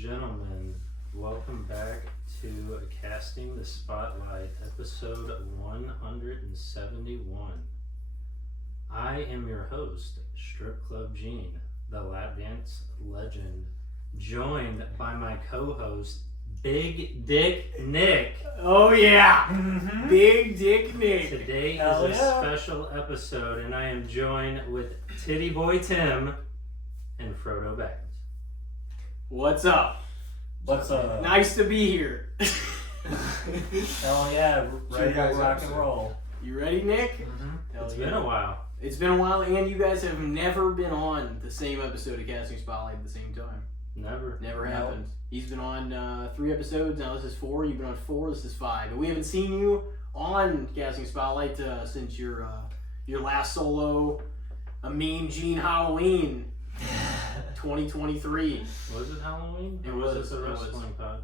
gentlemen, welcome back to Casting the Spotlight, episode 171. I am your host, Strip Club Gene, the lap dance legend, joined by my co-host, Big Dick Nick. Oh yeah, Big Dick Nick. Today is a special episode, and I am joined with Titty Boy Tim and Frodo Baggins. What's up? What's up? Nice to be here. Hell yeah, ready to rock and roll. You ready, Nick? It's been a while. It's been a while, and you guys have never been on the same episode of Casting Spotlight at the same time. Never happened. He's been on 3 episodes. Now this is 4. You've been on 4. This is 5. And we haven't seen you on Casting Spotlight since your last solo, A Mean Gene Halloween, 2023. Was it Halloween? It Or was was. it the It was. wrestling pod?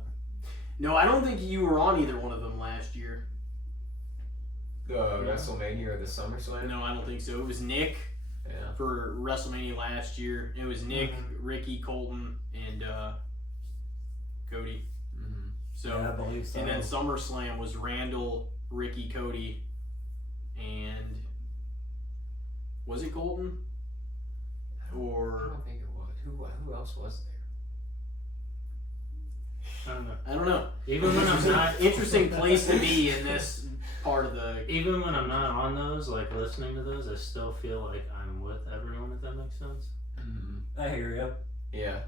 No, I don't think you were on either one of them last year. The WrestleMania or the SummerSlam? No, I don't think so. It was Nick Yeah. for WrestleMania last year. It was Nick, Ricky, Colton, and Cody. Mm-hmm. So, Yeah, I believe so. and then SummerSlam was Randall, Ricky, Cody, and was it Colton? I Or don't think it was. Who else was there? I don't know. I don't know. Even when I'm not Interesting place to be in this part of the. even when I'm not on those, like listening to those, I still feel like I'm with everyone. If that makes sense. Mm-hmm. I hear you. Yeah.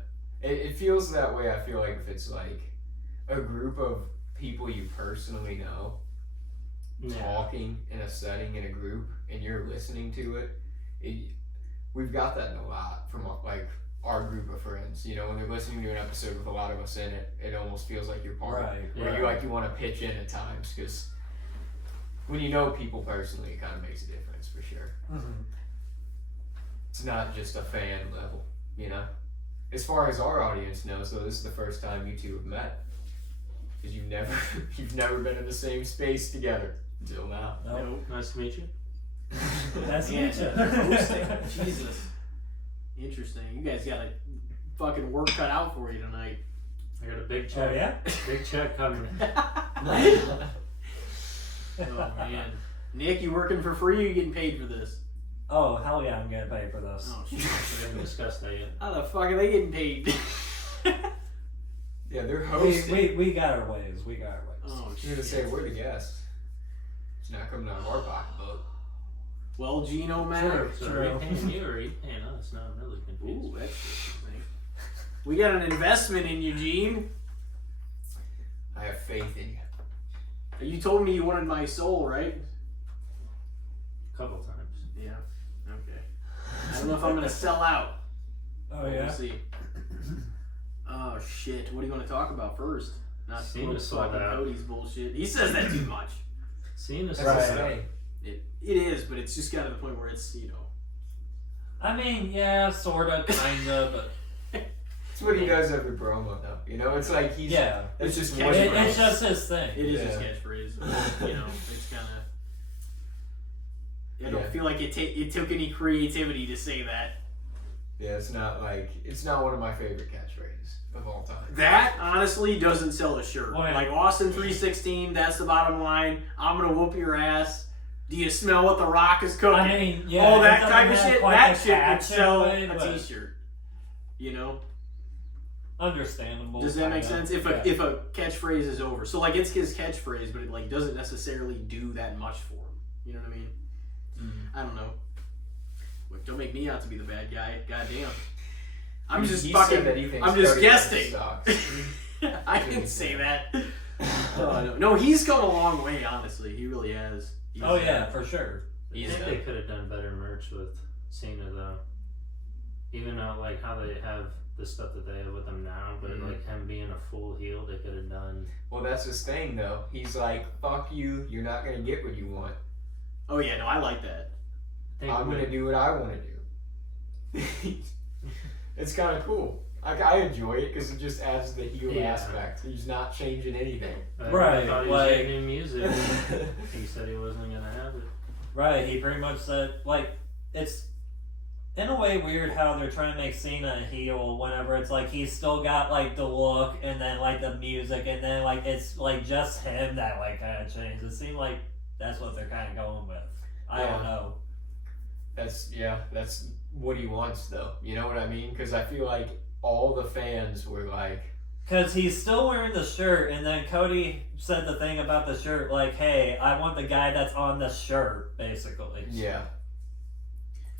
It feels that way. I feel like if it's like a group of people you personally know talking in a setting in a group and you're listening to it, we've got that a lot from like our group of friends. You know, when they're listening to an episode with a lot of us in it, it almost feels like you're part of it. Right. Or you want to pitch in at times because when you know people personally, it kind of makes a difference for sure. Mm-hmm. It's not just a fan level, you know. As far as our audience knows, though, this is the first time you two have met because you've never been in the same space together until now. Nope. Nice to meet you. That's Yeah, you. hosting. Jesus. Interesting. You guys got a fucking work cut out for you tonight. I got a big Oh check. yeah? Big check coming. Oh man, Nick, you working for free? Or you getting paid for this? Oh hell yeah, I'm getting paid for this. Oh shit! We haven't discussed that yet. How the fuck are they getting paid? Yeah, they're hosting. We got our ways. We got our ways. Oh You're shit! gonna say we're the guests. It's not coming out of our pocketbook. Well, Gino, man. Sure. So are you paying you or are you paying us? No, I'm really confused. Ooh, that's interesting. We got an investment in you, Gene. I have faith in you. You told me you wanted my soul, right? A couple times. Yeah. Okay. I don't know if I'm gonna sell out. Oh We'll yeah? see. Oh shit! What do you want to talk about first? Not Cena sold fucking out. Cody's bullshit. He says that too much. Seeing us That's Right. the thing. It is, but it's just got to the point where it's, you know. I mean, yeah, sorta, kinda, but It's what he does every promo, though. You know, it's like he's. yeah. It's just It- one It's promo. just his thing. It is his Yeah. catchphrase. You know, it's kind of. I don't Yeah. feel like it took any creativity to say that. Yeah, it's not one of my favorite catchphrases of all time. That honestly doesn't sell a shirt. Well, yeah. Like Austin 316, that's the bottom line. I'm gonna whoop your ass. Do you smell what the Rock is cooking? I mean, yeah. all it that doesn't type of have shit. quite That the shit would catch sell in a it, but T-shirt. You know. Understandable. Does that make kinda. sense? If Yeah. if a catchphrase is over, so like it's his catchphrase, but it like doesn't necessarily do that much for him. You know what I mean? I don't know. Look, don't make me out to be the bad guy. Goddamn. I'm just He fucking. said that he thinks I'm just Cody guessing. sucks. I didn't say that. No, he's come a long way. Honestly, he really has. Oh yeah, for sure. I He's think they could have done better merch with Cena though. Even though like how they have the stuff that they have with him now, but like him being a full heel, they could have done. Well, that's his thing, though. He's like, "Fuck you. You're not gonna get what you want. Oh yeah, no, I like that. I think I'm gonna do what I want to do." It's kind of cool. Like I enjoy it because it just adds the heel Yeah. aspect. He's not changing anything. I thought he was like- getting new music. He said he wasn't gonna have it. Right, he pretty much said, like, it's in a way weird how they're trying to make Cena a heel whenever it's like he's still got like the look and then like the music and then like it's like just him that like kind of changed. It seemed like that's what they're kind of going with. I Yeah. don't know. That's what he wants, though. You know what I mean? Because I feel like all the fans were like, Because he's still wearing the shirt, and then Cody said the thing about the shirt, like, hey, I want the guy that's on the shirt, basically. yeah.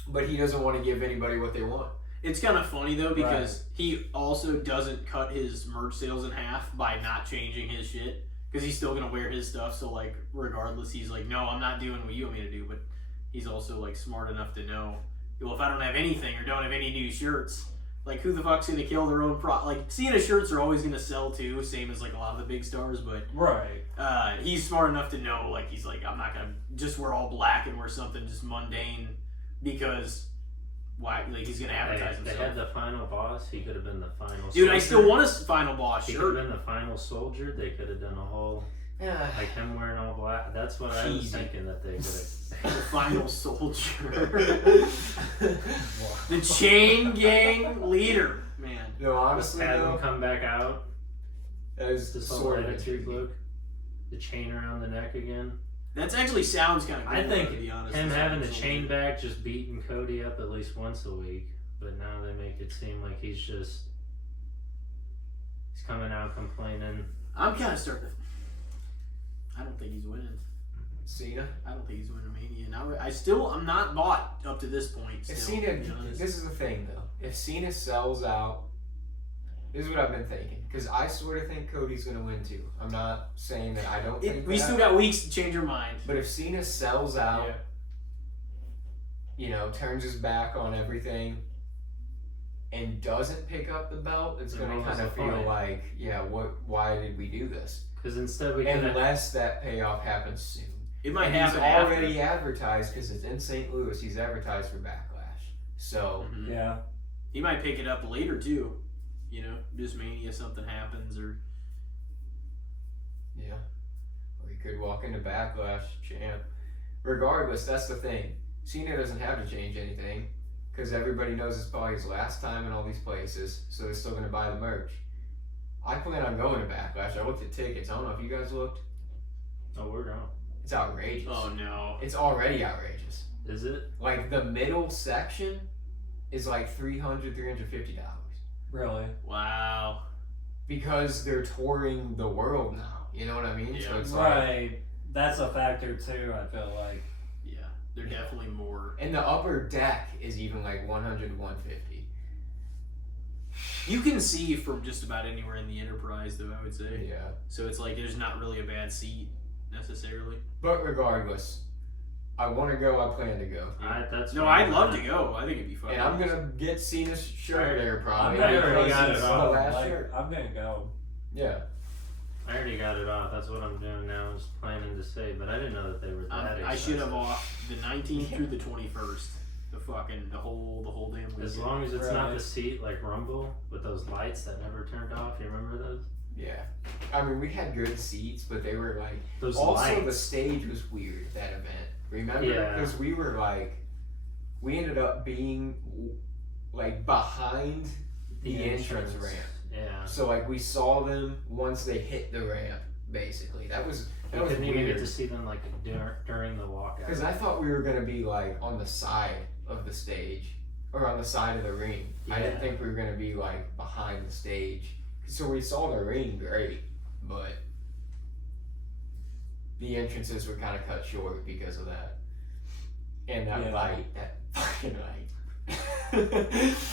But he doesn't want to give anybody what they want. It's kind of funny though because he also doesn't cut his merch sales in half by not changing his shit because he's still gonna wear his stuff. So like, regardless, he's like, no, I'm not doing what you want me to do. But he's also like smart enough to know, well, if I don't have anything or don't have any new shirts, like who the fuck's gonna kill their own like Cena shirts are always gonna sell too, same as like a lot of the big stars. But Right. he's smart enough to know, like, he's like, I'm not gonna just wear all black and wear something just mundane because why? Like, he's gonna advertise They himself. had the final boss. He could have been the final. Dude, I soldier. still want a final boss He could shirt. have been the final soldier. They could have done a whole like him wearing all black. That's what I was Cheesy. thinking that they could have. The final soldier. The chain gang leader, man. No, honestly, Have him though, come back out. that is This whole sort of attitude intriguing. look. The chain around the neck again. That actually sounds kind of cool. I think to be honest. him The having the final chain soldier. back, just beating Cody up at least once a week. But now they make it seem like he's coming out complaining. I'm kind of starting to. I don't think he's winning. Cena? I don't think he's winning Mania. Now I'm not bought up to this point. If Still, Cena, to be honest. this is the thing though. If Cena sells out, this is what I've been thinking. Because I sort of think Cody's going to win too. I'm not saying that I don't think we that. still got weeks to change our mind. But if Cena sells out, Yeah. you know, turns his back on everything, and doesn't pick up the belt, it's Then going to what was kind of the feel point? like, why did we do this? Because instead we could have. Unless that payoff happens soon. It might And he's happen already advertised because it's in St. Louis. He's advertised for Backlash. So, after. Mhm. Yeah. He might pick it up later too. You know, just Mania, something happens, or yeah. Or he could walk into Backlash champ. Regardless, that's the thing. Cena doesn't have to change anything because everybody knows it's probably his last time in all these places, so they're still going to buy the merch. I plan on going to Backlash. I looked at tickets. I don't know if you guys looked. Oh, we're gone. It's outrageous. oh no, It's already outrageous. Is it? Like the middle section is like $350 Really. wow. because they're touring the world now. You know what I mean? So Yeah. it's like, Right. That's a factor, too, I feel like. Yeah, they're definitely more. and the upper deck is even like 100 to 150. You can see from just about anywhere in the Enterprise, though. I would say. Yeah. So it's like there's not really a bad seat necessarily. But regardless, I want to go. I plan to go. That's No, what I'd I'm love gonna- to go. I think it'd be fun. And I'm gonna get Cena's shirt there probably. I'm I gonna already got go. it the off. last Like, shirt. I'm gonna go. Yeah. I already got it off. That's what I'm doing now. Is planning to say, but I didn't know that they were that I should have expensive. off the 19th through the 21st. The whole damn weekend. As long as it's not Right. the seat like Rumble with those lights that never turned off. You remember those? Yeah. I mean, we had good seats, but they were like. Those Also, the lights. stage was weird that event. Remember? Yeah. Because we were like, we ended up being like behind the entrance ramp. Yeah. So like we saw them once they hit the ramp. Basically, that was We was couldn't even get weird. to see them like during the walkout. Because I thought we were gonna be like on the side of the stage or on the side of the ring. I didn't Yeah. think we were gonna be like behind the stage. So we saw the ring great, but the entrances were kind of cut short because of that. And that Yeah. light, that fucking light. I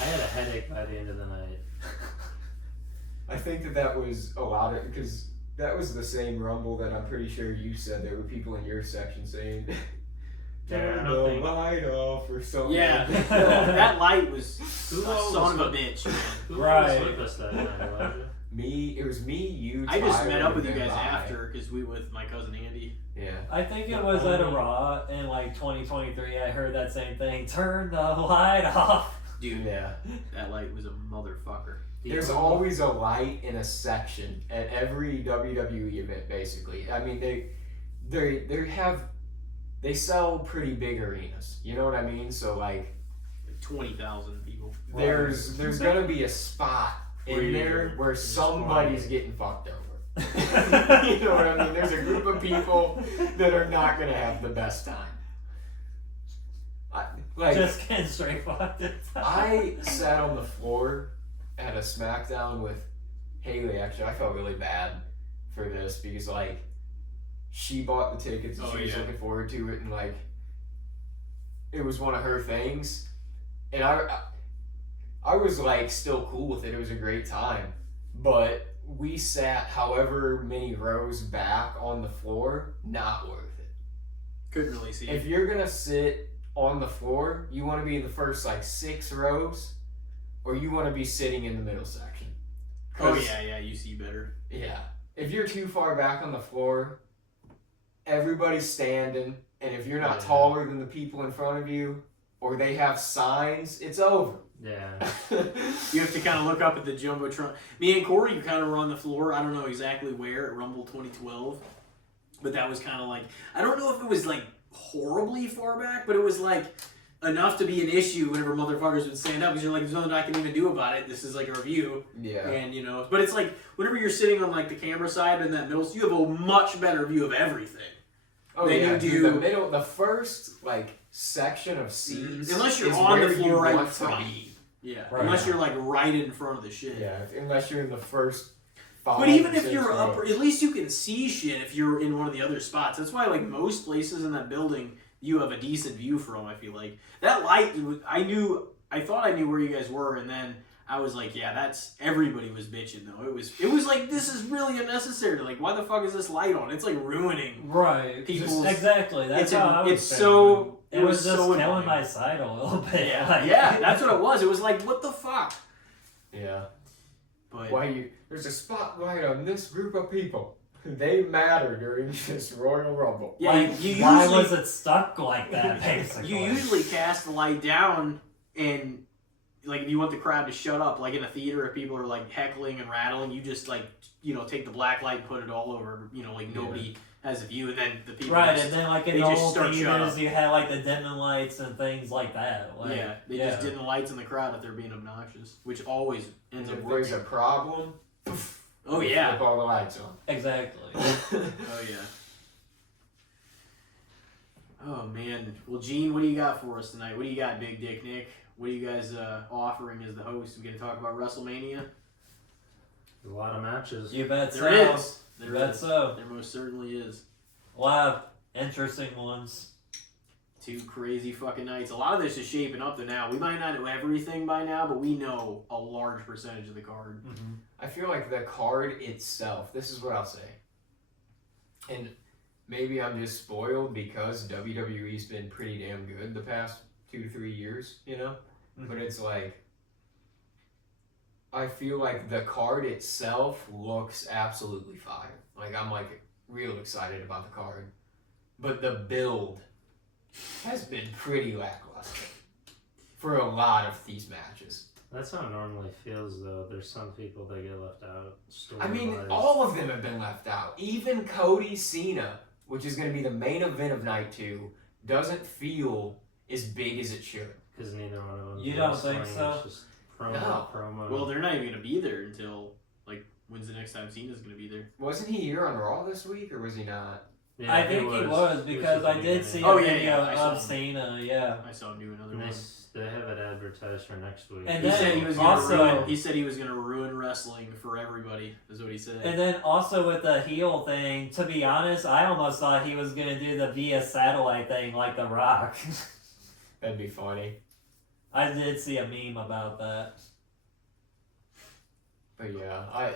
had a headache by the end of the night. I think that was a lot of because that was the same Rumble that I'm pretty sure you said there were people in your section saying Yeah, I turn don't the think- light off or something. Yeah, that light was Who a all son was of a bitch, man. Who Right. was with us that night, Elijah? It was me, you. I just Tyler, met up with and you then guys Ryan. after because we with my cousin Andy. Yeah. I think it was at a Raw in like 2023. I heard that same thing. Turn the light off. Dude, Yeah. that light was a motherfucker. There's always a light in a section at every WWE event, basically. I mean, they sell pretty big arenas. You know what I mean? So like, 20,000 people. There's gonna be a spot Where in you're there where just somebody's quiet. getting fucked over. You know what I mean? There's a group of people that are not gonna have the best time. Just getting straight fucked. I sat on the floor at a SmackDown with Haley. Actually, I felt really bad for this because like she bought the tickets and Oh, she was yeah. looking forward to it, and like it was one of her things, and I was like still cool with it. It was a great time, but we sat however many rows back on the floor. Not worth it. Couldn't really see If it. you're gonna sit on the floor, you want to be in the first like 6 rows, or you want to be sitting in the middle section. Oh 'Cause- yeah, you see better. yeah. If you're too far back on the floor, everybody's standing, and if you're not Yeah. taller than the people in front of you, or they have signs, it's over. Yeah. You have to kind of look up at the jumbotron. Me and Corey, you kind of were on the floor. I don't know exactly where at Rumble 2012, but that was kind of like, I don't know if it was like horribly far back, but it was like enough to be an issue whenever motherfuckers would stand up because you're like, there's nothing I can even do about it. This is like a review, Yeah. and you know. But it's like whenever you're sitting on like the camera side in that middle, you have a much better view of everything. Oh Then yeah, you dude, do- the middle, the first like section of seats. Unless you're is on the where you floor right in want to front. be. Yeah, Right. unless you're like right in front of the shit. Yeah, unless you're in the first 5. But even if 6 you're up, rows. at least you can see shit if you're in one of the other spots. That's why, like, most places in that building, you have a decent view from, I feel like. That light, I thought I knew where you guys were, and then I was like, yeah, that's, everybody was bitching, though. It was like, this is really unnecessary. Like, why the fuck is this light on? It's, like, ruining. Right. People's- Exactly. That's how I was it's feeling. so, It was just so killing annoying. my sight a little bit. Yeah, like- yeah, that's what it was. It was like, what the fuck? Yeah. But, There's a spotlight on this group of people. They matter during this Royal Rumble. yeah, Like, you why usually... was it stuck like that, basically? You usually cast the light down, and like if you want the crowd to shut up, like in a theater, if people are like heckling and rattling, you just like take the black light and put it all over. Like nobody has a view, and then the people. Right, just- and then like in they the just old start shut theaters, up. you had like the dimming lights and things like that. Like, yeah, they just dim the lights in the crowd if they're being obnoxious, which always ends And up if there's working. a problem, Oh yeah, flip all the lights on. Exactly. oh yeah. Oh man, well Gene, what do you got for us tonight? What do you got, Big Dick Nick? What are you guys offering as the host? We gonna talk about WrestleMania? A lot of matches. You bet so. There is. You There bet is. so. There most certainly is. A lot of interesting ones. 2 crazy fucking nights. A lot of this is shaping up to now. We might not know everything by now, but we know a large percentage of the card. Mm-hmm. I feel like the card itself, this is what I'll say. And maybe I'm just spoiled because WWE's been pretty damn good the past 2 to 3 years, you know? But it's like, I feel like the card itself looks absolutely fire. Like, I'm like real excited about the card. But the build has been pretty lackluster for a lot of these matches. That's how it normally feels, though. There's some people that get left out. I mean, story-wise. all of them have been left out. Even Cody Cena, which is going to be the main event of night 2, doesn't feel as big as it should. Because neither one of them. You don't think so? It's just promo, No. promo. Well, they're not even going to be there until, like, when's the next time Cena's going to be there? Wasn't he here on Raw this week, or was he not? Yeah, I think he was because I did see Oh, a yeah, video yeah, I saw of Cena, yeah. I saw him do another And one. they have it advertised for next week. And He then said he was also- going to ruin. He said he was going to ruin wrestling for everybody. Is what he said. And then also with the heel thing, to be honest, I almost thought he was gonna do the via satellite thing like The Rock. That'd be funny. I did see a meme about that. But yeah,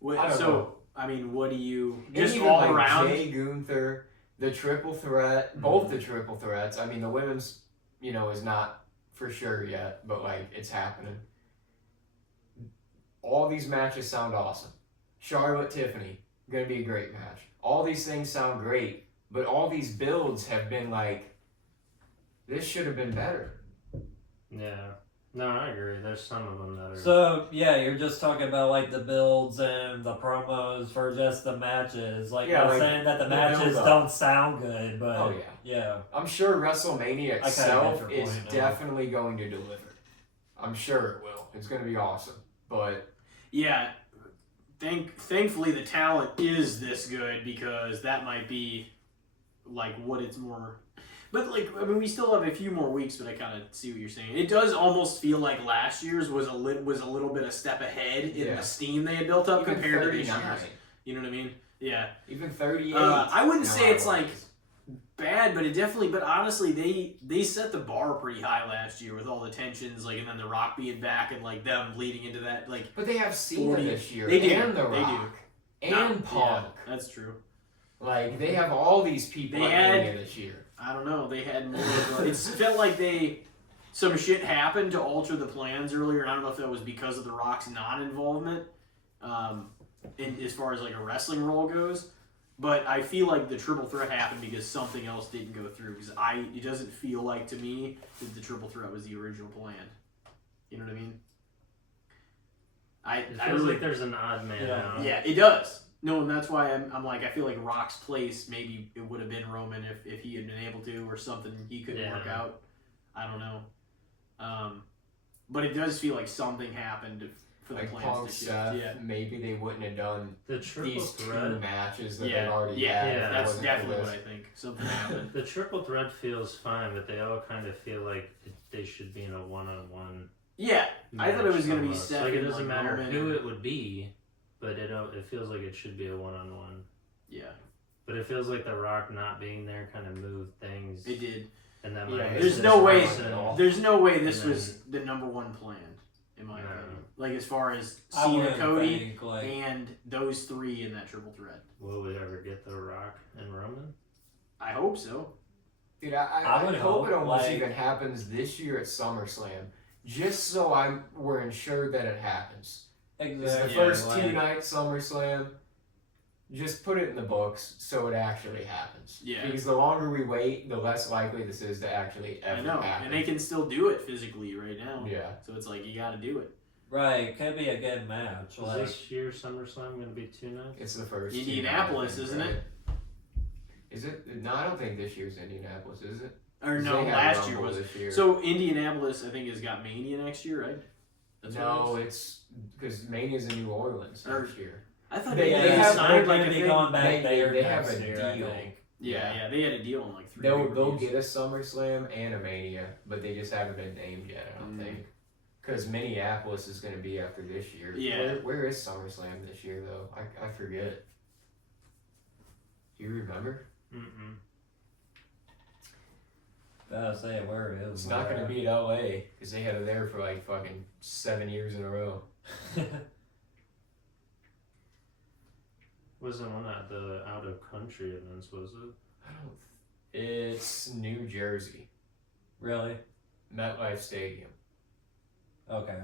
What, I don't so know. I mean, what do you and just even all like around? Jay Gunther, the triple threat, both the triple threats. I mean, the women's, is not for sure yet, but like it's happening. All these matches sound awesome. Charlotte Tiffany, gonna be a great match. All these things sound great, but all these builds have been like, this should have been better. Yeah. No, I agree. There's some of them that are. So yeah, you're just talking about like the builds and the promos for just the matches. Like Yeah, not like, saying that the the matches build-up. don't sound good, but Oh, yeah. yeah. I'm sure WrestleMania I kinda itself get your is point now. definitely going to deliver. I'm sure it will. It's going to be awesome. But Yeah, thankfully the talent is this good because that might be like what it's more. But like I mean, we still have a few more weeks, but I kind of see what you're saying. It does almost feel like last year's was a little bit a step ahead in Yeah. the steam they had built up even compared to this 39, year's. You know what I mean? Yeah. even 38. I wouldn't in a say lot of it's like ways. bad, but it definitely. But honestly, they set the bar pretty high last year with all the tensions, like, and then the Rock being back and like them leading into that, like. But they have Cena 40 this year. They do. And The They do. Rock. And Not- Punk. Yeah, that's true. Like, they have all these people They at had- Mania this year. I don't know. They had more. It felt like some shit happened to alter the plans earlier, and I don't know if that was because of the Rock's non-involvement, in as far as like a wrestling role goes. But I feel like the triple threat happened because something else didn't go through. Because it doesn't feel like to me that the triple threat was the original plan. You know what I mean? It I feels really like there's an odd man Yeah. out. yeah, it does. No, and that's why I'm like, I feel like Rock's place, maybe it would have been Roman if he had been able to, or something he couldn't Yeah. work out. I don't know. But it does feel like something happened for the Like plans Punk, to shift. Seth, Yeah. maybe they wouldn't have done The triple these two threat. matches that Yeah, they've already yeah, had. if it that's wasn't for definitely this. what I think. Something happened. The triple threat feels fine, but they all kind of feel like they should be in a one-on-one. Yeah, I thought it was gonna be almost. Seth Like it and, doesn't like, matter Roman who and- it would be, but it feels like it should be a one-on-one. yeah, But it feels like The Rock not being there kind of moved things. it did. And then Yeah, like it's There's just no way. not at all. There's no way this And was the number one plan, in my No. opinion. Like as far as I Cena, wouldn't Cody, think, like, and those three in that triple threat. Will we ever get The Rock and Roman? I hope so. Dude, I I would hope it hope, almost like- even happens this year at SummerSlam, just so we're ensured that it happens. It's exactly. the first like, 2-night SummerSlam. Just put it in the books so it actually happens. Yeah. Because the longer we wait, the less likely this is to actually ever I know, happen. and they can still do it physically right now. Yeah. So it's like you got to do it. Right, could be a good match. Is Like, this year's SummerSlam going to be 2 nights? It's the first. Indianapolis, 2 nights, isn't it? right? Is it? No, I don't think this year's Indianapolis, is it? Or 'Cause no, they had last year Rumble was. this year. So Indianapolis, I think, has got Mania next year, right? That's what no, it is? it's because Mania's in New Orleans Or- next year. I thought they they have- signed they're like a gonna be thing. going back They- there they have next a year, I deal. think. Yeah, they had a deal in like 3 They'll pay-per-views. get a SummerSlam and a Mania, but they just haven't been named yet. I don't think. Because Minneapolis is going to be after this year. Yeah. Where is SummerSlam this year though? I forget. Do you remember? Mm-mm. Gotta say, where it is. It's not going to be at LA because they had it there for like fucking 7 years in a row. Wasn't one of the out-of-country events, was it? I don't. It's New Jersey, Really? MetLife Stadium. Okay.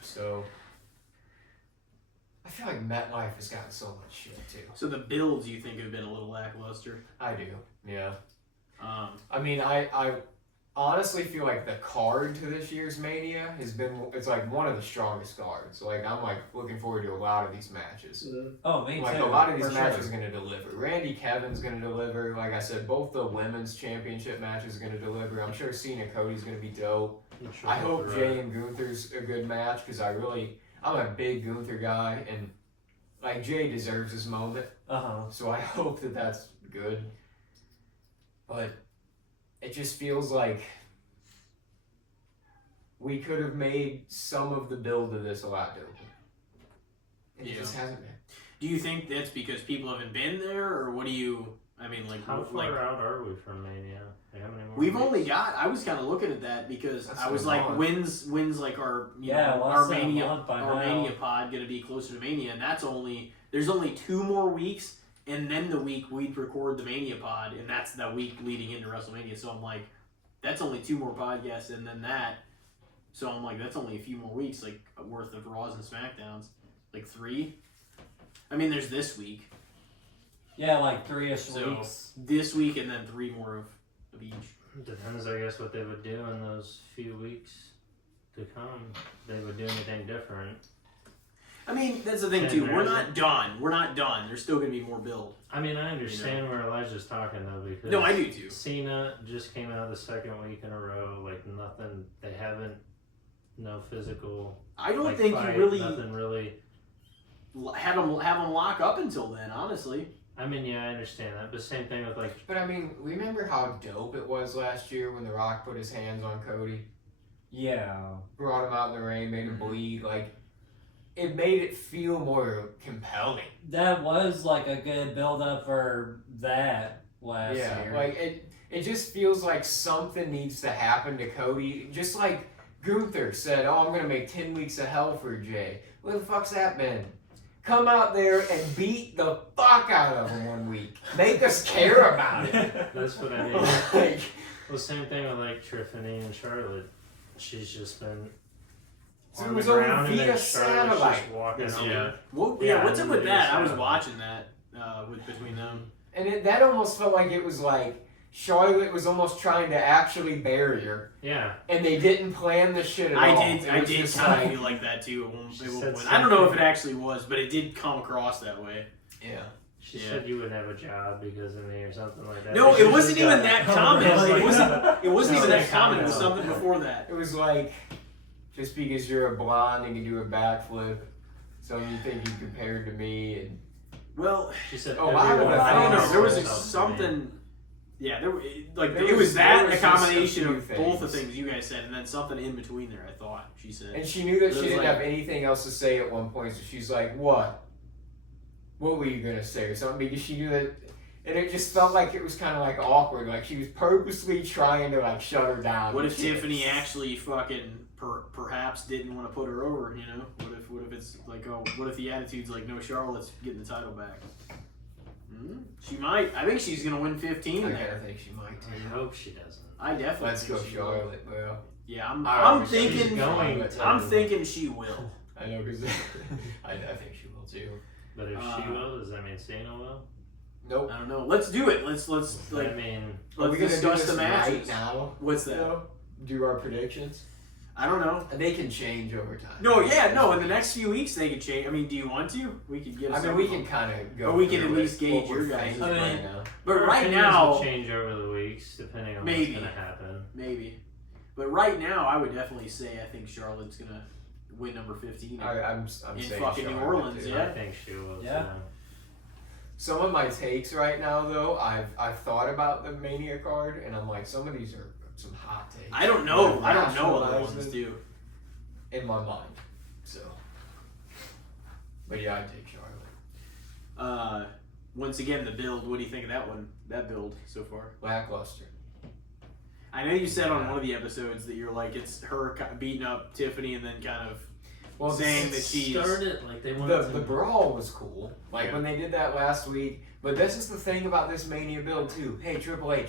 So I feel like MetLife has gotten so much shit too. So the builds you think have been a little lackluster. I do. Yeah. Um, I mean, I honestly feel like the card to this year's Mania it's like one of the strongest cards. Like I'm like looking forward to a lot of these matches. Oh, me Like too. a lot of these for matches sure. are gonna deliver. Randy Kevin's gonna deliver. Like I said, both the women's championship matches are gonna deliver. I'm sure Cena Cody's gonna be dope. I'm sure I hope they're Jay and Gunther's a good match because I'm a big Gunther guy and like Jay deserves his moment. Uh-huh. So I hope that that's good. But it just feels like we could have made some of the build of this a lot doper. And it Yeah. just hasn't been. do you think that's because people haven't been there, or what do you? I mean, like, How like far out are we from Mania? Like, how many more we've weeks? only got. I was kind of looking at that because That's I was a like, month. when's like our Yeah, know, less our than a Mania month by our now. Mania pod gonna be closer to Mania, and there's only 2 more weeks, and then the week we'd record the Mania pod, and that's the week leading into WrestleMania. So I'm like, that's only 2 more podcasts, and then that. So I'm like, that's only a few more weeks, like worth of Raws and Smackdowns, like 3. I mean, there's this week. Yeah, like 3-ish So- weeks. This week and then 3 more of each. Depends, I guess, what they would do in those few weeks to come. They would do anything different. I mean, that's the thing, Ken too. We're Harrison. not done. We're not done. There's still going to be more build. I mean, I understand where Elijah's talking though, because No, I do, too. Cena just came out the second week in a row. Like nothing, they haven't. No physical. I don't like, think fight, you really Nothing really. have them lock up until then, honestly. I mean, yeah, I understand that, but same thing with like. But I mean, remember how dope it was last year when The Rock put his hands on Cody? Yeah. Brought him out in the rain, made him Mhm. bleed. Like, it made it feel more compelling. That was like a good build up for that last Yeah, year. like it just feels like something needs to happen to Cody. Just like Gunther said, "Oh, I'm gonna make 10 weeks of hell for Jay." Where the fuck's that been? Come out there and beat the fuck out of him 1 week. Make us care about it. That's what I mean. Like, Well, same thing with like Tiffany and Charlotte. She's just been So on it was the only ground, and via then Charlotte's satellite. just walking Yeah. over. Well, Yeah, yeah, what's I up mean, with that? I was there's, watching that between them. and that almost felt like it was like Charlotte was almost trying to actually bury her, Yeah, and they didn't plan this shit at all. I It was did just kind of like, feel like that too. At one She point. said I don't know if it something. actually was, but it did come across that way. yeah. she Yeah. said you wouldn't have a job because of me or something like that. No, She it just wasn't even got- that Oh, comment. really? It wasn't No, even that they comment. It was comment. something before that. It was like, just because you're a blonde and can do a backflip, so you think you compared to me, and Well, She said, Oh, I everyone would've I don't know. thinks There was herself to me. something. Yeah, there like There it was was- that there a was just a combination few of both the things. things you guys said, and then something in between there. I thought she said. and she knew that It she was didn't like- have anything else to say at one point, so she's like, "What? What were you gonna say or something?" Because she knew that, and it just felt like it was kind of like awkward, like she was purposely trying to like shut her down. What but if she- Tiffany actually fucking perhaps didn't want to put her over? You know, what if it's like, oh, what if the attitude's like, no, Charlotte's getting the title back? She might. I think she's gonna win 15 I in kind there. of think she might I too. hope she doesn't. I definitely. Let's think go she will. Charlotte, bro. Yeah, I I'm was- thinking. She's going to. I'm thinking she will. I know because I think she will too. But if she will, does that mean Cena will? Nope. I don't know. Let's do it. Let's I like mean, Are let's we gonna do discuss this the matches. right now? What's You that? know? Do our predictions. I don't know. And they can change over time. No, yeah, no. In the next few weeks, they could change. I mean, do you want to? We could give. I mean, some we of can them. kind of go. But we can through at least it, gauge what we're your guys' thinking opinion. right now. But our right opinions now, will change over the weeks depending on Maybe. what's gonna happen. maybe. But right now, I would definitely say I think Charlotte's gonna win number 15. I'm In saying fucking New Charlotte, Orleans, too. yeah. I think she will. Yeah. too. Some of my takes right now, though, I've thought about the Mania card, and I'm like, some of these are some hot takes. I don't know. I've I don't know other rationalized ones it do. in my mind. So, but yeah, I'd take Charlotte. Once again, the build. What do you think of that one? That build so far? Lackluster. I know you said on one of the episodes that you're like it's her beating up Tiffany and then kind of Well, saying It that she's. started like they wanted the to. brawl was cool, like Yeah. when they did that last week. But this is the thing about this Mania build too. Hey, Triple H,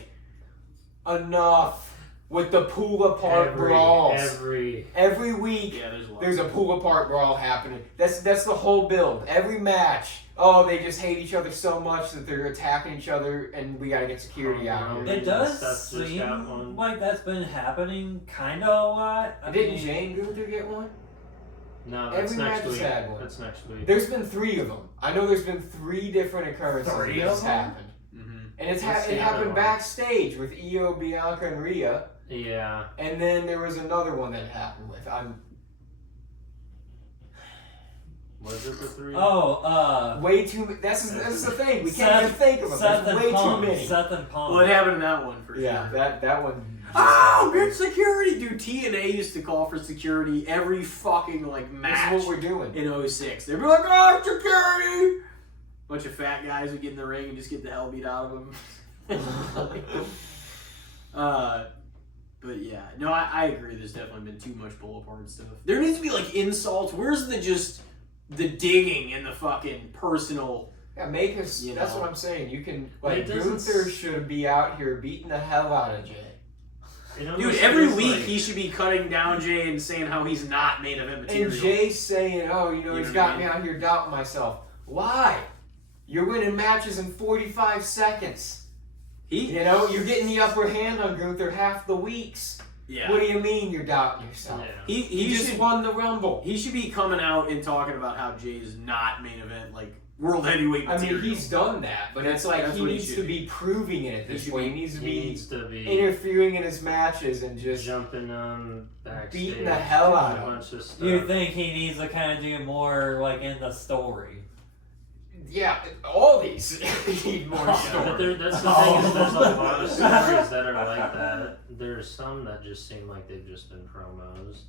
enough with the pull apart brawls. Every week, Yeah, there's a lot. there's a pull apart brawl happening. That's the whole build. Every match. Oh, they just hate each other so much that they're attacking each other, and we gotta get security out here. It does Seth's just seem got one. like that's been happening kind of a lot. I Didn't mean, Jane Gunther get one? No, that's Every next match has week. had one. That's next week. There's been 3 of them. I know there's been 3 different occurrences Three that of this them? happened. Mm-hmm. And it's What's it the other happened one? backstage with Io, Bianca, and Rhea. Yeah. And then there was another one that happened with Was it the 3? Oh, way too. That's the thing. We Seth- can't even think of them. Seth There's and way Punk. too many. Seth and Punk. Well, it happened in that one for Yeah, sure. that one. Oh, good security, dude. TNA used to call for security every fucking like This match is what we're doing. in 06. They'd be like, "Oh, security!" Bunch of fat guys would get in the ring and just get the hell beat out of them. But yeah, no, I agree. There's definitely been too much pull apart stuff. There needs to be like insults. Where's the digging and the fucking personal? Yeah, make us. You That's know. what I'm saying. You can But like it doesn't Gunther should be out here beating the hell out of Jay. It almost Dude, every feels week like- he should be cutting down Jay and saying how he's not main event material. And Jay's saying, "Oh, You know he's what I got mean? me out here doubting myself." Why? You're winning matches in 45 seconds. He, You know, you're getting the upper hand on Gunther half the weeks. yeah. What do you mean you're doubting yourself? Yeah. He You just should won the Rumble. he should be coming out and talking about how Jay's not main event like world heavyweight I material. mean, he's done that, but it's like That's he what he needs should to be proving it at He this should point. be- He needs to He be needs to be interfering in his matches and just jumping on backstage, beating the hell out doing of a him. bunch of stuff. Do you think he needs to kind of do more like in the story? yeah, all these need more But story. that's the thing is there's a lot of stories that are like that. There's some that just seem like they've just been promos.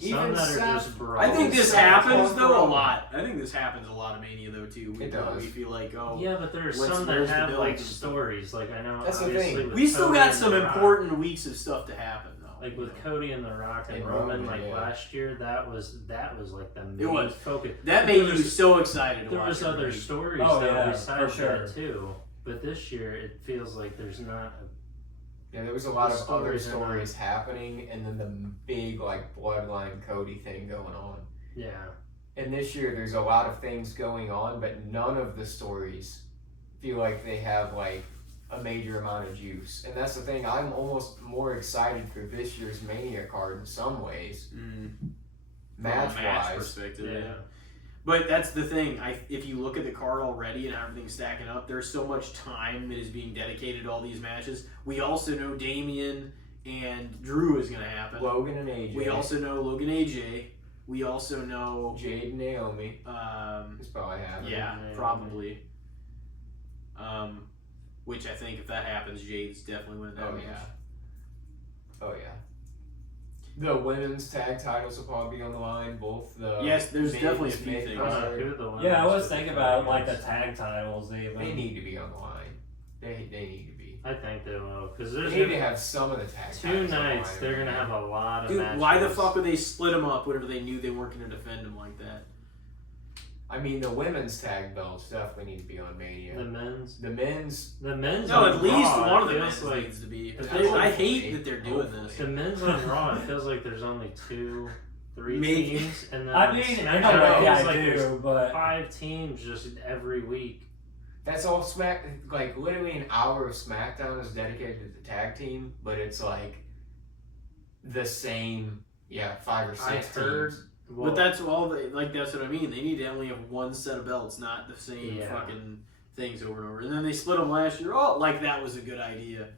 Some Even that are Seth- just brawls. I think this Seth happens Rollins. though a lot. I think this happens a lot of Mania though too. It does. We feel like Yeah, but there's Where's- some that where's the have build like and- stories. Like I know That's the obviously thing. with we still Cody got and some The Rock. important weeks of stuff to happen though. Like with Cody and The Rock and And Roman, Roman, like yeah. last year, that was like the main was. focus. That made There you was- so excited to There watch was it, other right? stories Oh, though yeah, besides for sure. that too. But this year, it feels like there's not. Yeah, there was a lot The of other stories are stories happening, and then the big like bloodline Cody thing going on. Yeah, And this year, there's a lot of things going on, but none of the stories feel like they have like a major amount of juice. And that's the thing. I'm almost more excited for this year's Mania card in some ways, match From a match wise. perspective. yeah. Yeah. But that's the thing. If you look at the card already and how everything's stacking up, there's so much time that is being dedicated to all these matches. We also know Damian and Drew is going to happen. Logan and AJ. We also know Logan AJ. We also know, Jade and Naomi is probably happening. yeah, Naomi. probably. Which I think if that happens, Jade's definitely winning that Oh match. yeah. Oh yeah. The women's tag titles will probably be on the line. Both the Yes, there's men's definitely a few mid things. card. who are the ones Yeah, I was with the thinking about like the dragons? tag titles even. They need to be on the line. They need to be. I think they will because They there's need to gonna, have some of the tag two titles on the nights. line. They're gonna have a lot of Dude, matches. why the fuck would they split them up whenever they knew they weren't going to defend them like that? I mean, the women's tag belts definitely need to be on Mania. The men's, The men's. the men's. No, on at least Raw, one of it the feels men's like needs to be. it's I hate hopefully- that they're doing this. the men's on Raw. It feels like there's only 2, 3 Maybe. teams, and then I on mean, in a SmackDown, it way, feels I like there's do, but 5 teams just every week. That's all Smack. Like literally an hour of SmackDown is dedicated to the tag team, but it's like the same. Yeah, 5 or 6 I heard. teams. Well, But that's all they like. That's what I mean. They need to only have one set of belts, not the same Yeah. fucking things over and over. And then they split them last year. Oh, like that was a good idea.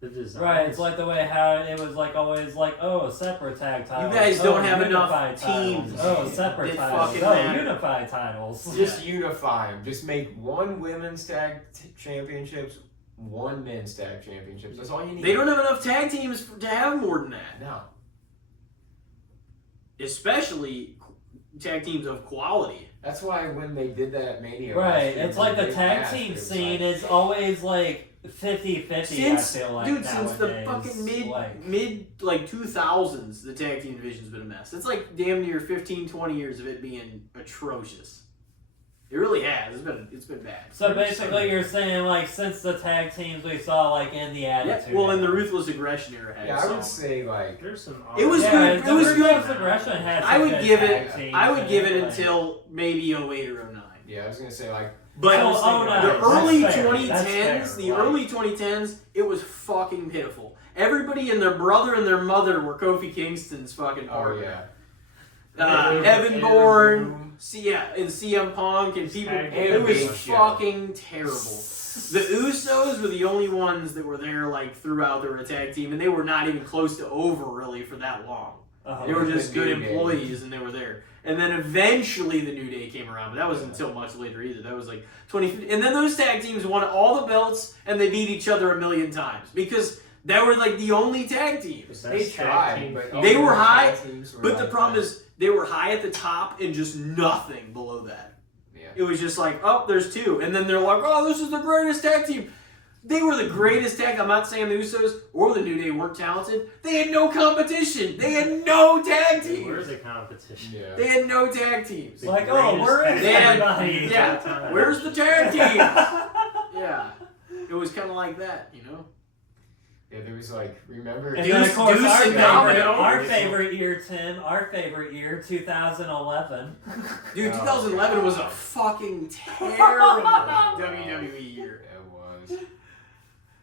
the design. right, it's like the way how it was like always like separate tag titles. guys don't have unified enough titles. teams Separate that titles. fucking matter. Unified titles. Just unify them. Just make one women's tag championships, one men's tag championships. That's all you need. They don't have enough tag teams to have more than that. No. Especially tag teams of quality. That's why when they did that at Mania, Right, last year, it's like the they tag asked, team it's scene like, is always like 50-50, I Since feel like, dude, since the nowadays. fucking Like, mid 2000s, the tag team division's been a mess. It's like damn near 15, 20 years of it being atrocious. It really has. It's been bad. so basically you're saying like since the tag teams we saw like in the Yeah, Attitude well, in the Era. Ruthless Aggression era had Yeah, I some. would say like There's some. It was Yeah, good. the It was Ruthless good. Aggression had I some would good give tag it. teams I would in give it like- until maybe 08 or 09. yeah, I was gonna say like But Oh, the nice. early That's fair. 2010s, That's fair. the Like- early 2010s, it was fucking pitiful. Everybody and their brother and their mother were Kofi Kingston's fucking oh partner. yeah. Evan Bourne, and CM Punk and people. Tag It was Big Show. fucking terrible. The Usos were the only ones that were there like throughout. They were a tag team, and they were not even close to over really for that long. They were just The good New Day. employees, and they were there. And then eventually the New Day came around, but that wasn't until much later either. That was like 2015. And then those tag teams won all the belts, and they beat each other a million times because they were like the only tag teams. Best They tag tried, team but feud. They were all the high, tag teams were But the like problem that. is they were high at the top and just nothing below that. Yeah. It was just like, oh, there's 2. And then they're like, oh, this is the greatest tag team. They were the greatest tag. I'm not saying the Usos or the New Day weren't talented. They had no competition. They had no tag They were teams. the competition. Yeah. They had no tag teams. The Like, greatest where is tag everybody? team of Yeah, all time. where's the tag teams? Yeah, it was kind of like that, you know. Yeah, there was like, remember? And then, of course, Deuce and Domino. our favorite year, Tim, our favorite year, 2011. Dude, Oh, 2011 was a God. fucking terrible WWE year. It was.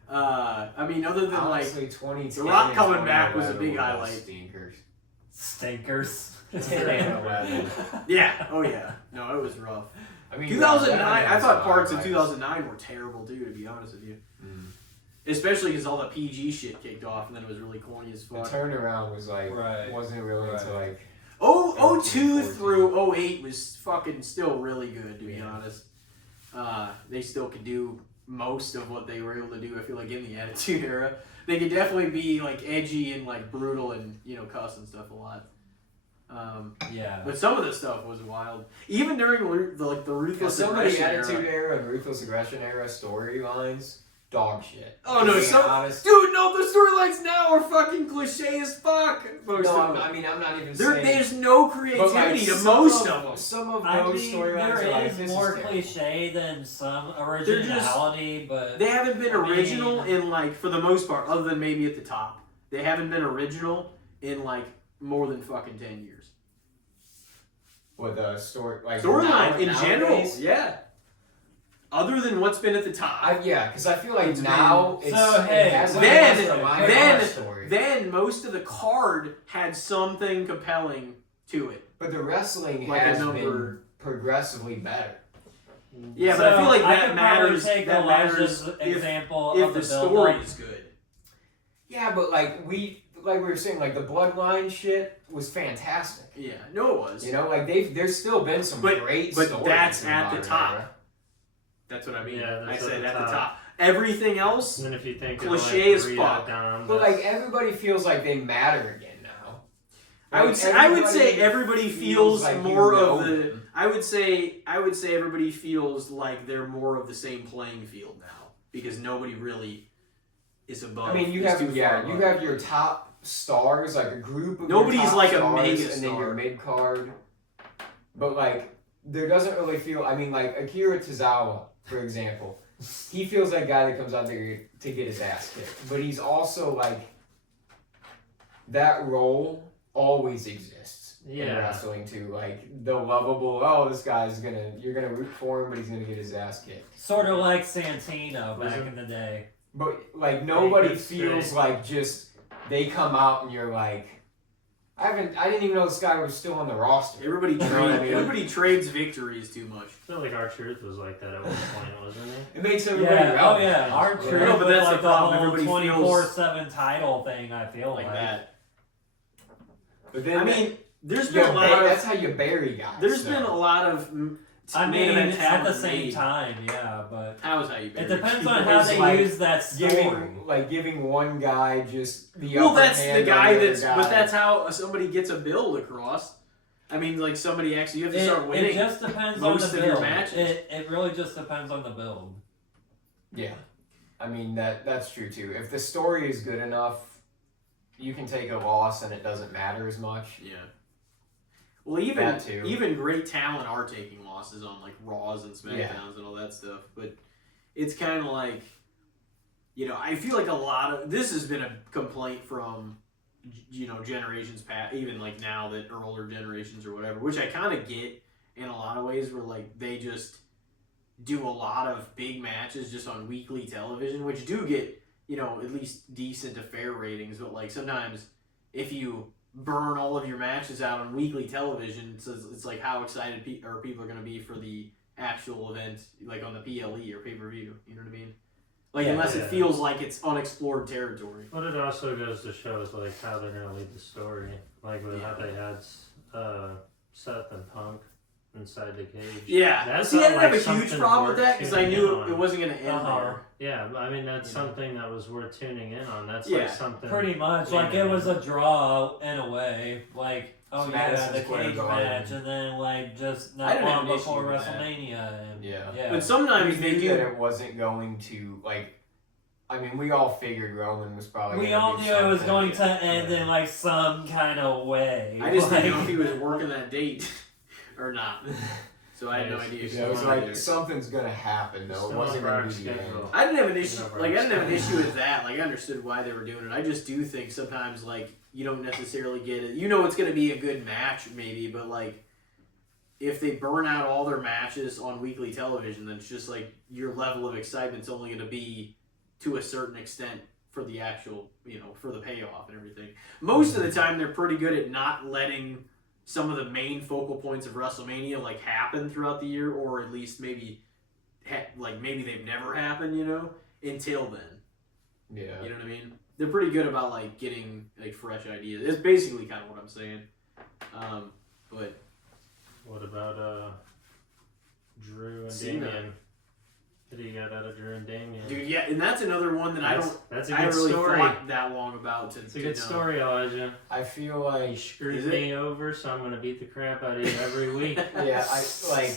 I mean, other than Honestly, 2010 The Rock and coming back was a 2011 big were both highlight. Stinkers. Stinkers. 2011. yeah, oh yeah, no, it was rough. I mean, 2009, that I was thought a parts of lot 2009 were terrible too, to be honest with you. Mm. Especially because all the PG shit kicked off, and then it was really corny as The fuck. turnaround was like, Right. wasn't really until like. 02 14. through 08 was fucking still really good, to be Yeah. honest. They still could do most of what they were able to do, I feel like, in the Attitude Era. They could definitely be, like, edgy and, like, brutal and, you know, cuss and stuff a lot. Yeah. But some of the stuff was wild. Even during the Ruthless Some of the Aggression Attitude Era. Era and Ruthless Aggression Era storylines, dog shit. Oh, no, To be some... honest. Dude, no, the storylines now are fucking cliche as fuck. Most No, of them. I mean, I'm not even There, saying. there's no but, creativity like, to some most of them. Some of I those mean, storylines there are like, is this more is terrible. cliche than some originality, but They haven't been I original mean- in, like, for the most part, other than maybe at the top. They haven't been original in, like, more than fucking 10 years. With the story, like Storyline in nowadays, general, yeah. Other than what's been at the top. Yeah, because I feel like It's now been- it's So, hey, it has then- a line then- of story. Then most of the card had something compelling to it. But the wrestling Like a has number- been progressively better. Yeah, but I feel like I that could probably matters. take That Elijah's matters example if of the the story build-up. is good. Yeah, but like we were saying, like the Bloodline shit was fantastic. Yeah, no, it was. You know, like there's still been some great but stories. that's in the at the modern top. era. That's what I mean. Yeah, I that's said at at the the top. top. Everything else, And then if you think Cliche of, as like, fuck. Rhea Dom, But that's- like everybody feels like they matter again now. I would say everybody feels like you more know of the. them. I would say everybody feels like they're more of the same playing field now because nobody really is above. I mean, you is have too far you above. have your top stars, like a group of Nobody's your top like a stars, mega and then your star. mid card. But like there doesn't really feel. I mean, like Akira Tozawa, for example, he feels like a guy that comes out there to get his ass kicked. But he's also like that role always exists in Yeah. wrestling too. Like the lovable. Oh, this guy's you're gonna root for him, but he's gonna get his ass kicked. Sort of like Santino back Wasn't- in the day. But like nobody good feels straight. like just they come out and you're like, I didn't even know this guy was still on the roster. Everybody You know what I mean? everybody trades victories too much. I feel like R-Truth was like that at one point, wasn't he? It makes everybody Yeah, oh relevant. yeah, our Yeah. truth No, but was that's like the problem, whole everybody feels- 24/7 title thing, I feel Like like. that. But then I mean, there's you been a lot that's of. how you bury guys. There's though. been a lot of. I main mean, event at the talent same made. time, yeah, but How's how you. it bury depends people. on how It's they like use that story. giving one guy just the Well, upper that's the hand guy on the that's. other But guy. that's how somebody gets a build across. I mean, like somebody actually, you have to start It winning. just depends most on the of your build. matches. It really just depends on the build. Yeah, I mean that's true too. If the story is good enough, you can take a loss and it doesn't matter as much. Yeah. Well, even That too. even great talent are taking losses on like Raws and SmackDowns Yeah. and all that stuff. But it's kind of like, you know, I feel like a lot of this has been a complaint from, you know, generations past, even like now that are older generations or whatever, which I kind of get in a lot of ways, where like they just do a lot of big matches just on weekly television, which do get, you know, at least decent to fair ratings. But like sometimes if you burn all of your matches out on weekly television, it's like how excited people are going to be for the actual event, like on the PLE or pay-per-view, you know what I mean? Like, Yeah, unless yeah. it feels like it's unexplored territory. But it also goes to show is like how they're gonna lead the story, like with how Yeah. they had Seth and Punk inside the cage. Yeah, That's see, I not didn't like have a huge something problem with worth that because I tuning knew in on. it wasn't going to end Uh-huh. there. Yeah, but I mean that's You know. something that was worth tuning in on. That's Yeah, like something Pretty much, Yeah. like it was a draw in a way. Like, oh yeah, Madison the Square cage Garden. match, and then like just I not didn't have long an before issue with that. WrestleMania. And, Yeah. yeah. But We sometimes they knew that do. it wasn't going to like. I mean, we all figured Roman was probably. We gonna all do knew it was something. going to end Yeah. in like some kind of way. I just didn't know Like- if he was working that date or not. so I had no idea. It's Yeah, it was Come like on. something's gonna happen though. It Still wasn't on gonna our be the end. schedule. I didn't have an issue. You know, Like I didn't have an Brian. issue with that. Like I understood why they were doing it. I just do think sometimes like you don't necessarily get it. You know, it's going to be a good match maybe, but like if they burn out all their matches on weekly television, then it's just like your level of excitement's only going to be to a certain extent for the actual, you know, for the payoff and everything. Most of the time, they're pretty good at not letting some of the main focal points of WrestleMania like happen throughout the year, or at least maybe like maybe they've never happened, you know, until then. Yeah. You know what I mean? They're pretty good about like getting like fresh ideas. It's basically kind of what I'm saying. But What about Drew and Cena. Damian? What do you got out of Drew and Damian? dude, yeah, and that's another one that That's a I good haven't really story. thought that long about to. It's a good know. story, Elijah. I feel You like screwed Is it? me over, so I'm gonna beat the crap out of you every week. yeah, I like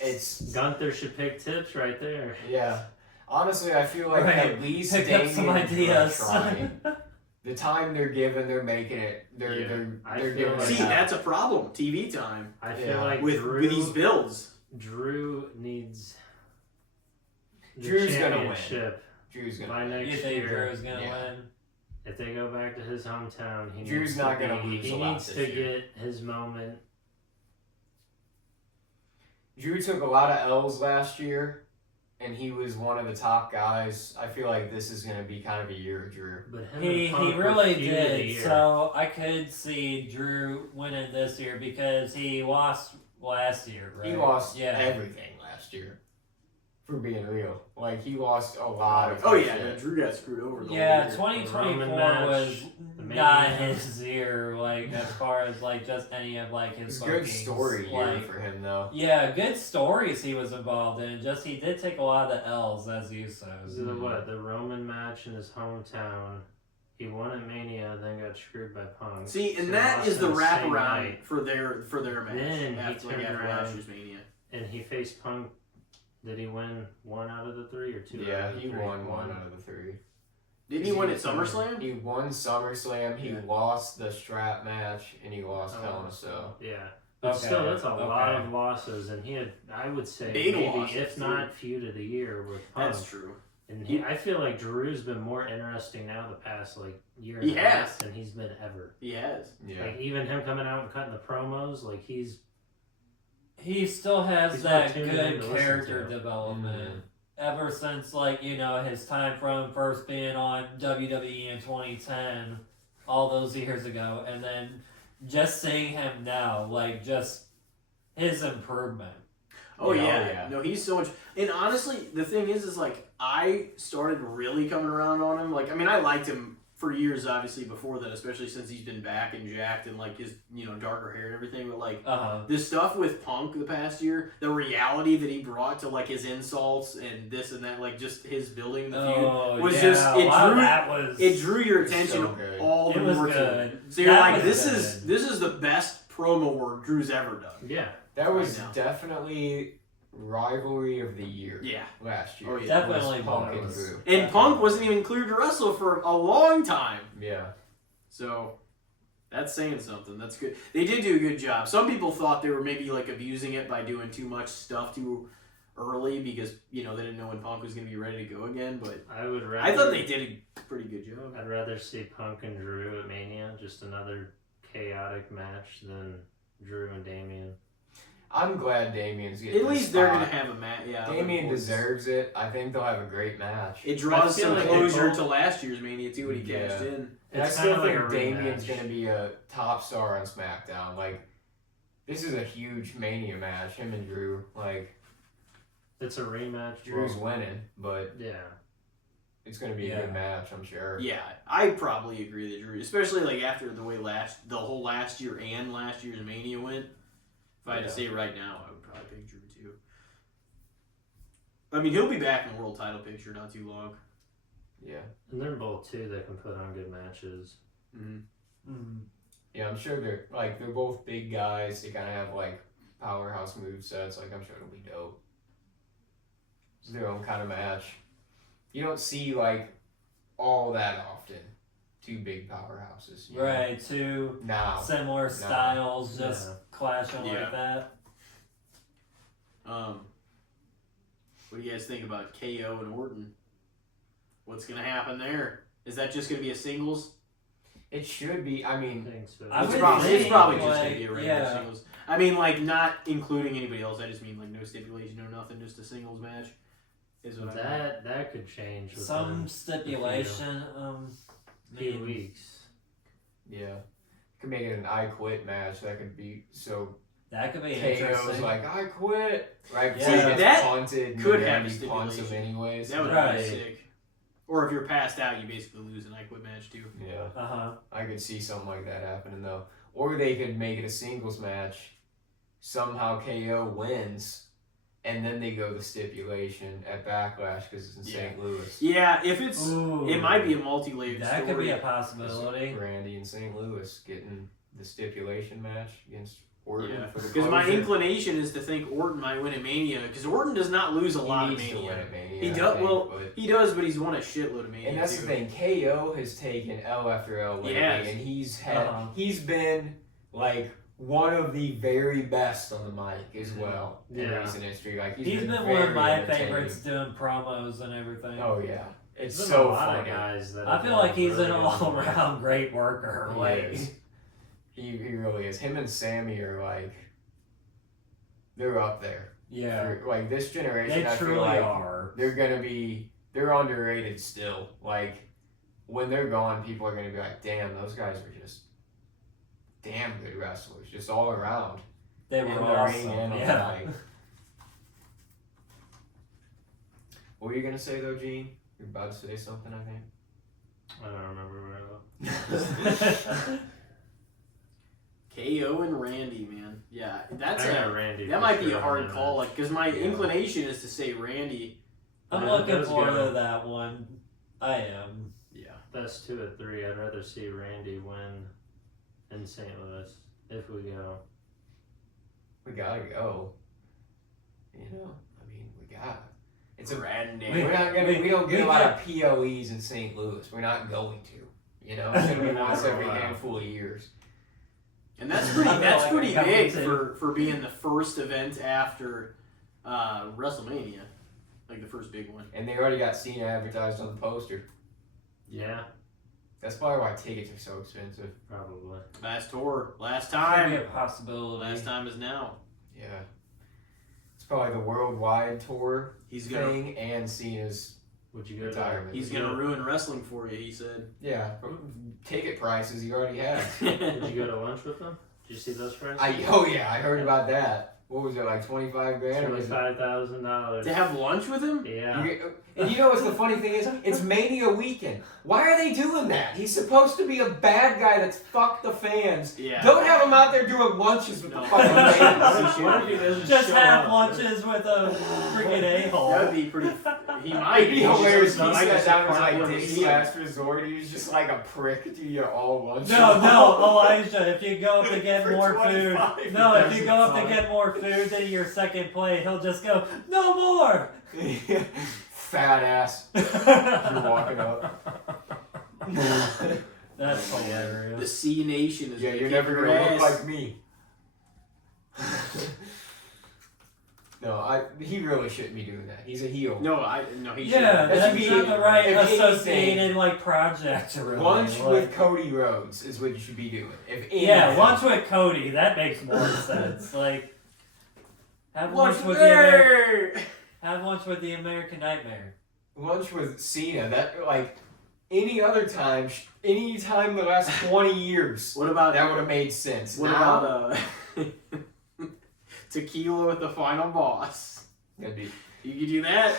it's Gunther should pick tips right there. yeah. Honestly, I feel like Right. at least Pick up some Damian ideas. trying. The time they're given, they're making it. They're Yeah. I they're feel giving like- See, it out. that's a problem. TV time I feel Yeah. like with these builds. Drew needs the Drew's gonna win. championship Drew's by gonna. next You think year. Drew's gonna Yeah. win? If they go back to his hometown, he Drew's needs not to gonna be, lose he a lot needs this to year. get his moment. Drew took a lot of L's last year, and he was one of the top guys. I feel like this is gonna be kind of a year of Drew. But him He and Punk were really feud of the did. year. So I could see Drew winning this year because he lost last year, right? He lost Yeah. everything last year. For being real, like he lost a lot of. Oh yeah, shit. no, Drew got screwed over. The Yeah, whole year. 2024 The Roman match, was the not Mania. his year, like as far as like just any of like his It's a good bookings. story year Like, for him though. yeah, good stories he was involved in. Just he did take a lot of the L's, as you said. So the Roman match in his hometown. He won at Mania, then got screwed by Punk. See, and So that lost is the on same wraparound night. for their match Then he after turned after around. last year's Mania. And he faced Punk. Did he win 1 out of the 3 or 2? Yeah, out of the he 3? won 1 out of the 3. Didn't he win at SummerSlam? He won SummerSlam. He Yeah. lost the strap match, and he lost Hell in a Oh, Cell. Yeah. But Okay, still, that's a lot okay. of losses, and he had, I would say, Big maybe losses, if not feud of the year with Punk. That's true. And I feel like Drew's been more interesting now the past year and He a half has. than he's been ever. He has. Yeah. Like even him coming out and cutting the promos, like He still has He's that not tuned in good to listen character to. development. Ever since, like, you know, his time from first being on WWE in 2010, all those years ago, and then just seeing him now, like, just his improvement. Oh Yeah, yeah. oh, yeah. No, he's so much. And honestly, the thing is like I started really coming around on him. Like, I mean, I liked him for years, obviously before that, especially since he's been back and jacked and like his, you know, darker hair and everything. But like the stuff with Punk the past year, the reality that he brought to like his insults and this and that, like just his building the feud was just a lot of drew that was it drew your It's attention so good. all the It was more to good. it. So you're That like, was this is the best promo work Drew's ever done. yeah. That was Right now. definitely rivalry of the year Yeah. last year. Oh, yeah. Definitely Was Punk and was. Drew. And Definitely. Punk wasn't even cleared to wrestle for a long time. Yeah. So that's saying something. That's good. They did do a good job. Some people thought they were maybe like abusing it by doing too much stuff too early because, you know, they didn't know when Punk was going to be ready to go again. But I would rather. I thought they did a pretty good job. I'd rather see Punk and Drew at Mania, just another chaotic match, than Drew and Damian. I'm glad Damian's getting At this least they're spot. going to have a match. Yeah, Damian of course. deserves it. I think they'll have a great match. It draws I feel some like they closure both- to last year's Mania too when he Yeah. cashed in. And I It's still kinda like think a Damian's rematch. going to be a top star on SmackDown. Like, this is a huge Mania match. Him and Drew. Like, It's a rematch. Drew's well, winning, but yeah. it's going to be a good match, I'm sure. Yeah, I probably agree that Drew, especially like after the way the whole last year and last year's Mania went. If I had to Yeah. say right now, I would probably pick Drew too. I mean, he'll be back in the world title picture not too long. Yeah. And they're both two that can put on good matches. Mm-hmm. Yeah, I'm sure they're both big guys. They kind of have like powerhouse movesets. Like, I'm sure it'll be dope. It's their own kind of match. You don't see like all that often. Two big powerhouses. you know? Right, two Now. similar styles just Yeah. clashing Yeah. like that. What do you guys think about KO and Orton? What's gonna happen there? Is that just gonna be a singles? It should be. I I mean, think so. I It's would probably, think, it's probably just like, gonna be a regular yeah. singles. I mean, like not including anybody else. I just mean like no stipulation, no nothing, just a singles match. Is what I mean. That could change within Some stipulation. a few weeks. yeah. Could make it an I quit match. That could be so. That could be KO's interesting. like, I quit. Right? Yeah. So he gets That punted. And could then have he punts him stipulation. anyways. That would Right. be sick. Or if you're passed out, you basically lose an I quit match too. Yeah. Uh-huh. I could see something like that happening though. Or they could make it a singles match. Somehow KO wins, and then they go the stipulation at Backlash because it's in St. Louis. Yeah, if it's Ooh. it might be a multi-layered That story. could be a possibility. Randy in St. Louis getting the stipulation match against Orton Yeah, for the because my closure. inclination is to think Orton might win at Mania because Orton does not lose a lot He of needs to win Mania. at Mania. He I does- think, well, but- He does, but he's won a shitload of Mania. and that's too. the thing. KO has taken L after L lately, Yes. and Uh-huh. he's been like one of the very best on the mic as well in Yeah. recent history. Like He's been one very of my entertaining. favorites doing promos and everything. Oh yeah, it's There's so a lot funny. of guys that I have feel done like he's really an good work. all-around great worker. He Like, is. He really is. Him and Sammy are like, they're up there. yeah, For, like this generation, they I feel truly like are. they're underrated still. Like when they're gone, people are gonna be like, damn, those guys were just damn good wrestlers, just all around. They In were the awesome. ring and on the Yeah. mic. What were you gonna say though, Gene? You're about to say something, I think. I don't remember where I was. KO and Randy, man. Yeah, that's I got a Randy. that for might be sure a hard on that call. match. Like, because my Yeah. inclination is to say Randy. I'm Yeah, looking those forward go. to that one. I am. Yeah. That's 2 of 3. I'd rather see Randy win in St. Louis if we go. We gotta go. You know, I mean, we gotta. It's a Randy. We're not gonna. we- We don't get we a lot could- of POEs in St. Louis. We're not going to. You know, it's gonna be once every handful of years. And that's pretty. I feel That's like pretty I'm coming big too. for being the first event after WrestleMania, like the first big one. And they already got Cena advertised on the poster. Yeah, That's probably why tickets are so expensive. probably. Last tour, last Could be time. a possibility. Last time is now. Yeah. It's probably the worldwide tour He's gonna thing and Cena's Would you go retirement. he's gonna ruin wrestling for you. He said. Yeah. Ticket prices he already has. Did you go to lunch with them? Did you see those prices? Oh yeah, I heard about that. What was it, like 25 grand? Or was it- $25,000. To have lunch with him? Yeah. And you know what's the funny thing is? It's Mania weekend. Why are they doing that? He's supposed to be a bad guy that's fucked the fans. Yeah. Don't have him out there doing lunches with No. the fucking fans. What if he doesn't Just show have up? lunches with a freaking a-hole. That would be pretty. He might. It'd be hilarious if he Might sat just down and was part like, of the Dick's scene. last resort. He was just like a prick to you all lunch. No, Elijah, if you go up to get For more food, 25, no, if you he go up to doesn't get more food than your second plate, he'll just go, no more! Fat ass. You're walking up. That's The hilarious. C Nation is Yeah, gonna you're kick never your gonna ass. look like me. No, he really shouldn't be doing that. He's a heel. No, he should. Yeah, That that's should be- not the right if anything, associated, like, project, really. Lunch like- with Cody Rhodes is what you should be doing. If Yeah, anything. lunch with Cody, that makes more sense. Like, have lunch Lunch with there. have lunch with the American Nightmare. Lunch with Cena. That like any other time, any time the last 20 years, What about that would have made sense. What Now, about tequila with the final boss? that'd be You could do that.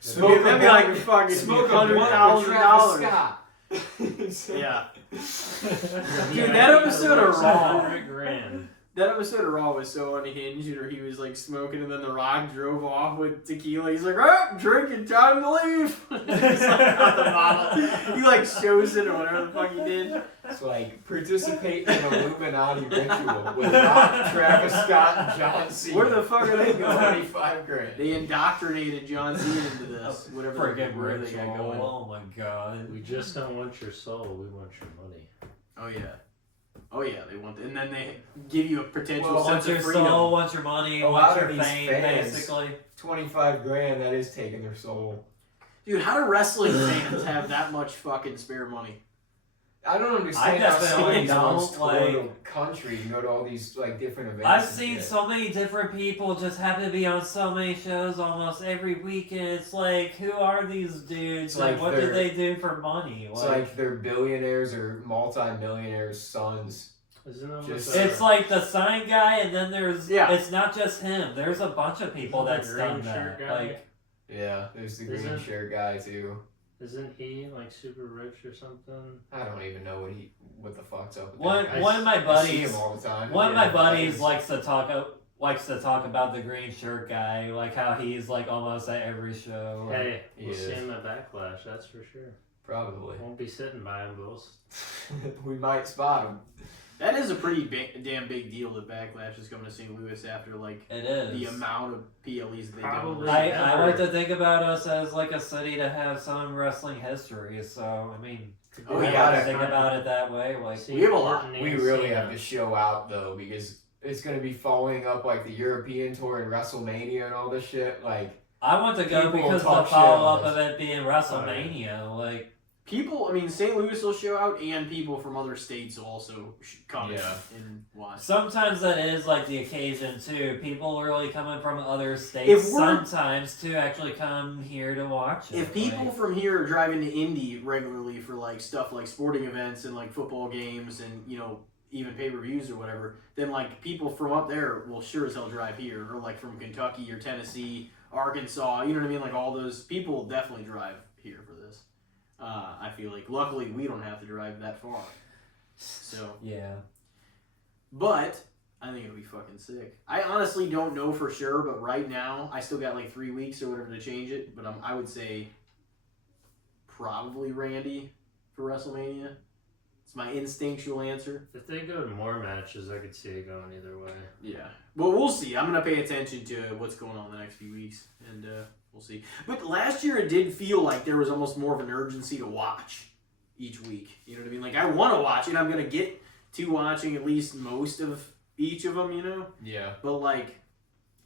smoke That'd be like fucking smoke a blunt with $100,000. Travis Scott. Yeah. Dude, that episode of Raw- $100,000. That episode of Raw was so unhinged, where he was like smoking, and then The Rock drove off with tequila. He's like, "Oh, drinking, time to leave." He's like, got the bottle. He like shows it or whatever the fuck he did. It's like participate in an Illuminati ritual with Rock, Travis Scott, and John Cena. Where the fuck are they going? 25 grand. They indoctrinated John Cena into this. Whatever Freaking where they got ritual. going. Oh my god. We just don't want your soul. We want your money. Oh yeah. Oh yeah, they want, and then they give you a potential Well, sense Want your of freedom. soul, want your money, A want lot your of these fame, fans- basically. 25 grand, that is taking their soul. Dude, how do wrestling fans have that much fucking spare money? I don't understand I how definitely someone wants don't, to like- go to country and go to all these like different events. I've and seen shit. so many different people just happen to be on so many shows almost every weekend. It's like, who are these dudes? It's Like, like what do they're- they do for money? It's like they're billionaires or multi-millionaires' sons. Isn't that Just- what it's like the sign guy, and then there's Yeah. It's not just him. There's a bunch of people Isn't the that's green done that. shirt guy? Like, Yeah, there's the green Isn't- shirt guy too. Isn't he like super rich or something? I don't even know what the fuck's up with one that guy. one of my I see buddies, him all the time. one of my Yeah, buddies buddies. likes to talk about the green shirt guy, like how he's like almost at every show. Like, Hey, he we'll see is. him at Backlash, that's for sure. Probably. Won't be sitting by him, Bulls. We might spot him. That is a pretty damn big deal that Backlash is coming to St. Louis after like it is. the amount of PLEs they Probably. do. I like to think about us as like a city to have some wrestling history. So I mean, Oh, we yeah, gotta that's think fine. about it that way. Like, We have a lot. Orton We and really Cena. have to show out though, because it's gonna be following up like the European tour and WrestleMania and all this shit. Like, I want to go People because the talk shit follow on up of it being WrestleMania. Like, People, I mean, St. Louis will show out, and people from other states will also come Yeah. and watch. sometimes that is like the occasion too. People really coming from other If states we're- sometimes to actually come here to watch it. If people Like, from here are driving to Indy regularly for like stuff like sporting events and like football games and even pay-per-views or whatever, then like people from up there will sure as hell drive here, or like from Kentucky or Tennessee, Arkansas. You know what I mean? Like all those people will definitely drive here for this. I feel like luckily we don't have to drive that far. So, yeah. but I think it'll be fucking sick. I honestly don't know for sure, but right now I still got like 3 weeks or whatever to change it. But I would say probably Randy for WrestleMania. It's my instinctual answer. If they go to more matches, I could see it going either way. Yeah. Well, we'll see. I'm gonna pay attention to what's going on the next few weeks, and we'll see. But last year it did feel like there was almost more of an urgency to watch each week. You know what I mean? Like I want to watch it. I'm gonna get to watching at least most of each of them. yeah. But like,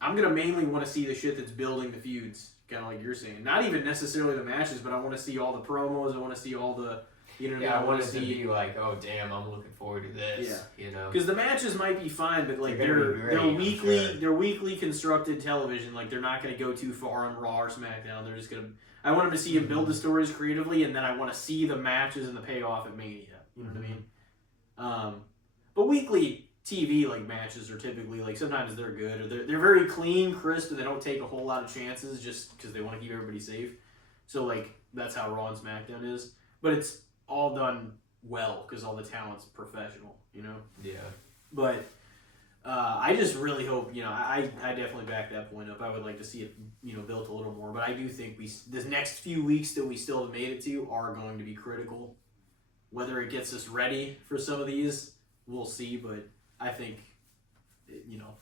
I'm gonna mainly want to see the shit that's building the feuds, kind of like you're saying. Not even necessarily the matches, but I want to see all the promos. I want to see all the, Yeah, I want to it to be like, oh damn, I'm looking forward to this. You know. because the matches might be fine, but like They're gonna be they're great, I'm weekly sure. they're weekly constructed television. Like they're not gonna go too far on Raw or SmackDown. They're just gonna. I want them to see him build the stories creatively, and then I want to see the matches and the payoff at Mania. You know what I mean? But weekly TV like matches are typically like sometimes they're good or they're very clean, crisp, and they don't take a whole lot of chances just because they want to keep everybody safe. So like that's how Raw and SmackDown is, but it's all done well because all the talent's professional, Yeah. But I just really hope, I definitely back that point up. I would like to see it, built a little more. But I do think this next few weeks that we still have made it to are going to be critical. Whether it gets us ready for some of these, we'll see. But I think,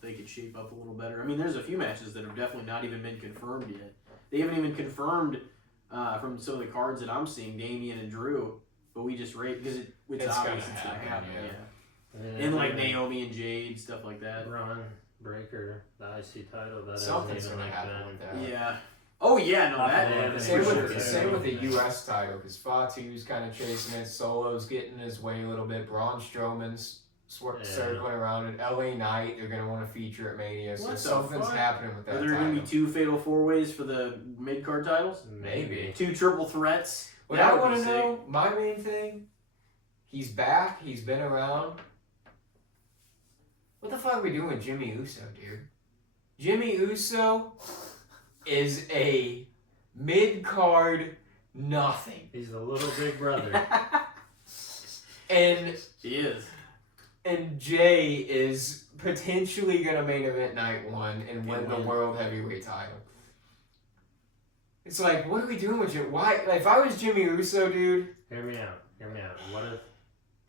they could shape up a little better. I mean, there's a few matches that have definitely not even been confirmed yet. They haven't even confirmed from some of the cards that I'm seeing, Damian and Drew. But we just rate because it's It's obvious gonna it's going to happen, happen. yeah. Yeah. And like Naomi and Jade, stuff like that. Ron Breaker, the IC title. That Something's hasn't gonna even happen been. with that. Yeah. Oh yeah, no that. Yeah, Same for with, sure. same with the U.S. title, because Fatu's kind of chasing it, Solo's getting his way a little bit, Braun Strowman's Yeah. circling around it, LA Knight, they're going to want to feature at Mania, so What the something's fuck? happening with that Are there going to title. be 2 fatal 4-ways for the mid card titles? Maybe. 2 triple threats. What That I would want be to know, my main thing, he's back, he's been around. What the fuck are we doing with Jimmy Uso, dude? Jimmy Uso is a mid-card nothing. He's the little big brother. And He is. and Jay is potentially gonna main event night 1 and win the win. world heavyweight title. It's like, what are we doing with Jimmy? Why? Like, if I was Jimmy Uso, dude, Hear me out. What if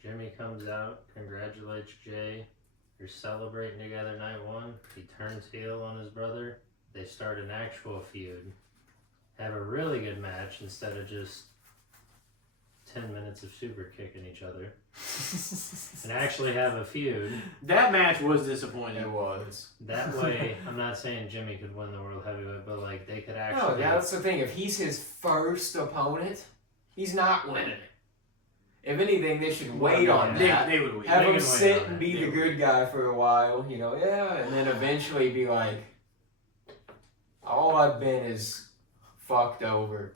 Jimmy comes out, congratulates Jay, you're celebrating together night 1, he turns heel on his brother, they start an actual feud, have a really good match instead of just 10 minutes of super kicking each other and actually have a feud. That match was disappointing. It was. That way, I'm not saying Jimmy could win the World Heavyweight, but like they could actually. No, that's the thing. If he's his first opponent, he's not winning it. If anything, they should wait on that. They would wait. Have They him can wait sit on and it. be They the would. good guy for a while, and then eventually be like, all I've been is fucked over.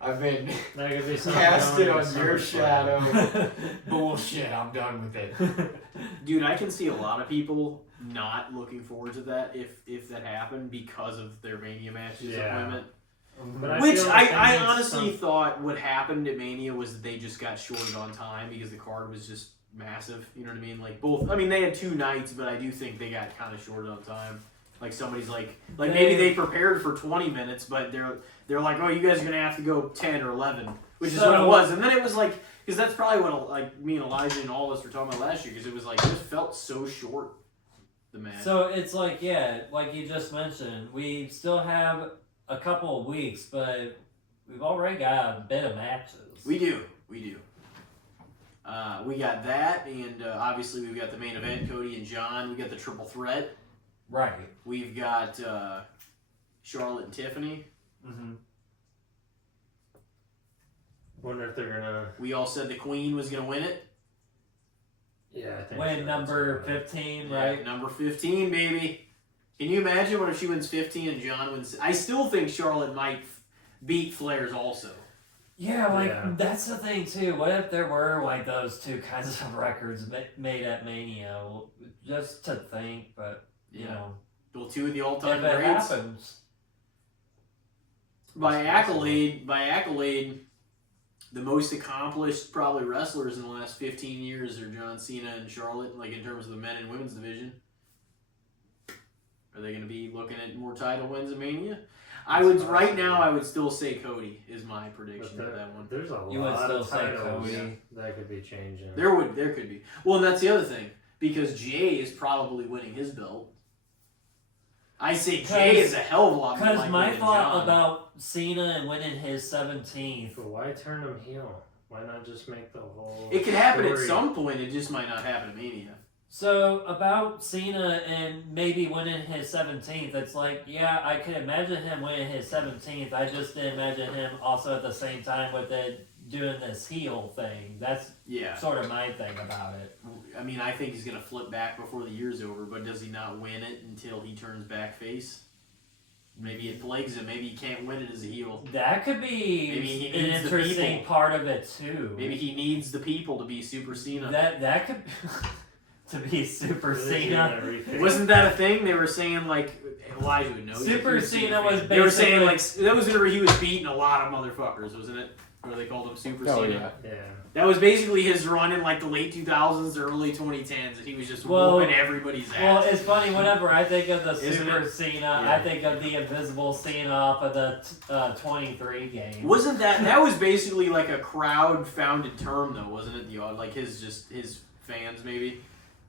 I've been That could be something casted going on to your SummerSlam. shadow. Bullshit, I'm done with it. Dude, I can see a lot of people not looking forward to that if that happened because of their Mania match disappointment. But I Which feel like I that needs honestly some- thought what happened at Mania was that they just got shorted on time because the card was just massive. You know what I mean? Like both. I mean, they had 2 nights, but I do think they got kind of shorted on time. Like somebody's like maybe they prepared for 20 minutes, but they're like, oh, you guys are gonna have to go 10 or 11, which is what it was. And then it was like, because that's probably what like me and Elijah and all of us were talking about last year, because it was like this felt so short. The match. So it's like, yeah, like you just mentioned, we still have a couple of weeks, but we've already got a bit of matches. We do. We got that, and obviously we've got the main event, Cody and John. We got the triple threat. Right. We've got Charlotte and Tiffany. Mm-hmm. Wonder if they're gonna. We all said the Queen was going to win it. Yeah, I think. Win so. number That's 15, Yeah, right? number 15, baby. Can you imagine what if she wins 15 and John wins? I still think Charlotte might beat Flair's also. Yeah, like, Yeah. that's the thing, too. What if there were, like, those 2 kinds of records made at Mania? Well, just to think, but, you know. Well, 2 of the If all-time it greats. happens. By accolade, the most accomplished probably wrestlers in the last 15 years are John Cena and Charlotte, like in terms of the men and women's division. Are they going to be looking at more title wins at Mania? I would still say Cody is my prediction But for that one. There's a You would lot of still say titles Cody. that could be changing. There could be. Well, and that's the other thing, because Jay is probably winning his belt. I say Jay is a hell of a lot more Because likely my than thought John. about Cena and winning his 17th. But why turn him heel? Why not just make the whole? It could happen at story- some point. It just might not happen at Mania. So, about Cena and maybe winning his 17th, it's like, yeah, I could imagine him winning his 17th. I just didn't imagine him also at the same time with it doing this heel thing. That's Yeah. sort of my thing about it. I mean, I think he's going to flip back before the year's over, but does he not win it until he turns back face? Maybe it plagues him. Maybe he can't win it as a heel. That could be Maybe he an needs the interesting people. part of it, too. Maybe he needs the people to be Super Cena. That could... to be Super Really Cena. gonna refix- Wasn't that a thing? They were saying, like, Elijah would know. Super He's a Cena was fan. They were saying, basically- like, that was whenever he was beating a lot of motherfuckers, wasn't it? Where they called him Super Oh, Cena. yeah. Yeah. That was basically his run in, like, the late 2000s, early 2010s, and he was just Well- whooping everybody's ass. Well, it's funny, whenever I think of the Isn't Super it? Cena, Yeah. I think of the Invisible Cena off of the 23 game. Wasn't that was basically like a crowd-founded term, though, wasn't it? Like his fans, maybe?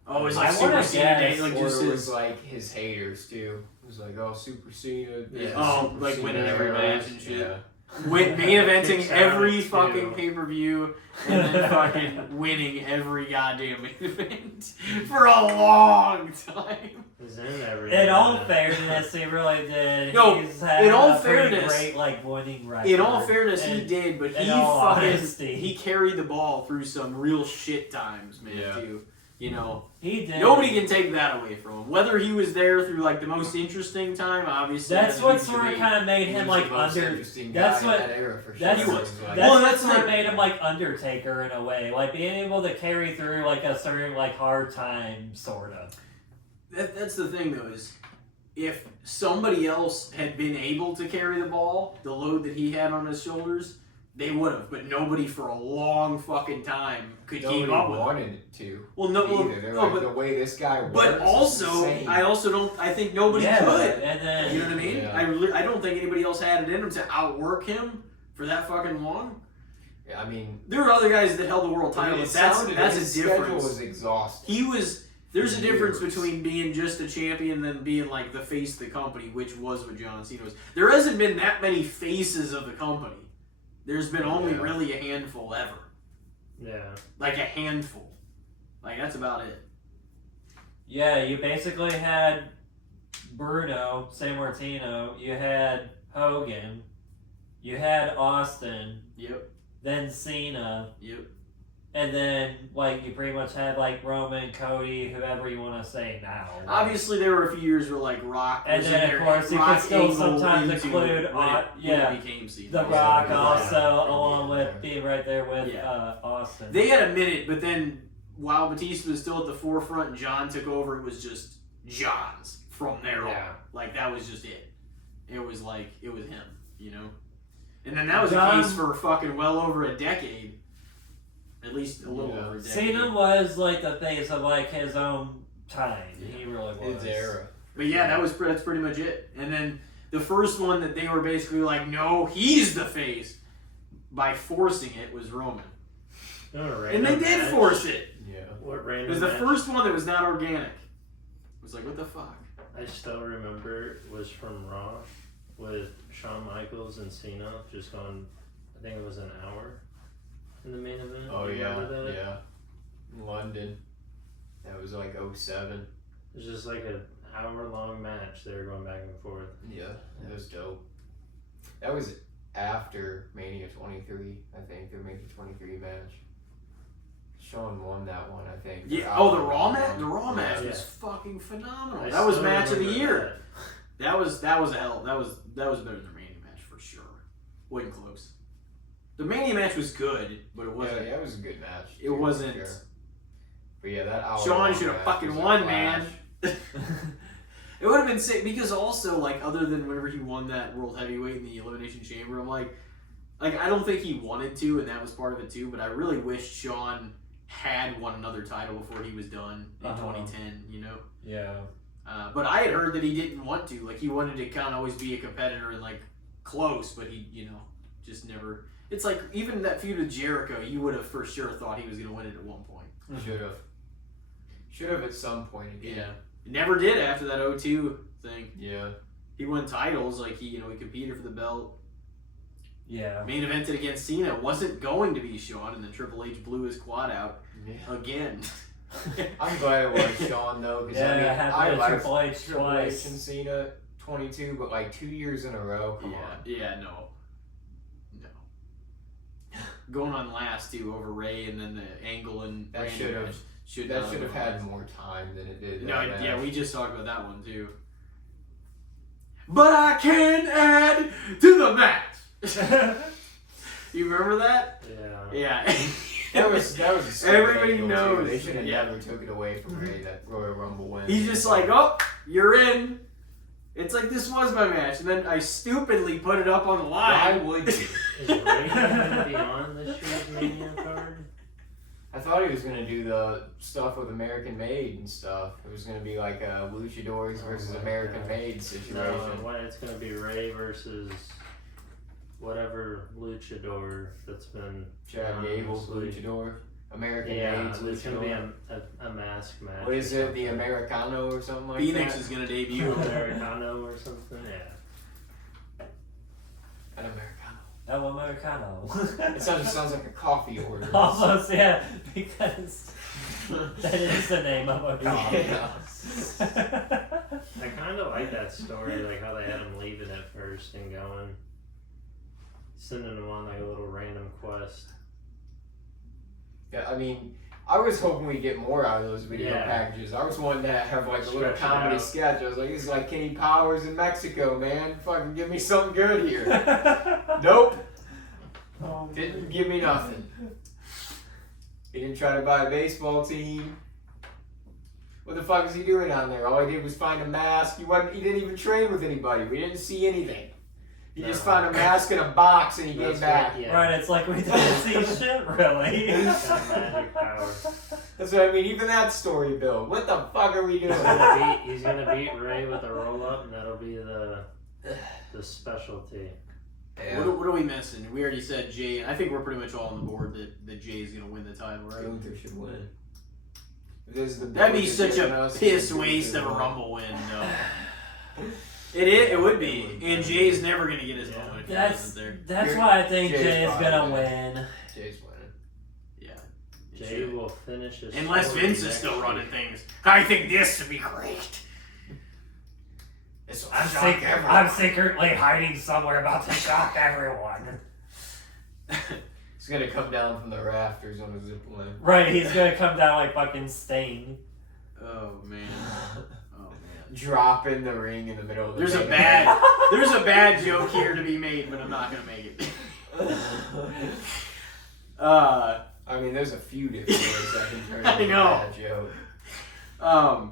Oh, it was like I Super wanna Cena guess, Day, like Or just it was his... like his haters too. It was like, oh, Super Cena. Yeah. Oh, Super like Cena winning every era. match and shit. Yeah. Main eventing Kicks every out, fucking too. pay-per-view and then fucking winning every goddamn main event for a long time. He's in every. In all fairness, he really did. No, He's had in all a pretty fairness- great like winning record. In all fairness, he And did, but in he all fucking honesty. he carried the ball through some real shit times, man. Yeah. Too, you know. He did. Nobody can take that away from him. Whether he was there through like the most interesting time, obviously. That's that's what a huge sort of debate. kind of made He him was like the most under. interesting that's guy what- in that era for sure. That's He was. It was like, Well, That's that's what like- made him like Undertaker in a way, like being able to carry through like a certain like hard time, sort of. That's the thing, though, is if somebody else had been able to carry the ball, the load that he had on his shoulders, they would have. But nobody for a long fucking time could nobody keep up with him. wanted to. Well, no, well, Either. They're no, like, but the way this guy works. but is also, insane. I also don't. I think nobody yeah, could. and then You know what I mean? Yeah. I don't think anybody else had it in them to outwork him for that fucking long. Yeah, I mean, There were other guys that held the world title, it but that's sounded- a his schedule difference. was exhausting. He was. There's a difference Years. between being just a champion than being like the face of the company, which was what John Cena was. There hasn't been that many faces of the company. There's been only Yeah. really a handful ever. Yeah. Like a handful. Like that's about it. Yeah, you basically had Bruno, San Martino, you had Hogan, you had Austin, Yep. then Cena, Yep. and then like you pretty much had like Roman, Cody, whoever you want to say now. Obviously, there were a few years where like Rock And was then, in of there. course, you Rock could still angled sometimes into include, when yeah, it became Cena. The Yeah. Rock Yeah. also, Yeah. along Yeah. with being right there with Yeah. Austin. They had a minute, but then while Batista was still at the forefront and John took over, it was just John's from there on. Yeah. Like that was just it. It was like it was him, you know. And then that was John- the case for fucking well over a decade. At least a little Yeah. over a decade. Cena was like the face of like his own time. He really was. His era. But yeah, that's pretty much it. And then the first one that they were basically like, no, he's the face, by forcing it was Roman. And they did force it. Yeah. What It random was the match first one that was not organic. It was like, what the fuck? I still remember was from Raw with Shawn Michaels and Cena just going, I think it was an hour in the main event. Oh You yeah. remember that? Yeah. London. That was like 07. It was just like an hour-long match. They were going back and forth. Yeah. That was dope. That was after Mania 23, I think. The Mania 23 match. Sean won that one, I think. Yeah. Oh, the Raw match. The Raw match Yeah. was fucking phenomenal. I That was still match of the remember year. that. That was a hell. That was better than the Mania match for sure. Wasn't close. The Mania match was good, but it Yeah, wasn't. yeah, it was a good match. It wasn't. Sure. But yeah, that hour. Sean should have fucking won, man. Flash. It would have been sick because also like other than whenever he won that world heavyweight in the Elimination Chamber, I'm like I don't think he wanted to, and that was part of it too. But I really wish Sean had won another title before he was done in 2010. You know. Yeah. But I had heard that he didn't want to. Like he wanted to kind of always be a competitor and like close, but he, just never. It's like even that feud with Jericho, you would have for sure thought he was going to win it at one point. Should have. Should have at some point again. Yeah, never did after that 0-2 thing. Yeah. He won titles, like he competed for the belt. Yeah. Main evented against Cena, wasn't going to be Shawn, and then Triple H blew his quad out Yeah. again. I'm glad it was Sean though, because Yeah, it I happened to like Triple H Triple twice. H and Cena 22, but like 2 years in a row. Come on. Yeah, no. Going on last too over Ray, and then the Angle and That Randy should've- match should That not should have gone had last. more time than it did. No, that yeah, match. we just talked about that one too. But I can add to the match. You remember that? Yeah. Yeah. That was a stupid Everybody angle, too. knows. They should have Yeah. never took it away from Ray, that Royal Rumble win. He's just like, oh, you're in. It's like, this was my match. And then I stupidly put it up on the why line. would you? Is Ray going to be on this year's Mania card? I thought he was gonna do the stuff with American Made and stuff. It was gonna be like a Luchadors versus my American God. Made No, situation. why it's going to be Ray versus whatever luchador that's been. Chad Gable's honestly- Luchador, American Yeah, Made's it's going to be Luchador. a mask match. What is or it? The something. Americano or something like Phoenix that? is going to debut. Americano or something, yeah. An Americano. El Americano. It just sounds like a coffee order. Almost, yeah, because that is the name of a coffee. Yeah. I kind of like that story, like how they had him leaving at first and going, sending him on like a little random quest. Yeah, I mean, I was hoping we'd get more out of those video Yeah. packages. I was wanting to have like a little Stretch it comedy out. sketch. I was like, this is like Kenny Powers in Mexico, man. Fucking give me something good here. Nope. Oh, Didn't give me nothing. He didn't try to buy a baseball team. What the fuck is he doing on there? All he did was find a mask. He didn't even train with anybody. We didn't see anything. He just No. found a mask in a box and he That's came back. right, yeah. Right, it's like we didn't see shit, really. Got magic power. That's what I mean. Even that story, Bill. What the fuck are we doing? He's gonna beat Ray with a roll up, and that'll be the specialty. What are we missing? We already said Jay. I think we're pretty much all on the board that Jay is going to win the title, right? Gunther should win. This is the That'd be biggest such given a us piss Gunther waste of a win. Rumble win, though. It would be. And Jay's never going to get his moment if he That's isn't there. that's why I think Jay's Jay is probably gonna winning. win. Jay's winning. Yeah. Jay will finish his Unless story Vince is next still week. running things. I think this would be great. This will I'm, shock everyone. I'm secretly hiding somewhere about to shock everyone. He's gonna come down from the rafters on a zip line. Right, he's gonna come down like fucking Sting. Oh man. Oh man. Drop in the ring in the middle of the There's a ring. bad joke here to be made, but I'm not gonna make it. I mean, there's a few different ways that can turn I into a know. bad joke.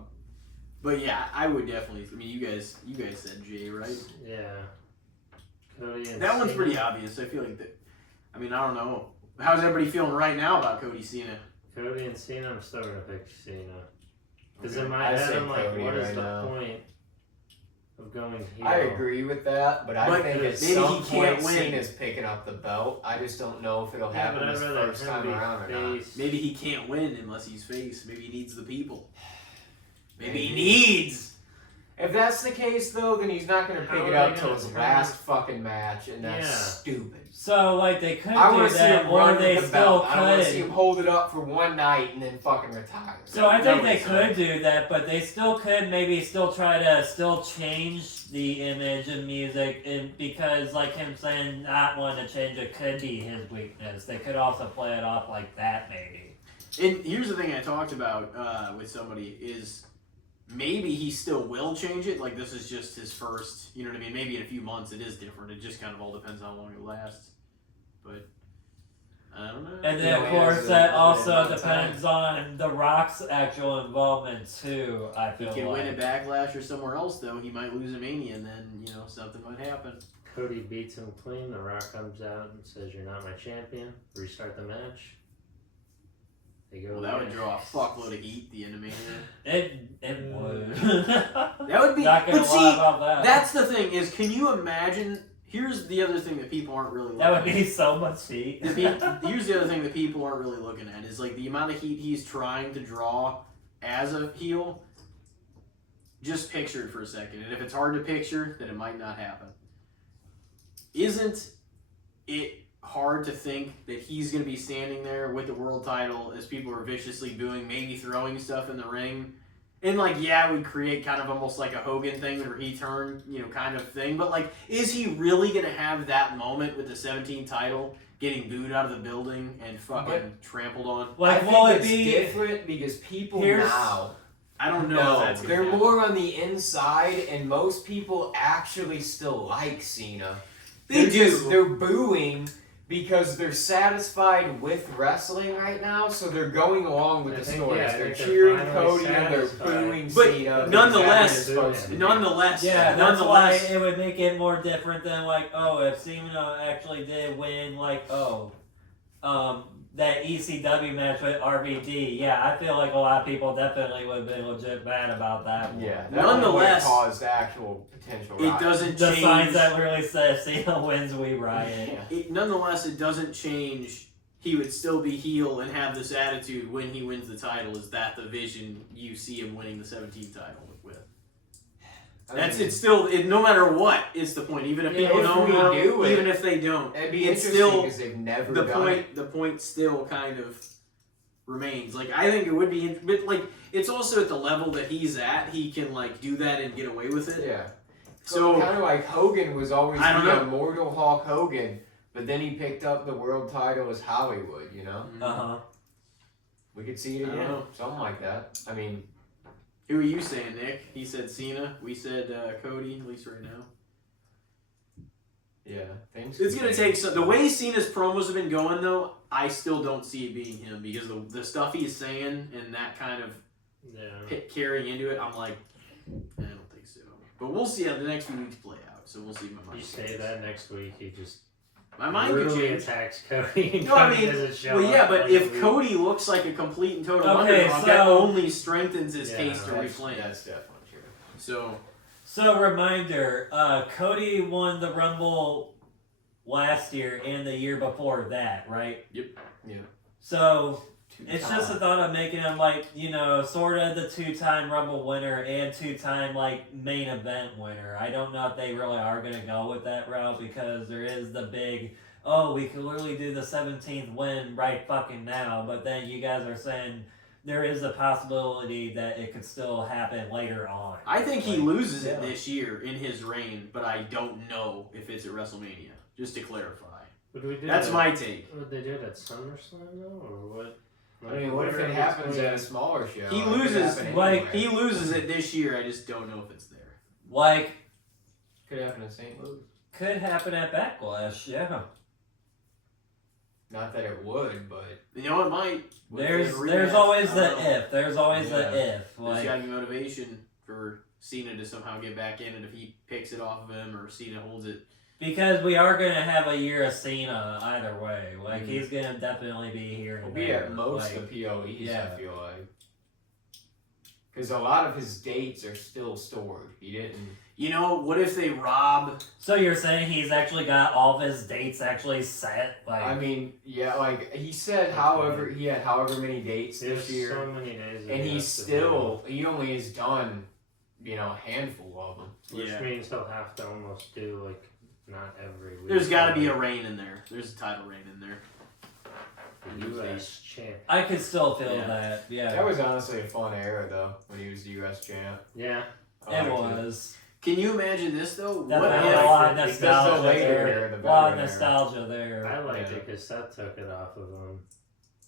But yeah, I would definitely. I mean, you guys said Jay, right? Yeah. Cody and That one's Cena. pretty obvious. I feel like that. I mean, I don't know. How's everybody feeling right now about Cody Cena? Cody and Cena, I'm still gonna pick Cena. Because Okay. in my I head, say I'm like, Cody what is right the now. point of going heel? I agree with that, but I But think at maybe some he can't point win. Cena's picking up the belt. I just don't know if it'll Yeah, happen but I'd this rather first him time be around or not. face. Maybe he can't win unless he's face. Maybe he needs the people. Maybe he Maybe. needs. If that's the case, though, then he's not going to How pick are it they up gonna till his turn last fucking match, and that's Yeah. stupid. So, like, they could I do want to see that, him or run they with the still belt. I don't want to see him could. hold it up for one night and then fucking retire. So I think they Nobody's could do that, but they still could maybe still try to still change the image and music, and because like him saying not wanting to change it could be his weakness. They could also play it off like that, maybe. And here's the thing I talked about with somebody is maybe he still will change it. Like this is just his first. You know what I mean? Maybe in a few months it is different. It just kind of all depends on how long it lasts. But I don't know. And then Yeah, of it course is that a also amount of depends on The Rock's actual involvement too. I He feel can like. win at Backlash or somewhere else though. He might lose a Mania, and then you know something might happen. Cody beats him clean. The Rock comes out and says, "You're not my champion." Restart the match. They go. Well, that would there. draw a fuckload of heat. The end of Mania. It would. That would be. Not gonna But lie see, about that. that's the thing is, can you imagine? Here's the other thing that people aren't really. That would looking at. be so much heat. Here's the other thing that people aren't really looking at is like the amount of heat he's trying to draw as a heel. Just picture it for a second, and if it's hard to picture, then it might not happen. Isn't it hard to think that he's going to be standing there with the world title as people are viciously booing, maybe throwing stuff in the ring? And like, yeah, it would create kind of almost like a Hogan thing where he turned, you know, kind of thing. But like, is he really going to have that moment with the 17 title getting booed out of the building and fucking trampled on? Like, I will think it it's be? different because people Here's- now I don't know if that's gonna they're happen. more on the inside, and most people actually still like Cena. They do. They're booing because they're satisfied with wrestling right now, so they're going along with I the think, stories. yeah, I they're think they're cheering finally Cody and they're satisfied. booing But Cena. nonetheless- They're supposed to do. Nonetheless, Yeah, that's why nonetheless, it would make it more different than like, oh, if Cena actually did win, like, that ECW match with RVD. Yeah, I feel like a lot of people definitely would be legit mad about that one. Yeah, that Nonetheless, would cause actual potential it riots. doesn't The change. signs that literally says Cena wins, we riot. Nonetheless, it doesn't change. He would still be heel and have this attitude when he wins the title. Is that the vision you see him winning the 17 title with? I That's mean, it's still no matter what. It's the point. Even if Yeah, people if don't we know, do it, even if they don't, It'd be it's interesting still because they've never the done point. it. The point still kind of remains. Like I think it would be, but like it's also at the level that he's at. He can like do that and get away with it. Yeah. So kind of like Hogan was always I don't the know. immortal Hulk Hogan, but then he picked up the world title as Hollywood. You know, Uh-huh. we could see it I don't again, know. something like that. I mean, who are you saying, Nick? He said Cena. We said Cody. At least right now. yeah, things. It's can gonna change. take some. The way Cena's promos have been going, though, I still don't see it being him because the stuff he's saying and that kind of Yeah. carrying into it, I'm like, I don't think so. But we'll see how the next few weeks play out. So we'll see. My mind You say changes. that next week, he just My mind could brutally change. attacks Cody. And No, I Cody mean, doesn't show well, yeah, up but like if a week. Cody looks like a complete and total Okay, underdog, that so- only strengthens his Yeah, case to That's- reclaim. That's definitely true. So So, reminder, Cody won the Rumble last year and the year before that, right? Yep. Yeah. So, it's Two-time. just a thought of making him, like, you know, sort of the two-time Rumble winner and two-time, like, main event winner. I don't know if they really are going to go with that route because there is the big oh, we could literally do the 17th win right fucking now, but then you guys are saying there is a possibility that it could still happen later on. I think he Like, loses it yeah. this year in his reign, but I don't know if it's at WrestleMania. Just to clarify, Would we do that's that- my take. Would they do it at SummerSlam though, or what? I mean, what if where it in happens between- at a smaller show? He It could loses, happen like, anywhere. He loses it this year. I just don't know if it's there. Like, Could happen in St. Louis. could happen at Backlash, yeah. Not that it would, but You know, it might. What if they have a There's rematch? always I the don't know. if. There's always Yeah. the if. There's Like, got to be motivation for Cena to somehow get back in, and if he picks it off of him or Cena holds it, because we are gonna have a year of Cena either way. Like, Mhm. he's gonna definitely be here. it'll And be there. at most like, the PLEs, yeah. I feel like. Because a lot of his dates are still stored. He didn't. you know, what if they rob? So you're saying he's actually got all of his dates actually set? Like, I mean, yeah, like he said, however he had however many dates There's this year, so many days. that and he he's has to still he only has done, a handful of them. do, which Yeah. means he'll have to almost do like not every week. There's got to but, be a like, reign in there. There's a title reign in there. the U.S. champ. I could still feel Yeah. that. Yeah, That was honestly a fun era though when he was the U.S. champ. Yeah, I it liked was. Can you imagine this though? Definitely What a if? lot of Because the nostalgia later there. era, the A lot of better era. nostalgia there. I liked Yeah. it because Seth took it off of him.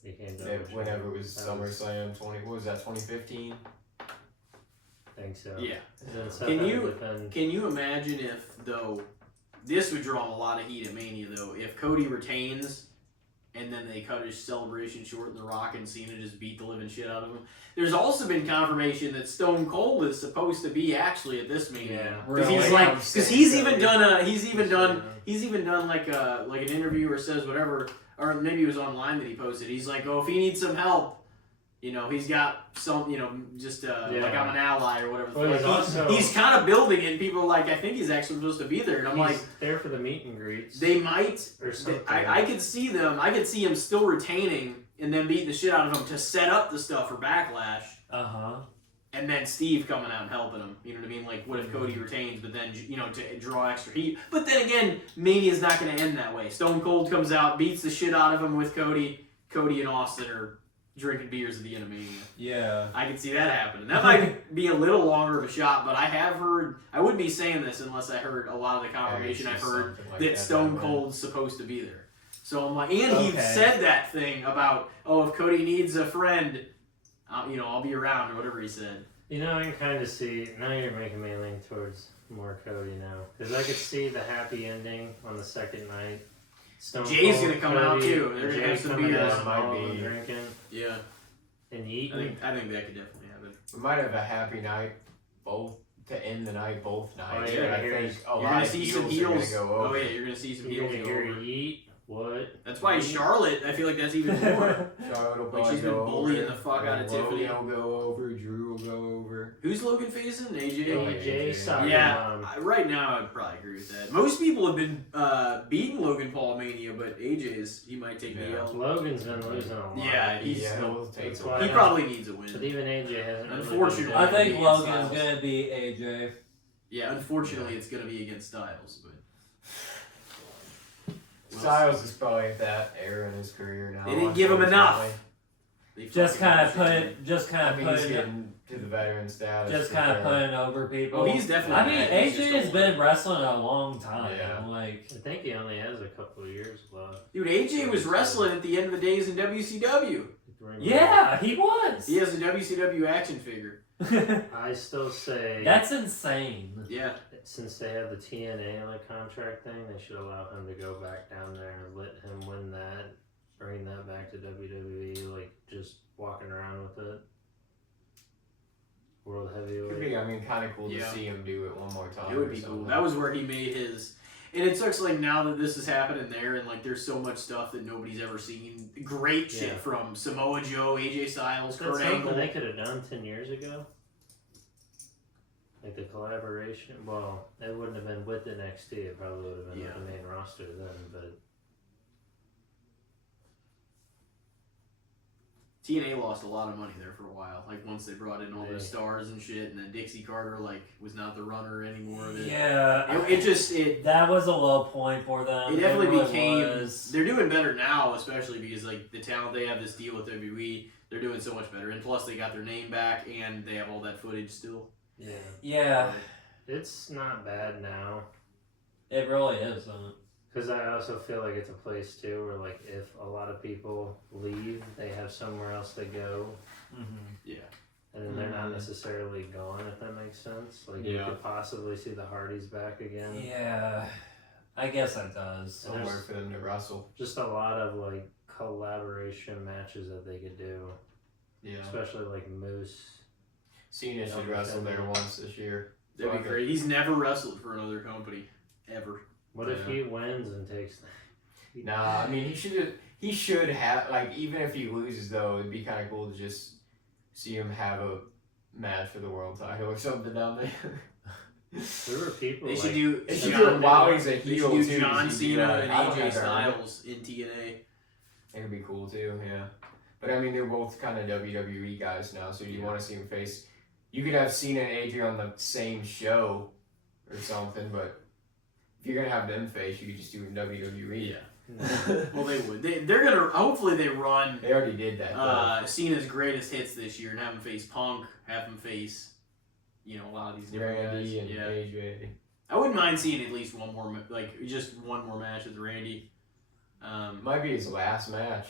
Became double champ. Whenever it was That SummerSlam 20, what was that 2015? I think so. Yeah. Then Seth Can had to you- defend- Can you imagine if though? This would draw a lot of heat at Mania though. If Cody retains, and then they cut his celebration short, and The Rock and Cena just beat the living shit out of him. There's also been confirmation that Stone Cold is supposed to be actually at this Mania. Yeah. Because Really? he's like, I'm because saying he's so. even done Yeah. he's even done like an interview or says whatever, or maybe it was online that he posted. He's like, oh, if he needs some help, he's got some, just like Yeah. I'm an ally or whatever. Well, Like, he's also- he's kind of building it, and people are like, I think he's actually supposed to be there, and I'm He's like, there for the meet and greets. they might. or something. I could see them. I could see him still retaining and then beating the shit out of him to set up the stuff for Backlash. Uh-huh. And then Steve coming out and helping him. You know what I mean? Like, what if Cody retains, but then, to draw extra heat. But then again, Mania's not going to end that way. Stone Cold comes out, beats the shit out of him with Cody. Cody and Austin are drinking beers at the end of Mania. Yeah. I can see that happening. That might be a little longer of a shot, but I have heard, I wouldn't be saying this unless I heard a lot of the confirmation I've heard that Stone Cold's supposed to be there. So I'm like, and he Okay. said that thing about, oh, if Cody needs a friend, I'll be around, or whatever he said. I can kind of see. Now you're making me lean towards more Cody now, because I could see the happy ending on the second night. Stone Jay's Cold, gonna come out, Cody, too. They're gonna Jay have some coming beers. out, Might all of them be. drinking Yeah, and eating. I think that could definitely happen. We might have a happy night, both to end the night, both nights. yeah, but I here's- think a You're lot gonna of see some heels are heels. gonna go over. Oh yeah, you're gonna see some You're heels gonna go hear over. Yeet. What? That's why Charlotte. I feel like that's even more. Charlotte will Like, probably she's been go bullying over, the fuck out of and Tiffany. Logan will go over. Drew will go over. Who's Logan facing? AJ. Oh, AJ AJ. Styles. Yeah, right now I'd probably agree with that. Most people have been beating Logan Paul Mania, but he might take the Yeah. L. Logan's been losing a lot. Yeah, he's yeah, still, he'll take that's the why- he probably needs a win. But even AJ hasn't. really Unfortunately. been I doing think it. Styles. Logan's gonna be AJ. Yeah, unfortunately, it's gonna be against Styles, but Styles is probably at that era in his career now. They didn't give him enough. unfortunately. they Just fucking kind of bullshit. put, just I kind mean, of he's putting, getting to the veteran status. just for kind of sure. putting over people. Oh, he's definitely. I mean, bad. He's just AJ has old. been wrestling a long time. Yeah. Like, I think he only has a couple of years left. Dude, AJ was wrestling at the end of the days in WCW. yeah, he was. He has a WCW action figure. I still say That's insane. Yeah, since they have the TNA like contract thing, they should allow him to go back down there and let him win that, bring that back to WWE, like just walking around with it. World Could heavyweight. be, I mean, kind of cool Yeah. to see him do it one more time. it would or be cool. something. That was where he made his. And it sucks like now that this is happening there, and like there's so much stuff that nobody's ever seen. Great shit Yeah. from Samoa Joe, AJ Styles, That's Kurt something Angle. they could have done 10 years ago. Like the collaboration. Well, it wouldn't have been with NXT. It probably would have been Yeah. with the main roster then. But TNA lost a lot of money there for a while. Like once they brought in all Yeah. those stars and shit, and then Dixie Carter like was not the runner anymore. Of it. Yeah. It That was a low point for them. It definitely really became. was. They're doing better now, especially because like the talent they have this deal with WWE. They're doing so much better, and plus they got their name back, and they have all that footage still. Yeah. Yeah, It's not bad now. it really isn't. Because I also feel like it's a place too where, like, if a lot of people leave, they have somewhere else to go, Yeah. and then they're not Mhm. necessarily gone. If that makes sense. Like, you Yeah. could possibly see the Hardys back again. Yeah, I guess that does. Somewhere for them to wrestle. Just a lot of like collaboration matches that they could do, Yeah. especially like Moose. Cena should wrestle there once this year. That'd be Fuck it. great. He's never wrestled for another company ever. What if Yeah. he wins and takes? Nah, I mean he should have, like, even if he loses though, it'd be kind of cool to just see him have a match for the world title or something down there. There were people. They like, should do. They should John- do it while he's a they heel should do too. John because he'd be Cena like, and I don't AJ have to earn it. Styles in TNA. It would be cool too, yeah. But I mean, they're both kind of WWE guys now, so you want to see them face. You could have Cena and AJ on the same show or something, but if you're gonna have them face, you could just do it in WWE. Yeah. Well, they would. They're gonna. Hopefully, they run They already did that. Though. Cena's greatest hits this year and have him face Punk. Have him face, a lot of these different Randy guys. and Yeah. AJ. I wouldn't mind seeing at least one more, just one more match with Randy. Might be his last match.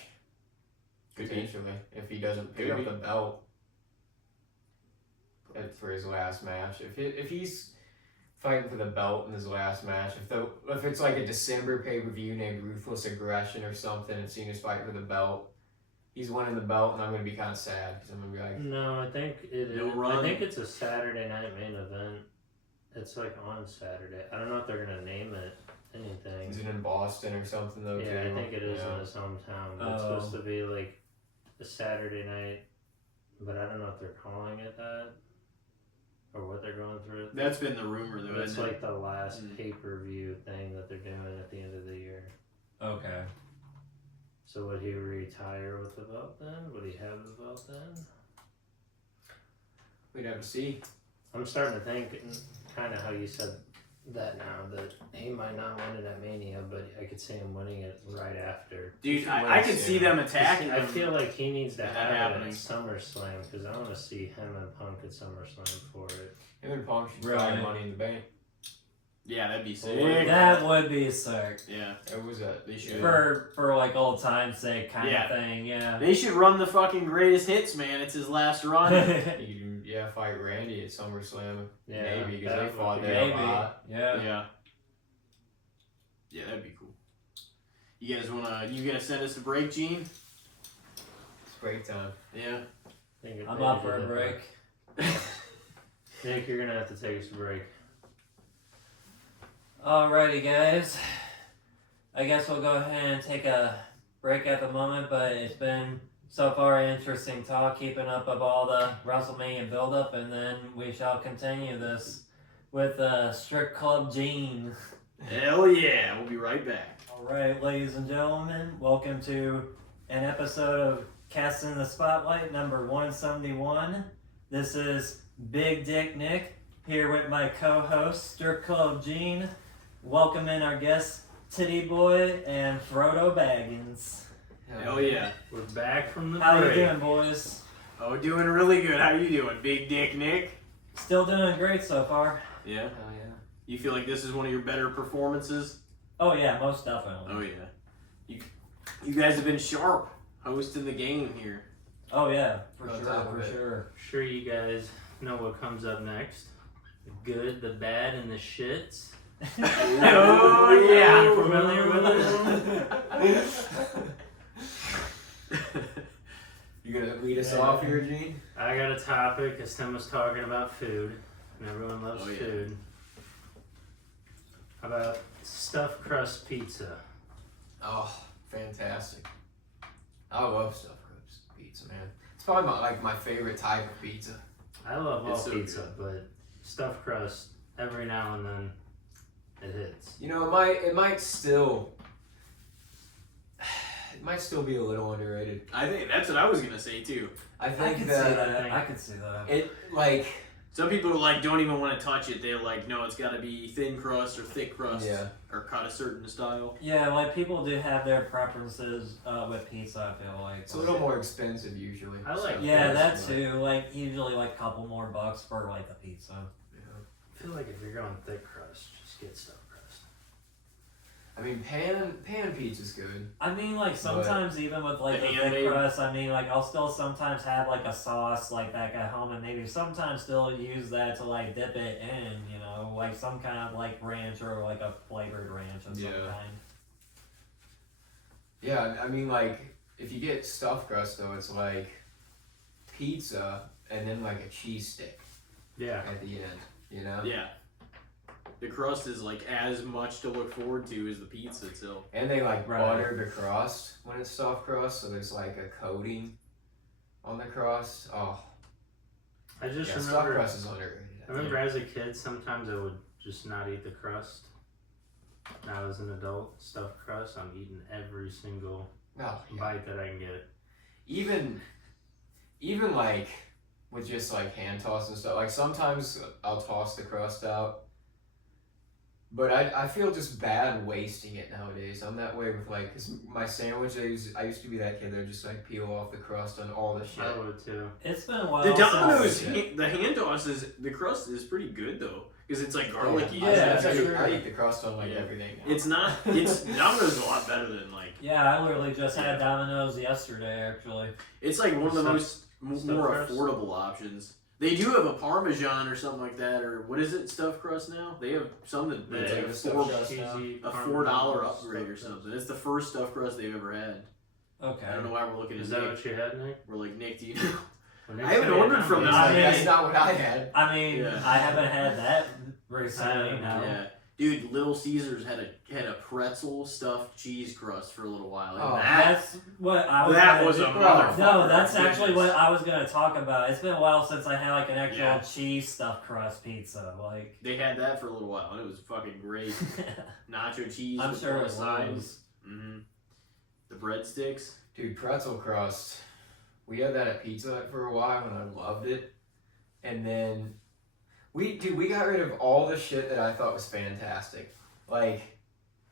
Could be. Potentially, if he doesn't pick Could up be. the belt for his last match. If he's fighting for the belt in his last match, if it's like a December pay-per-view named Ruthless Aggression or something, and Cena's fighting for the belt, he's winning the belt, and I'm gonna be kind of sad because I'm gonna be like, No, I think it is. No run. I think it's a Saturday night main event. It's like on Saturday. I don't know if they're gonna name it anything. is it in Boston or something though? Yeah, too? I think it is Yeah. in his hometown. But It's Oh. supposed to be like a Saturday night, but I don't know if they're calling it that or what they're going through. That's been the rumor, though. It's isn't it? like the last Mm. pay-per-view thing that they're doing at the end of the year. Okay. So would he retire with the belt then? Would he have the belt then? We'd have to see. I'm starting to think, kind of how you said that now, that he might not win it at Mania, but I could see him winning it right after. Dude, I could see them attacking I him. feel like he needs to That have it happening. at SummerSlam because I want to see him and Punk at SummerSlam for it. Him and Punk should Really? try Money in the Bank. Yeah, that'd be sick. That would be sick. Yeah, It was a They should. For like old time's sake kind Yeah. of thing, yeah. they should run the fucking greatest hits, man. It's his last run. You can, fight Randy at SummerSlam. Yeah, Maybe because that they would fought be- there a Maybe. lot. Yeah. Yeah. Yeah, that'd be cool. You guys gonna send us a break, Gene? It's break time. Yeah. Think if I'm they up did for a it, break. Nick, you're gonna have to take us a break. Alrighty, guys. I guess we'll go ahead and take a break at the moment, but it's been so far interesting talk, keeping up of all the WrestleMania build-up, and then we shall continue this with Strict Club Gene. Hell yeah! We'll be right back. Alright, ladies and gentlemen, welcome to an episode of Casting the Spotlight number 171. This is Big Dick Nick here with my co-host, Strict Club Gene. Welcoming our guests, Titty Boy and Frodo Baggins. Hell yeah. We're back from the How break. you doing, boys? Oh, doing really good. How you doing, Big Dick Nick? Still doing great so far. Yeah. Oh yeah. You feel like this is one of your better performances? Oh yeah, most definitely. Oh yeah. You guys have been sharp hosting the game here. Oh yeah, for On sure, top of for it. sure. Sure, you guys know what comes up next. The good, the bad, and the shits. Oh yeah. Familiar with You gonna lead us Yeah. off here, Gene? I got a topic because Tim was talking about food, and everyone loves Oh, yeah. food. How about stuffed crust pizza? Oh, fantastic! I love stuffed crust pizza, man. It's probably my favorite type of pizza. I love all It's so pizza, but stuffed crust every now and then it hits. You know, it might still might still be a little underrated. I think that's what I was gonna say too. I I think can see that that. I can see that. it like Some people are like don't even want to touch it. They're like, no, it's got to be thin crust or thick crust, Yeah. or cut a certain style. Yeah, like people do have their preferences with pizza. I feel like it's a little more expensive usually. I like Yeah, this, that but too. Like usually like a couple more bucks for like a pizza. I feel like if you're going thick crust, just get stuffed crust. I mean, pan pizza's good. I mean, like sometimes even with like The the thick handmade- crust, I mean, like I'll still sometimes have like a sauce like back at home, and maybe sometimes still use that to like dip it in, you know, like some kind of like ranch or like a flavored ranch of some Yeah. kind. Yeah, I mean, like if you get stuffed crust though, it's like pizza and then like a cheese stick Yeah. at the end. You know. Yeah. The crust is like as much to look forward to as the pizza itself. And they like Right. butter the crust when it's stuffed crust, so there's like a coating on the crust. Oh, I just yeah, stuffed remember. crust is underrated. I remember as a kid, sometimes I would just not eat the crust. Now as an adult, stuffed crust, I'm eating every single Oh, yeah. bite that I can get. Even like with just like hand toss and stuff. Like sometimes I'll toss the crust out. But I feel just bad wasting it nowadays. I'm that way with like, cause my sandwich, I used to be that kid that would just like peel off the crust on all the shit. I would too. It's been a while. The since- Domino's, Yeah. the hand toss is the crust is pretty good though, because it's like garlicky. Yeah, I true. eat the crust on like Yeah. everything now. It's not. It's Domino's a lot better than like. Yeah, I literally just had Domino's yesterday, actually. It's like one of the Stuffed- most stuffed more crust? affordable options. They do have a Parmesan or something like that, or what is it, stuffed crust now? They have something that's Yeah, like stuffed four, crust. Cheesy a Parmesan $4 stuffed upgrade or crust. something. It's the first stuffed crust they've ever had. Okay. I don't know why we're looking at Is that Nick. what you had, Nick? We're like, Nick, do you know? Well, next I haven't time ordered had from Domino's- this. I mean- That's not what I had. I mean, Yeah. I haven't had that recently. I No. Yeah, dude, Little Caesars had a pretzel stuffed cheese crust for a little while. And Oh, That's what I was. that gonna was do. a motherfucker. No, that's Goodness. actually what I was gonna talk about. It's been a while since I had like an actual Yeah. cheese stuffed crust pizza. Like, They had that for a little while, and it was fucking great. Nacho cheese. I'm with sure on it the sides. was. Mm-hmm. The breadsticks. Dude, pretzel crust. We had that at Pizza Hut for a while and I loved it. And then we got rid of all the shit that I thought was fantastic. Like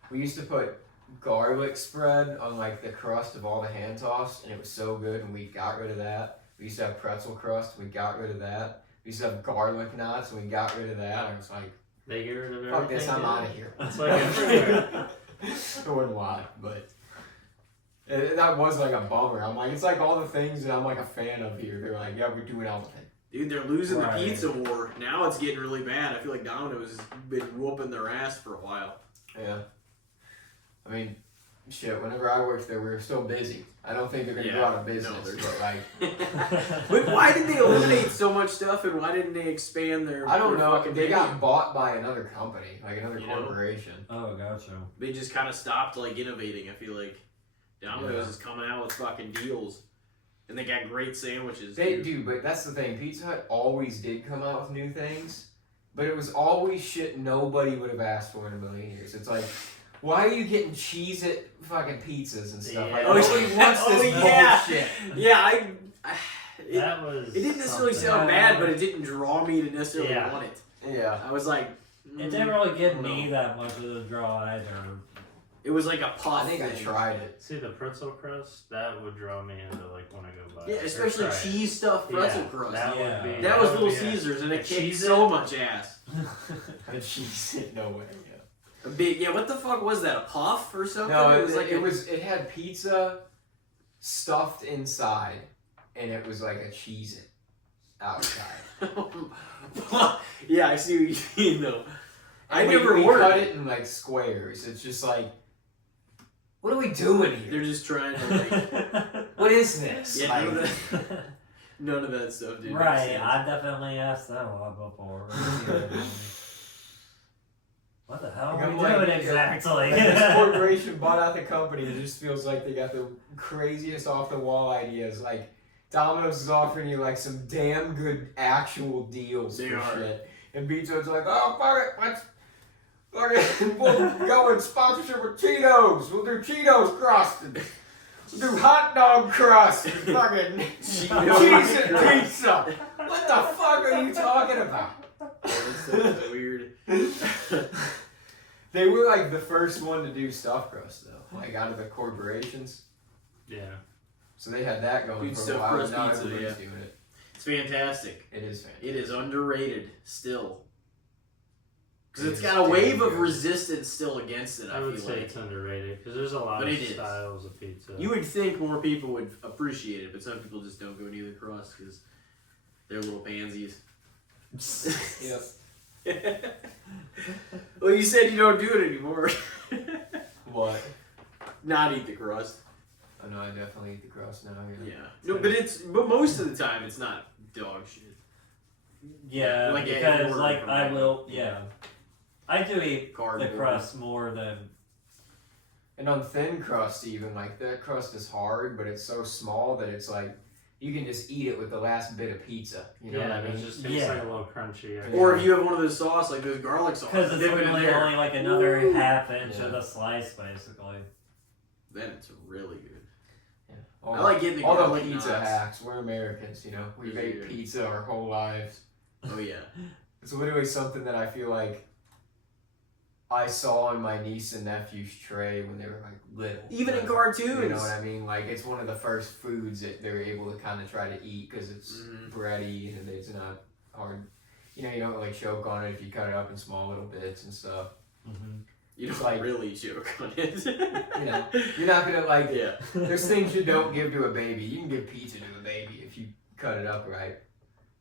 we used to put garlic spread on like the crust of all the hand toss and it was so good and we got rid of that. We used to have pretzel crust and we got rid of that. We used to have garlic knots and we got rid of that. I was like, They get rid of everything. fuck this, I'm dude. out of here. It's like everywhere. It wasn't a lot, but that was like a bummer. I'm like, it's like all the things that I'm like a fan of here. They're like, yeah, we're doing everything. Dude, they're losing Right. the pizza war. Now it's getting really bad. I feel like Domino's has been whooping their ass for a while. Yeah. I mean, shit, whenever I worked there, we were still busy. I don't think they're going to go Yeah, out of no, business, they're- but like, But why did they eliminate so much stuff, and why didn't they expand their? I don't their know. fucking They menu? got bought by another company, like another You know? corporation. Oh, gotcha. They just kind of stopped like innovating. I feel like Domino's Yeah. is coming out with fucking deals, and they got great sandwiches. They dude. do, but that's the thing. Pizza Hut always did come out with new things, but it was always shit nobody would have asked for in a million years. It's like, why are you getting cheese at fucking pizzas and stuff? Like, Yeah. nobody wants this yeah. bullshit. Yeah, it, That was. it didn't necessarily something. sound bad, but it didn't draw me to necessarily Yeah. want it. Yeah. I was like, It didn't really give I don't me know. that much of a draw either. It was like a puff. I think I thing. tried it. See the pretzel crust, that would draw me into like when I go buy. Yeah, it, or especially try it. cheese stuffed pretzel Yeah, crust. That Yeah. would be. That was would Little be a- Caesars, and a it kicked cheese so it? much ass. And cheese it, no way. Yeah. A big, yeah. What the fuck was that? A puff or something? No, it was like it had pizza stuffed inside, and it was like a cheese it outside. yeah, I see what you mean though. I And never we ordered cut it. it in like squares. It's just like, what are we doing here? They're just trying to like. What is this? Yeah, Like, none of that, none of that stuff, dude. Right, I definitely asked that one before. What the hell are I'm we like, doing yeah, exactly? like this corporation bought out the company. It just feels like they got the craziest off the wall ideas. Like Domino's is offering you like some damn good actual deals They for are. shit, and Pizza Hut's like, oh fuck it, we'll go in sponsorship with Cheetos. We'll do Cheetos crust. And Do hot dog crust, fucking cheese and pizza. What the fuck are you talking about? That's so weird. They were like the first one to do stuffed crust though, like out of the corporations. Yeah. So they had that going Dude, for a stuffed while. crust Now pizza, everybody's yeah. doing it. It's fantastic. It is fantastic. It is underrated still. Because It it's is got a wave damn of good. resistance still against it, I I would feel say like. it's underrated because there's a lot But of it is. styles of pizza. You would think more people would appreciate it, but some people just don't go near the crust because they're little pansies. Yep. Well, you said you don't do it anymore. What? Not eat the crust. Oh no, I definitely eat the crust now. Yeah. No, but most of the time it's not dog shit. Yeah, Like, yeah, because order like from I there. will. Yeah, I do eat the Cardboard. crust more than. And on thin crust, even like that crust is hard, but it's so small that it's like you can just eat it with the last bit of pizza. You know yeah, what I it mean? just tastes Yeah. like a little crunchy. I Or guess. if you have one of those sauce, like those garlic sauce, Because it's dip it in literally there. only like another Ooh. half inch Yeah. of the slice, basically. Then it's really good. All I like getting the all the garlic pizza knots. hacks. We're Americans, you know. We Yeah, make yeah. pizza our whole lives. Oh yeah. It's literally something that I feel like I saw on my niece and nephew's tray when they were like little. Even in You cartoons. know what I mean? Like it's one of the first foods that they're able to kind of try to eat because it's Mhm. bready and it's not hard. You know, you don't really choke on it if you cut it up in small little bits and stuff. Mm-hmm. You don't Like- really joke on it. You know, you're not gonna like. Yeah. There's things you don't give to a baby. You can give pizza to a baby if you cut it up right.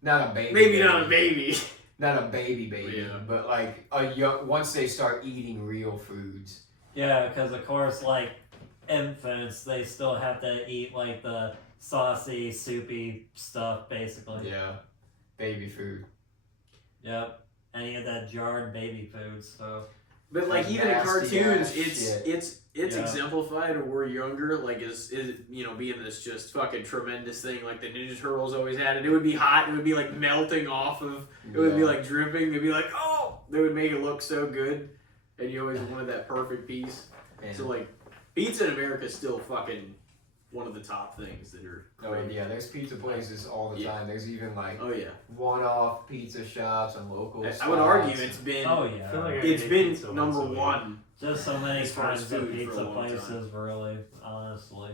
Not a baby. Maybe not a baby. Not a baby, Yeah. but like a young. Once they start eating real foods. Yeah, because of course, like infants, they still have to eat like the saucy, soupy stuff, basically. Yeah, baby food. Yep. Any of that jarred baby food stuff. But like Like even in nasty cartoons, ass it's Yeah. exemplified when we're younger, like is you know being this just fucking tremendous thing like the Ninja Turtles always had it. It would be hot. It would be like melting off of. It would be Yeah. like dripping. They'd be like, oh, they would make it look so good, and you always wanted that perfect piece. Man. So like, pizza in America is still fucking one of the top things that are. Oh yeah, there's pizza places all the Yeah. time. There's even like Oh yeah. one-off pizza shops and local. I would argue spots. it's been Oh I feel yeah. like I it's ate been pizza number once a week. one. Just so many As far as kinds of food for a pizza long time. places, really, honestly.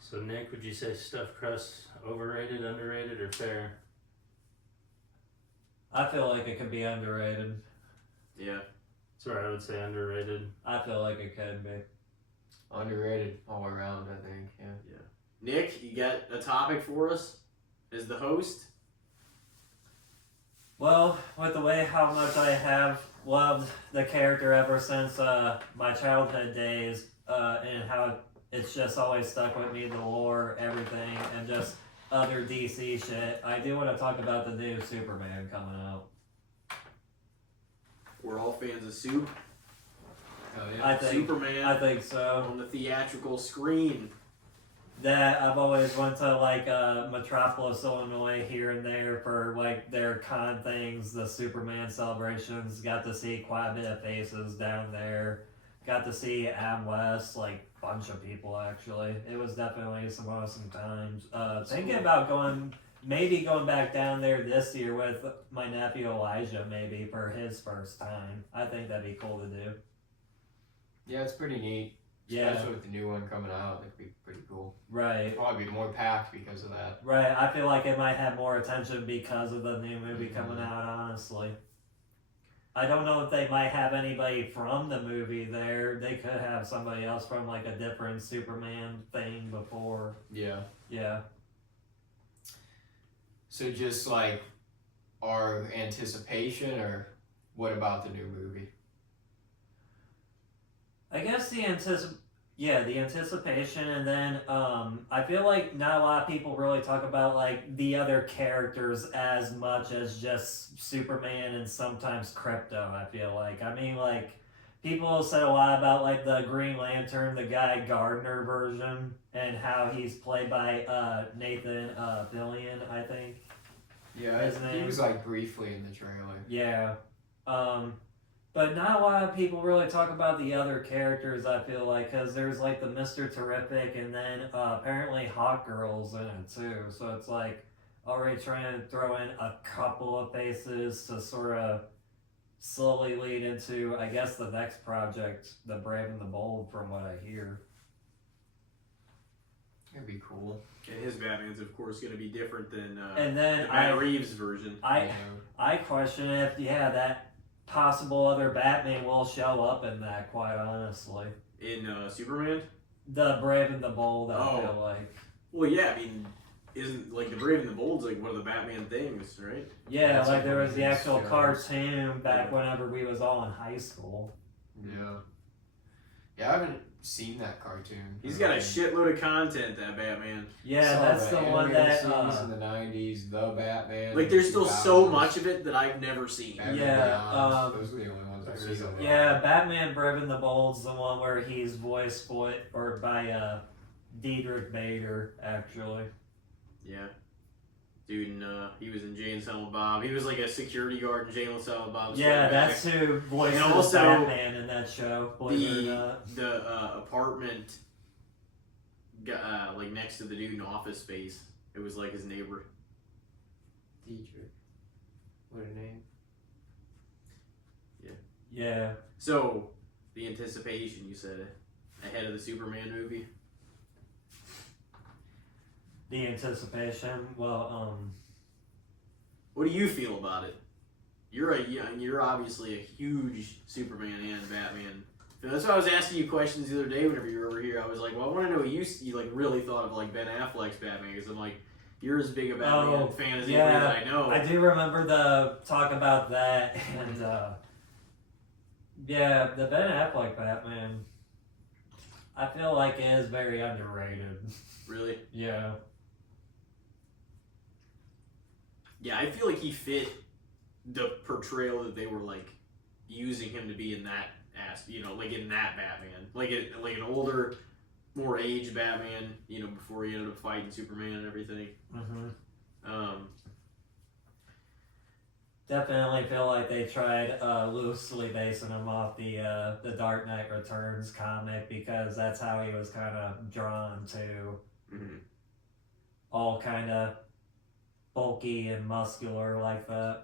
So Nick, would you say stuffed crust overrated, underrated, or fair? I feel like it could be underrated. Yeah. That's where I would say underrated. I feel like it could be. Underrated all around, I think. Yeah. Nick, you got a topic for us as the host? Well, with the way how much I have loved the character ever since my childhood days, and how it's just always stuck with me, the lore, everything, and just other DC shit, I do want to talk about the new Superman coming out. We're all fans of Soup. Oh I think Superman I think so. on the theatrical screen. That I've always went to like Metropolis, Illinois, here and there for like their con things, the Superman celebrations. Got to see quite a bit of faces down there. Got to see Am West, like bunch of people actually. It was definitely some awesome times. Thinking about maybe going back down there this year with my nephew Elijah, maybe for his first time. I think that'd be cool to do. Yeah, it's pretty neat. Yeah. Especially with the new one coming out, it'd be pretty cool. Right. Probably be more packed because of that. Right, I feel like it might have more attention because of the new movie coming out, honestly. I don't know if they might have anybody from the movie there. They could have somebody else from like a different Superman thing before. Yeah. Yeah. So just like our anticipation, or what about the new movie? I guess the anticipation, and then I feel like not a lot of people really talk about like the other characters as much as just Superman and sometimes Krypto. I feel like like people said a lot about like the Green Lantern, the Guy Gardner version, and how he's played by Nathan Fillion, I think. Yeah, His he name. was like briefly in the trailer. Yeah. But not a lot of people really talk about the other characters, I feel like, because there's like the Mr. Terrific and then apparently Hawk Girl's in it too. So it's like already trying to throw in a couple of faces to sort of slowly lead into, I guess, the next project, The Brave and the Bold, from what I hear. That'd be cool. And his Batman's, of course, going to be different than And then the Matt Reeves version. I question if, that possible other Batman will show up in that, quite honestly. In Superman? The Brave and the Bold, I Oh. feel like. Well, yeah, I mean, isn't, like, the Brave and the Bold's, like, one of the Batman things, right? Yeah, That's like there what was it the is, actual yeah. cartoon back whenever we was all in high school. Yeah. Yeah, I haven't seen that cartoon. He's got a shitload of content, that Batman. Yeah, Saw that's the one animated that. series in the '90s, the Batman. Like, there's still so 2000s, much of it that I've never seen. Batman Yeah, Beyond. Those are the only ones I've there is seen. a lot. Yeah, Batman Brave and the Bold's the one where he's voiced by Diedrich Bader, actually. Yeah. Dude, and he was in Jay and Silent Bob. He was like a security guard in Jay and Silent Bob. Yeah, that's who voiced And also, Batman in that show. Believe it or the not. the apartment, like next to the dude in Office Space. It was like his neighbor. Dietrich. What a name. Yeah. So, the anticipation, you said, ahead of the Superman movie. The anticipation. Well, What do you feel about it? You're obviously a huge Superman and Batman. That's why I was asking you questions the other day whenever you were over here. I was like, well, I want to know what you like really thought of like Ben Affleck's Batman, because I'm like, you're as big a Batman fan as anybody that I know. I do remember the talk about that, and yeah, the Ben Affleck Batman. I feel like it is very underrated. Really? Yeah. Yeah, I feel like he fit the portrayal that they were like using him to be in that like in that Batman, like an older, more aged Batman, before he ended up fighting Superman and everything. Mm-hmm. Definitely feel like they tried loosely basing him off the Dark Knight Returns comic, because that's how he was kind of drawn to, Mm-hmm. all kind of bulky and muscular like that.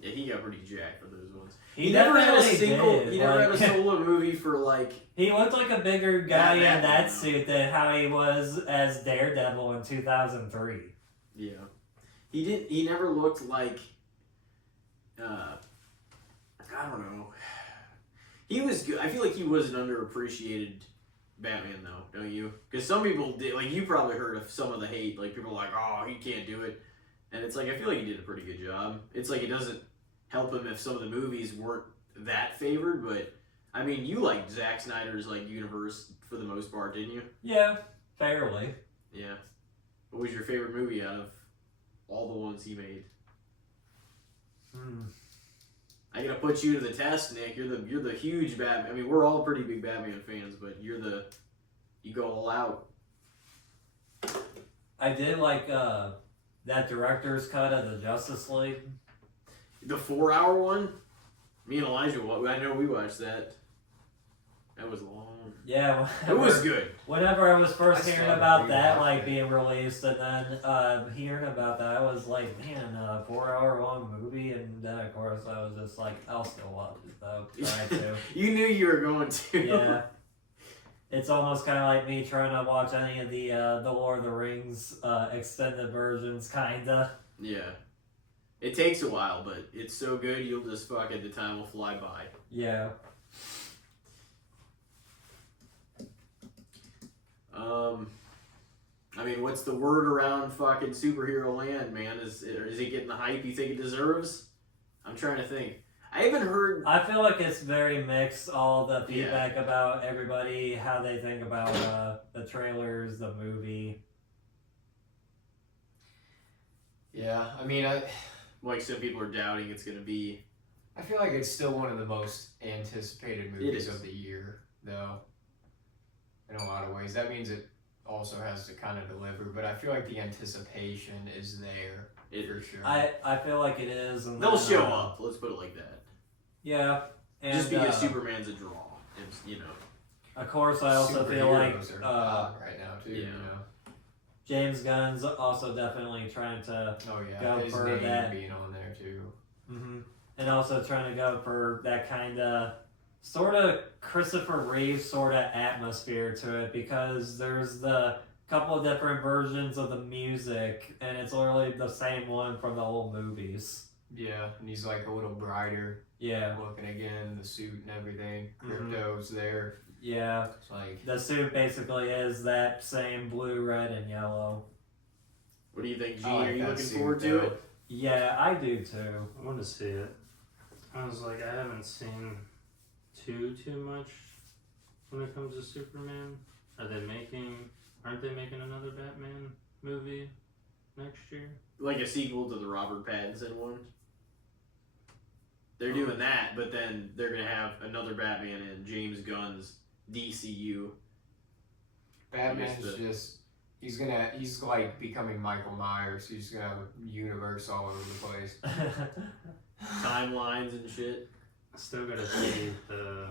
Yeah, he got pretty jacked for those ones. He never had a definitely single. did. He never had a like- solo movie for like. He looked like a bigger guy Yeah, in that that one. suit than how he was as Daredevil in 2003. Yeah, he did. He never looked like. I don't know. He was good. I feel like he was an underappreciated Batman, though, don't you? Because some people did. Like, you probably heard of some of the hate. Like, people are like, "Oh, he can't do it," and it's like I feel like he did a pretty good job. It's like it doesn't help him if some of the movies weren't that favored, but I mean, you liked Zack Snyder's like universe for the most part, didn't you? Yeah, fairly. Yeah. What was your favorite movie out of all the ones he made? I gotta put you to the test, Nick. You're the huge Batman. I mean, we're all pretty big Batman fans, but you go all out. I did like that director's cut of the Justice League. The 4-hour one. Me and Elijah, I know we watched that. That was long. Yeah, It was good. Whenever I was first I hearing saw about the that, rewatch like it. being released, and then hearing about that, I was like, man, 4-hour long movie, and then of course I was just like, I'll still watch it though. Try to. You knew you were going to. Yeah. It's almost kind of like me trying to watch any of the Lord of the Rings extended versions, kinda. Yeah. It takes a while, but it's so good you'll just the time will fly by. Yeah. I mean, what's the word around fucking superhero land, man? Is it getting the hype you think it deserves? I'm trying to think. I haven't heard. I feel like it's very mixed, all the feedback about everybody, how they think about the trailers, the movie. Yeah, I mean, Like, some people are doubting it's gonna be. I feel like it's still one of the most anticipated movies is. of the year, though. In a lot of ways, that means it also has to kind of deliver, but I feel like the anticipation is there for sure. I feel like it is. And They'll then, show up. Let's put it like that. Yeah. And, Just because Superman's a draw, it's, Of course, I also feel like Superheroes are hot right now too. yeah. You know? James Gunn's also definitely trying to, Oh yeah, Go his for name that. being on there too. and also trying to go for that kind of sort of Christopher Reeve sort of atmosphere to it, because there's the couple of different versions of the music, and it's literally the same one from the old movies. Yeah, and he's like a little brighter Yeah, looking again, the suit and everything. Mhm. Crypto's there. yeah. It's like The suit basically is that same blue, red, and yellow. What do you think, Gene? I like Are you that looking suit, forward to though. it? Yeah, I do too. I want to see it. I was like, I haven't seen too much when it comes to Superman. Aren't they making another Batman movie next year? Like a sequel to the Robert Pattinson one? They're doing that, but then they're going to have another Batman in James Gunn's DCU. Batman's I guess he's like becoming Michael Myers. He's gonna have a universe all over the place. Timelines and shit. I still gotta see the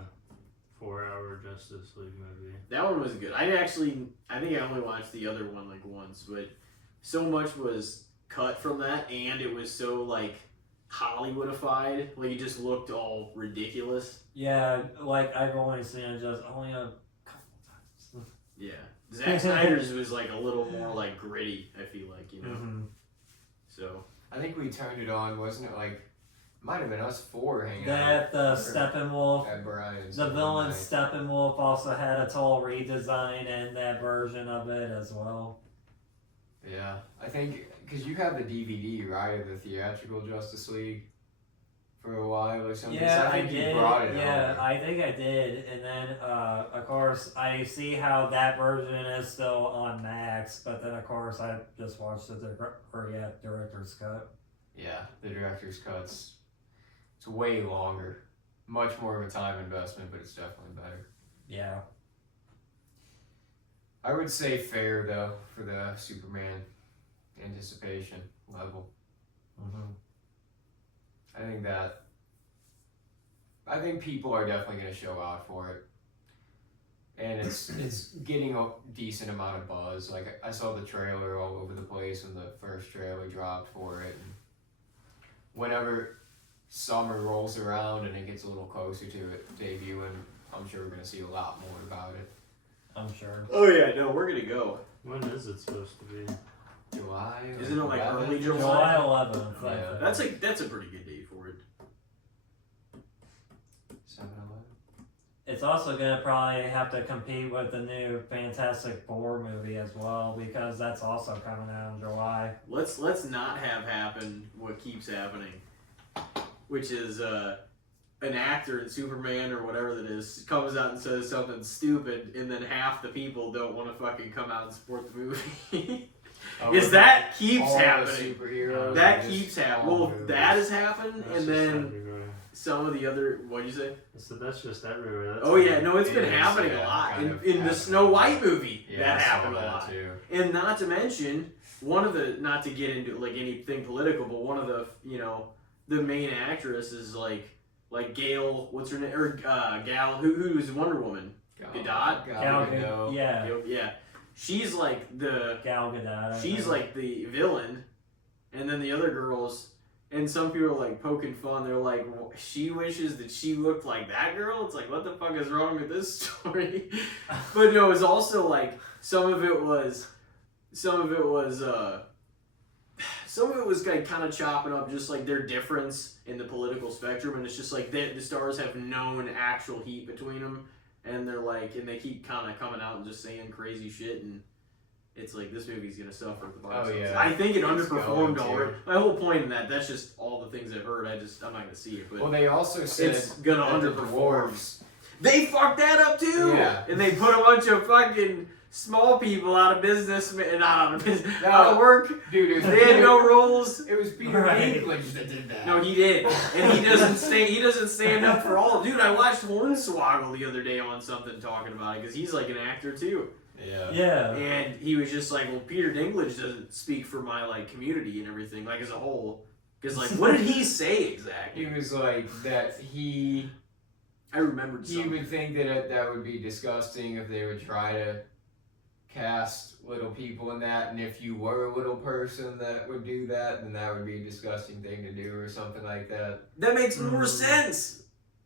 4-hour Justice League movie. That one was good. I think I only watched the other one like once, but so much was cut from that, and it was so like Hollywoodified. Like it just looked all ridiculous. Yeah, like I've only seen it just only a couple times. Yeah. Zack Snyder's was like a little more like gritty, I feel like, So I think we turned it on, wasn't it? Like, might have been us four hanging That the out Steppenwolf, at Brian's. the villain night. Steppenwolf also had a total redesign in that version of it as well. Yeah, I think because you had the DVD, right, of the theatrical Justice League for a while or something. Yeah, So I think did. You brought it Yeah, over. I think I did. And then, of course, I see how that version is still on Max, but then, of course, I just watched the director's cut. Yeah, the director's cuts. It's way longer, much more of a time investment, but it's definitely better. Yeah. I would say fair though for the Superman anticipation level. Mm-hmm. I think people are definitely going to show out for it, and it's getting a decent amount of buzz. Like I saw the trailer all over the place when the first trailer dropped for it, and whenever summer rolls around and it gets a little closer to it debuting, I'm sure we're going to see a lot more about it. I'm sure. Oh yeah, no, we're gonna go. When is it supposed to be? July? Isn't it like 11th? early July 11th. Yeah. That's a pretty good date for it. 7-11? It's also going to probably have to compete with the new Fantastic Four movie as well, because that's also coming out in July. Let's not have happen what keeps happening, which is an actor in Superman or whatever that is comes out and says something stupid, and then half the people don't want to fucking come out and support the movie. Oh, Is that keeps all the happening? superheroes That are just keeps happening. all Well, movies. that has happened, That's and just then everywhere. some of the other. What'd you say? I said that's just everywhere. That's Oh yeah, no, it's It been is, happening yeah, a lot kind in of the happening. Snow White movie. Yeah, That I saw happened a that lot. too. And not to mention, one of the, not to get into like anything political, but one of the, the main actress is like Gail, what's her name, or Gal, who's Wonder Woman. Gadot? Gal Gadot. Yeah, Yeah, she's like Gal Gadot. I she's think. like the villain, and then the other girls, and some people are like poking fun. They're like, well, she wishes that she looked like that girl. It's like, what the fuck is wrong with this story? But no, it was also like some of it was like kind of chopping up just like their difference in the political spectrum, and it's just like the stars have known actual heat between them, and they're like, and they keep kind of coming out and just saying crazy shit, and it's like this movie's gonna suffer at the box Oh, office. yeah. I think it It's underperformed going to. already. My whole point in that's just all the things I've heard. I'm not gonna see it, but Well, they also said it's gonna that the underperform. dwarves. They fucked that up too. Yeah. And they put a bunch of fucking small people out of business, not out of business, No. out of work. Dude, it was They had no roles. It was Peter Right. Dinklage that did that. No, he did, and he doesn't stand up for all. Dude, I watched Hornswoggle the other day on something talking about it because he's like an actor too, Yeah. Yeah. And he was just like, well, Peter Dinklage doesn't speak for my like community and everything, like as a whole. Because like, what did he say exactly? He was like that I remembered he something. would think that that would be disgusting if they would try to cast little people in that, and if you were a little person that would do that, then that would be a disgusting thing to do or something like that. That makes more sense.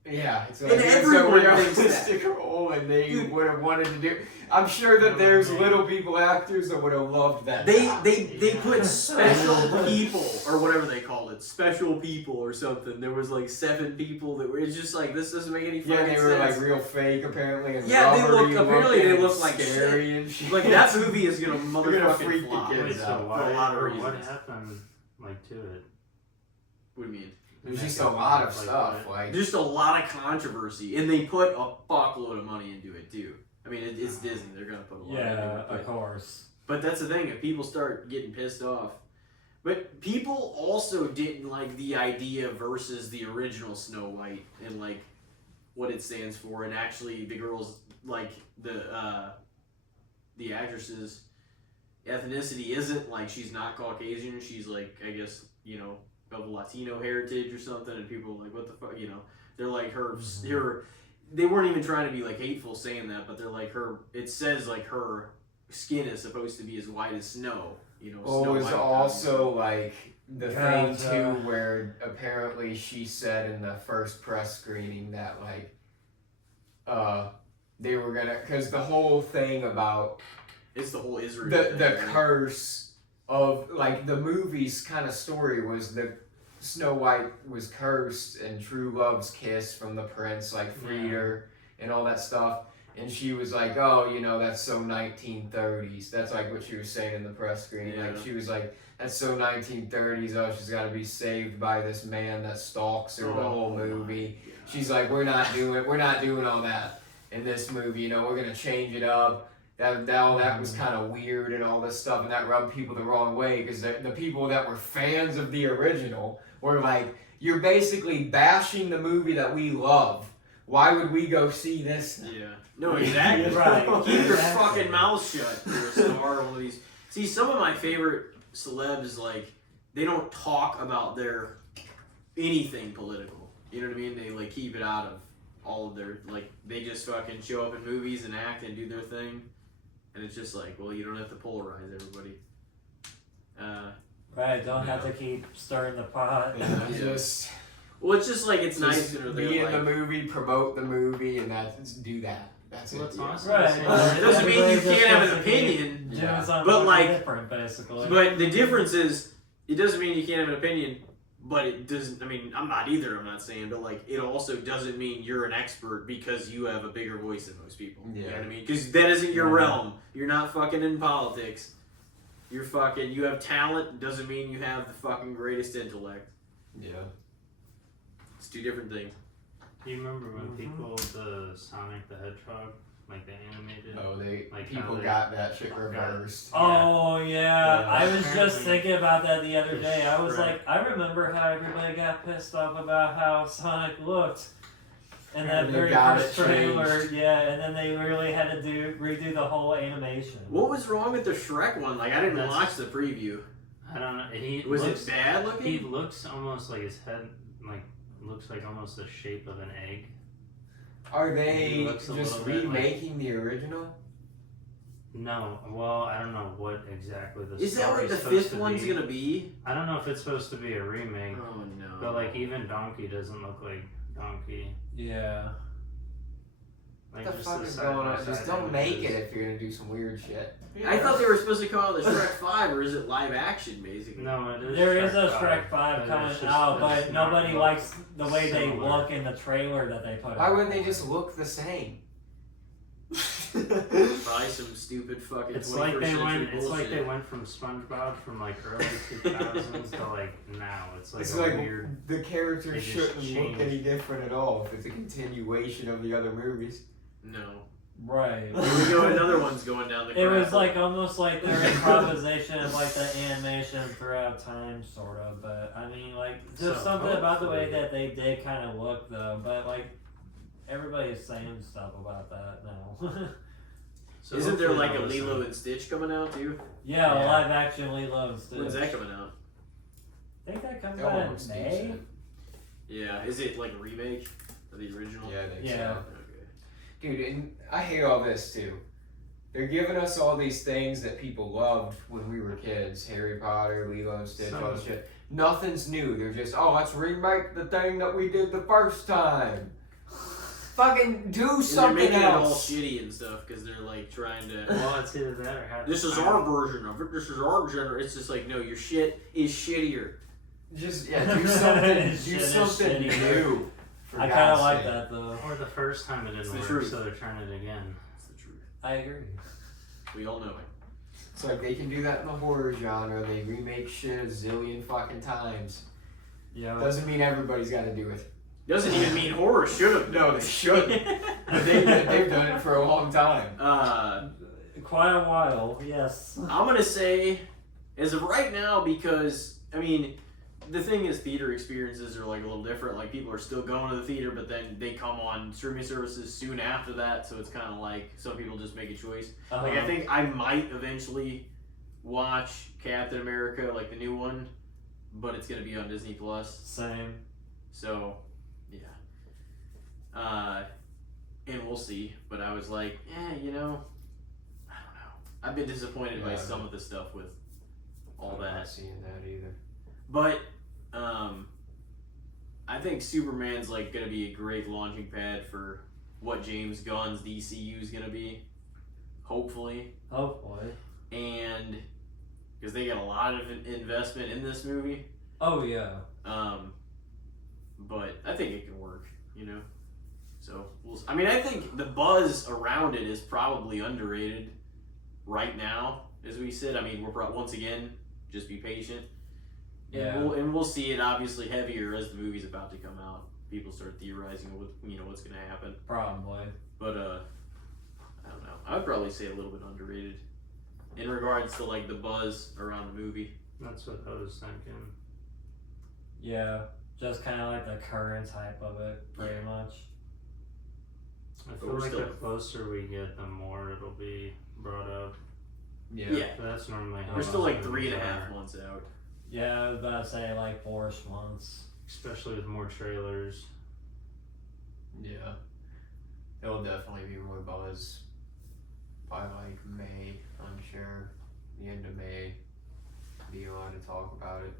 Yeah, it's And like it's a everyone thinks realistic role, and they would have wanted to do. I'm sure that there's little people actors that would have loved that. They put special people or whatever they called it, special people or something. There was like 7 people that were. It's just like this doesn't make any fucking Yeah, sense. they were like real fake apparently. And Yeah, they rubbery look- apparently they looking look like scary shit. and shit. Like that movie is gonna They're gonna motherfucking freak the flop. kids Wait, so out. why, For a lot of or what reasons. happened, like, to it? What do you mean? There's just a lot of stuff. Like Just a lot of controversy, and they put a fuckload of money into it too. I mean, it's Disney; they're gonna put a lot into Yeah, it. of course. But that's the thing, if people start getting pissed off. But people also didn't like the idea versus the original Snow White and like what it stands for, and actually the girls like the actress's ethnicity isn't like she's not Caucasian, she's like I guess, you know, of Latino heritage or something, and people are like, what the fuck, you know, they're like her they weren't even trying to be like hateful saying that, but they're like her, it says like her skin is supposed to be as white as snow, you know. well, Snow it was White, also like the thing Gotcha. too where apparently she said in the first press screening that like they were gonna, because the whole thing about it's the whole Israel the thing, right? curse of like the movie's kind of story was that Snow White was cursed and true love's kiss from the prince like freed her and all that stuff, and she was like, oh, you know, that's so 1930s. That's like what she was saying in the press screening. Yeah. Like she was like, that's so 1930s. Oh, she's got to be saved by this man that stalks her the whole movie. She's like, we're not doing all that in this movie. You know, we're gonna change it up. All that was kind of weird and all this stuff, and that rubbed people the wrong way because the people that were fans of the original were like, you're basically bashing the movie that we love. Why would we go see this now? Yeah. No, exactly. Right. Keep your Exactly. fucking mouth shut. You're a star. One of these. See, some of my favorite celebs, like, they don't talk about their anything political. You know what I mean? They like keep it out of all of their like. They just fucking show up in movies and act and do their thing, and it's just like, well, you don't have to polarize everybody. Right, don't have to keep stirring the pot. You know, just Well, it's just like it's nice just to know be they're in the like. movie, promote the movie, and do that. That's Well, it. it's Yeah. honestly Right. the same It doesn't mean you Everybody can't have just an wants to be opinion. Jim's on But, fucking like- different, basically. But the difference is, it doesn't mean you can't have an opinion, but it doesn't. I mean, I'm not either. I'm not saying, but like, it also doesn't mean you're an expert because you have a bigger voice than most people. You know Yeah. what I mean? Because that isn't your Yeah. realm. You're not fucking in politics. You're fucking. You have talent. Doesn't mean you have the fucking greatest intellect. Yeah. It's 2 different things. Do you remember when people, the Sonic the Hedgehog, like the animated? Oh, Like people how they- got that shit reversed. Oh yeah, Yeah. I was just Apparently- thinking about that the other The day. I was Shrek. like, I remember how everybody got pissed off about how Sonic looked in that And they very got first it trailer. changed. Yeah, and then they really had to redo the whole animation. What was wrong with the Shrek one? Like, I didn't That's- watch the preview. I don't know. He Was looks, it bad looking? He looks almost like his head, like looks like almost the shape of an egg. Are He they looks a just little bit like- remaking the original? No, well, I don't know what exactly the Is that what story's the supposed 5th to one's be. gonna be? I don't know if it's supposed to be a remake, Oh no. but like even Donkey doesn't look like Donkey. Yeah. Like What the just fuck the is side going by on? Just side don't make images. it if you're gonna do some weird shit. I thought they were supposed to come out with the Shrek 5, or is it live action basically? No, it is. There is a Shrek Shrek 5 but coming it's just- out, it's but not nobody look likes the way they similar. look in the trailer that they put Why out. wouldn't they just look the same? Probably some stupid fucking. It's like they 21st went. century It's like bullshit. they went from SpongeBob from like early 2000s to like now. It's like It's a like weird. the characters they just shouldn't look changed. any different at all if it's a continuation of the other movies. No. Right. Here we go. Another one's going down the. It was crap. like almost like their improvisation of like the animation throughout time, sort of. But I mean, like just So, something about the way hopefully- that they did kind of look, though. But like everybody is saying stuff about that now. So Isn't there hopefully like a they'll listen. Lilo and Stitch coming out too? Yeah, Yeah. live action Lilo and Stitch. When's that coming out? I think that comes That out one in looks May. decent. Yeah. Is it like a remake of the original? Yeah, I think Yeah. so. Okay. Dude, and I hate all this too. They're giving us all these things that people loved when we were kids. Harry Potter, Lilo and Stitch, all this shit. Nothing's new. They're just, oh, let's remake the thing that we did the first time. Fucking do And they're something making it all else. shitty and stuff because they're like trying to. Well, it's either that or have. This is our version of it. This is our genre. It's just like, no, your shit is shittier. Just do something. Do Shit is something shitty. new. for I kind God's of like sake. that though. Or the first time it It's didn't the work, truth. so they're trying it again. That's the truth. I agree. We all know it. It's like they can do that in the horror genre. They remake shit a zillion fucking times. Yeah. Doesn't mean everybody's got to do it. Doesn't even mean horror should have. No, they shouldn't. But they've done it for a long time. Quite a while, yes. I'm gonna say, as of right now, because I mean, the thing is, theater experiences are like a little different. Like people are still going to the theater, but then they come on streaming services soon after that. So it's kind of like some people just make a choice. Like I think I might eventually watch Captain America, like the new one, but it's gonna be on Disney Plus. Same. So, yeah. And we'll see. But I was like, you know, I don't know. I've been disappointed by Yeah. some of the stuff with all I'm that. not seeing that either. But I think Superman's like gonna be a great launching pad for what James Gunn's DCU is gonna be. Hopefully. Hopefully. And because they got a lot of investment in this movie. Oh yeah. But I think it can work, you know. So I mean, I think the buzz around it is probably underrated right now, as we said. I mean, we're once again just be patient. Yeah. And we'll see it obviously heavier as the movie's about to come out. People start theorizing what what's going to happen. Probably. But I don't know. I would probably say a little bit underrated in regards to like the buzz around the movie. That's what I was thinking. Yeah. Just kind of like the current type of it, pretty much. I But feel we're like still- the closer we get, the more it'll be brought up. Yeah. But that's normally how We're still most like movies 3.5 are, months out. Yeah, I was about to say like 4 months. especially with more trailers. Yeah. There'll definitely be more buzz by like May, I'm sure. The end of May. Be allowed to talk about it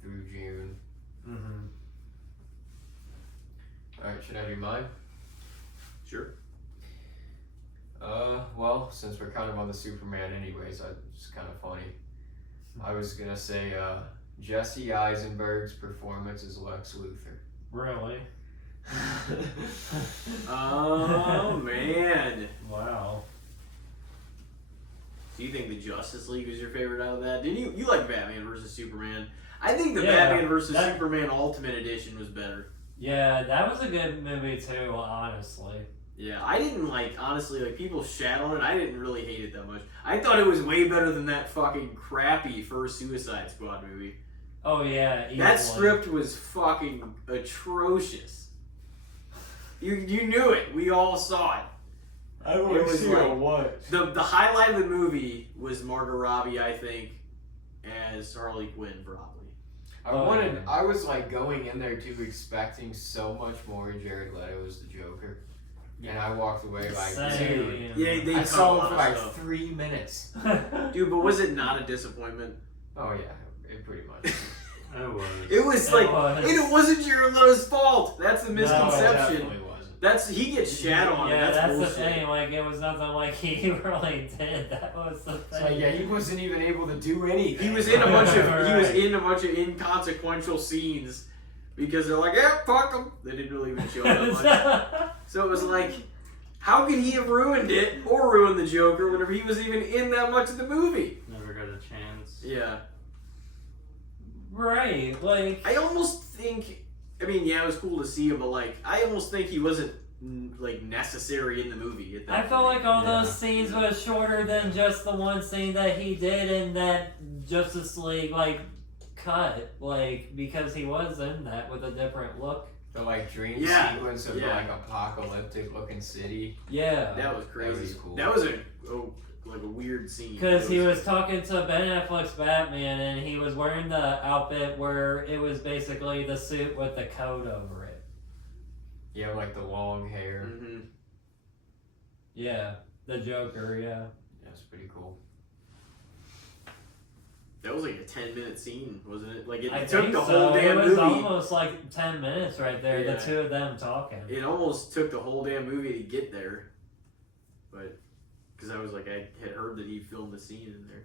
through June. Mm-hmm. Alright, should I do mine? Sure. Well, since we're kind of on the Superman anyways, it's kind of funny. I was gonna say, Jesse Eisenberg's performance as Lex Luthor. Really? Oh man. Wow. Do you think the Justice League was your favorite out of that? Didn't you like Batman versus Superman? I think the Yeah, Batman versus that- Superman Ultimate Edition was better. Yeah, that was a good movie too, honestly. Yeah, I didn't honestly, people shat on it. I didn't really hate it that much. I thought it was way better than that fucking crappy first Suicide Squad movie. Oh yeah, That easily. script was fucking atrocious. You knew it. We all saw it. I wanna see it what? The highlight of the movie was Margot Robbie, I think, as Harley Quinn, probably. I was like going in there too expecting so much more Jared Leto as the Joker. And I walked away like, dude. Same. Yeah, they I cut a saw lot him for of like stuff. 3 minutes. Dude, but was it not a disappointment? Oh yeah, it pretty much. I was. It was It like, was. and it wasn't Jared Leto's fault. That's the No, it It misconception. definitely wasn't. That's he gets shat on. Yeah, That's that's bullshit. the thing. Like, it was nothing like he really did. That was the It's thing. like, yeah, he wasn't even able to do anything. He was in a bunch of Right. inconsequential scenes because they're like, yeah, fuck him. They didn't really even show that much. So it was like, how could he have ruined it or ruined the Joker whenever he was even in that much of the movie? Never got a chance. Yeah. Right, like, I almost think, I mean, yeah, it was cool to see him, but I almost think he wasn't necessary in the movie. At that I felt point. like all Yeah. those scenes was shorter than just the one scene that he did in that Justice League cut, because he was in that with a different look The like dream Yeah, sequence of the yeah. like apocalyptic looking city. Yeah. That was crazy. That was cool. That was like a weird scene. Because he It was talking to Ben Affleck's Batman, and he was wearing the outfit where it was basically the suit with the coat over it. Yeah, like the long hair. Mhm. Yeah, the Joker. Yeah. That's pretty cool. That was like a 10-minute scene, wasn't it? Like I it took think the so. whole damn It was movie. almost like 10 minutes right there. Yeah. The two of them talking. It almost took the whole damn movie to get there, but because I was like, I had heard that he filmed the scene in there.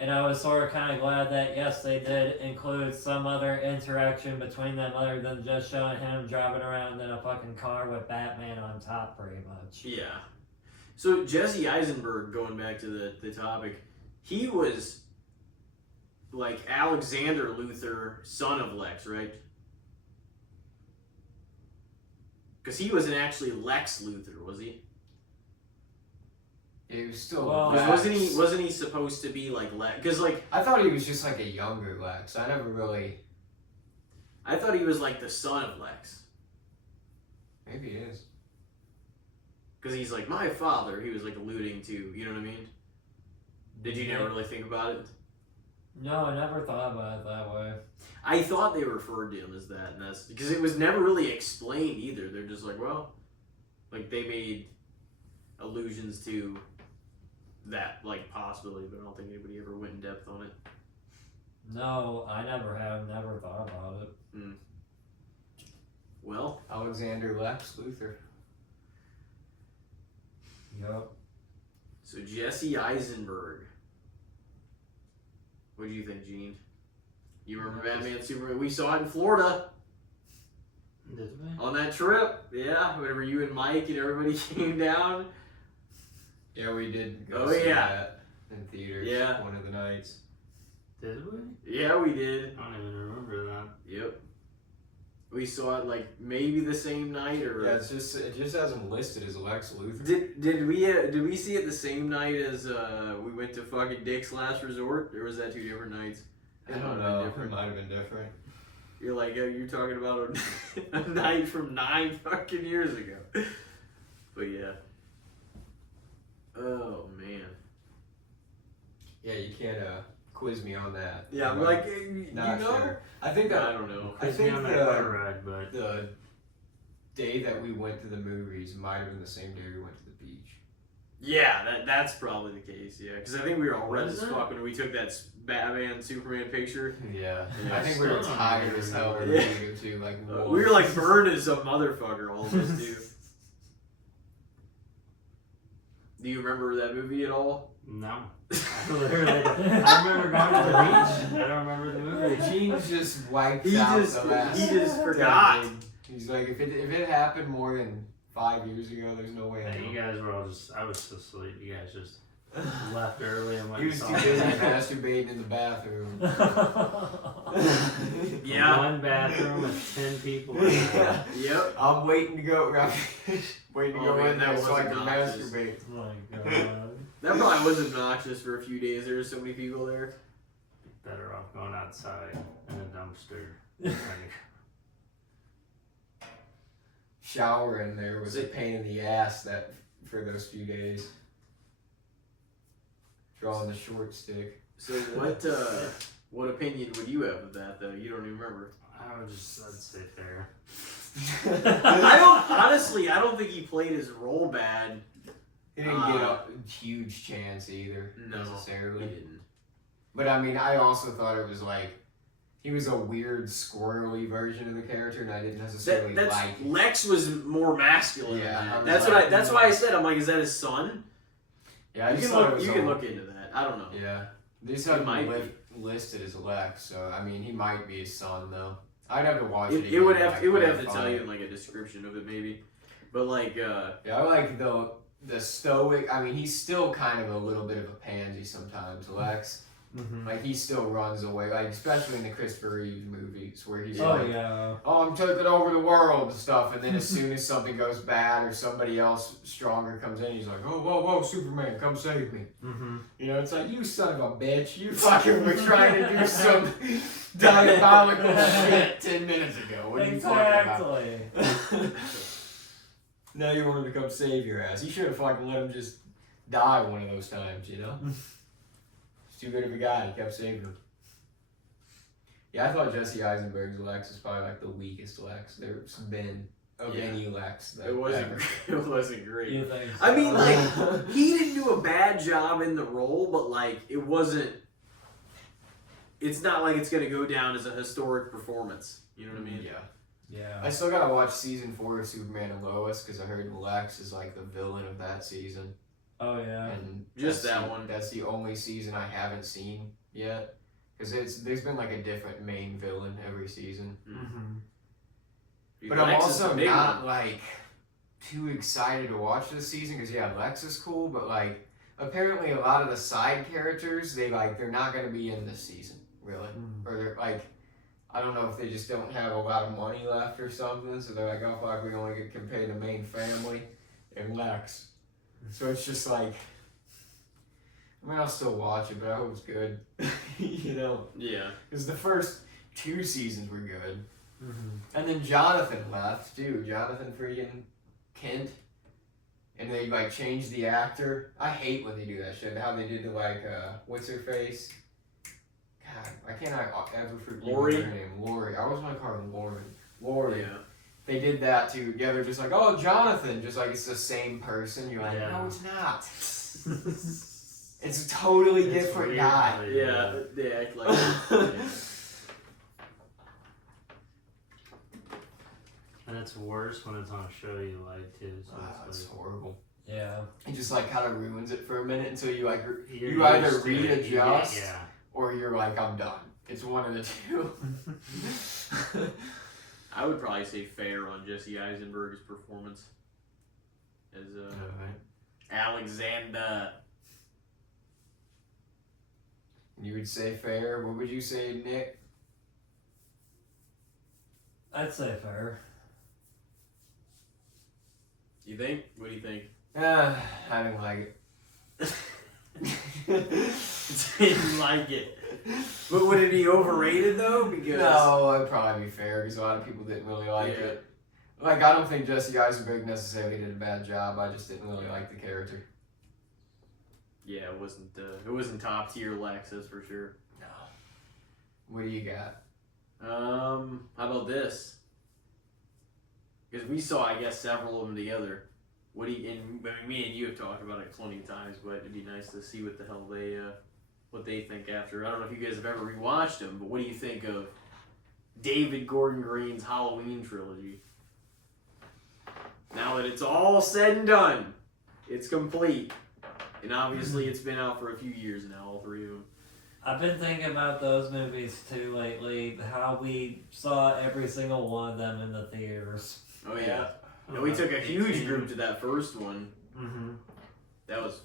And I was sort of kind of glad that, yes, they did include some other interaction between them other than just showing him driving around in a fucking car with Batman on top, pretty much. Yeah. So Jesse Eisenberg, going back to the topic, he was like Alexander Luthor, son of Lex, right? Because he wasn't actually Lex Luthor, was he? He was still. Well, 'Cause Lex. wasn't he supposed to be like Lex? Because like I thought he was just like a younger Lex. I never really. I thought he was like the son of Lex. Maybe he is. Because he's like my father. He was like alluding to. You know what I mean? Did you never really think about it? No, I never thought about it that way. I thought they referred to him as that, and that's because it was never really explained either. They're just like, well, like they made allusions to that like possibility, but I don't think anybody ever went in depth on it. No, I never thought about it. Well, Alexander Lex Luthor. Yup. so Jesse Eisenberg. What do you think, Gene? You remember Batman Superman? We saw it in Florida Did we? on that trip. Yeah, whenever you and Mike and everybody came down. Yeah, we did go Oh, see yeah. that in theaters. Yeah. One of the nights. Did we? Yeah, we did. I don't even remember that. Yep. We saw it like maybe the same night or. Yeah, it just has him listed as Lex Luthor. Did we see it the same night as we went to fucking Dick's Last Resort, or was that two different nights? I don't know. It might have been different. You're like, oh, you're talking about a night from 9 fucking years ago. But yeah. Oh man. Yeah, you can't quiz me on that. Yeah, I'm like, you Not know? sure. I think that I don't know. I Quiz me think on that the- car ride, but the day that we went to the movies might have been the same day we went to the beach. Yeah, that's probably the case. Yeah, because I think we were all red Was as it? fuck when we took that Batman Superman picture. Yeah. Yeah, I think we were still don't tired even as hell when remember. we were too. Like, We were like wolves. burned as a motherfucker, all of us too. Do you remember that movie at all? no. Literally, I remember going to the beach. I don't remember the movie. Gene's just wiped He out just- the last. he just forgot. decade. He's like, if it happened more than 5 years ago, there's no way. I Hey, know. you guys were all just. I was so asleep. You guys just left early and went. He and was saw too busy it. masturbating in the bathroom. Yeah. One bathroom with 10 people. In it. Yeah. Yep. I'm waiting to go. Waiting to Oh, go man, in that there so I was can obnoxious. masturbate. Oh my god. That probably was obnoxious for a few days. There were so many people there. Better off going outside in a dumpster. Shower in there was a pain in the ass that for those few days. Drawing the short stick. So what opinion would you have of that though? You don't even remember. I'd say fair. I don't think he played his role bad. He didn't get a huge chance either, No, he necessarily. didn't. But I mean, I also thought it was like he was a weird, squirrely version of the character, and I didn't necessarily That's like. Lex was more masculine. Yeah, than I that. was That's like- that's why I said I'm like, is that his son? Yeah, I You just can thought it look. was You a- can look into that. I don't know. Yeah, they just It have might him listed as Lex, so I mean, he might be his son though. I'd have to watch it. It again would to, have like, it would have to clarify tell you it. in like a description of it maybe, but like Yeah, I like the stoic. I mean, he's still kind of a little bit of a pansy sometimes, Lex. Like he still runs away, like especially in the Christopher Reeve movies where he's Oh like, yeah. "Oh, I'm taking over the world" and stuff, and then as soon as something goes bad or somebody else stronger comes in, he's like, "Oh, whoa, Superman, come save me." You know, it's like, you son of a bitch, you fucking were trying to do some diabolical shit 10 minutes ago. What are you talking Exactly. about? Now you want him to come save your ass. You should have fucking let him just die one of those times, you know? He's too good of a guy. He kept saving him. Yeah, I thought Jesse Eisenberg's Lex is probably like the weakest Lex there's been of any Lex. That It wasn't. ever. It wasn't great. You think so? I mean, like, he didn't do a bad job in the role, but like, it wasn't. It's not like it's gonna go down as a historic performance. You know what I mean? Yeah. Yeah. I still gotta watch season 4 of Superman and Lois because I heard Lex is like the villain of that season. Oh yeah. And Just that's that the- one. That's the only season I haven't seen yet. Because there's been like a different main villain every season. Dude, But I'm Lex is the also big not one. like too excited to watch this season because yeah, Lex is cool, but like apparently a lot of the side characters they're not gonna be in this season really, or they're like I don't know if they just don't have a lot of money left or something, so they're like, oh fuck, we only can pay the main family and Lex, so it's just like. I mean, I'll still watch it, but I hope it's good. You know? Yeah. Because the first 2 seasons were good. And then Jonathan left, too. Jonathan freaking Kent. And they, like, changed the actor. I hate when they do that shit. How they did to, like, what's her face? God, I cannot ever forget Lori? her name. Lori. I always want to call her Lauren. Lori. Yeah. They did that, too. Yeah, they're just like, oh, Jonathan. Just like it's the same person. You're like, Yeah. no, it's not. It's a totally It's different weird guy. how they do Yeah. that. They act like. And it's worse when it's on a show you like too. So It's it's like, horrible. Yeah. It just like kind of ruins it for a minute until you like you're you either used to it. readjust Yeah. or you're like I'm done. It's one of the two. I would probably say fair on Jesse Eisenberg's performance as Alexander. You would say fair. What would you say, Nick? I'd say fair. You think? What do you think? I didn't like it. Didn't like it. But would it be overrated though? Because No, it'd probably be fair because a lot of people didn't really like Yeah. it. Like I don't think Jesse Eisenberg necessarily did a bad job. I just didn't really like the character. yeah, it wasn't top tier Lex, that's for sure. No. What do you got? How about this? Because we saw, I guess, several of them together. What do you? And I mean, me and you have talked about it plenty of times, but it'd be nice to see what the hell what they think after. I don't know if you guys have ever rewatched them, but what do you think of David Gordon Green's Halloween trilogy? Now that it's all said and done, it's complete, and obviously it's been out for a few years now, all 3 of them. I've been thinking about those movies too lately. How we saw every single one of them in the theaters. Oh yeah. And we took a huge group to that first one. Mm-hmm. That was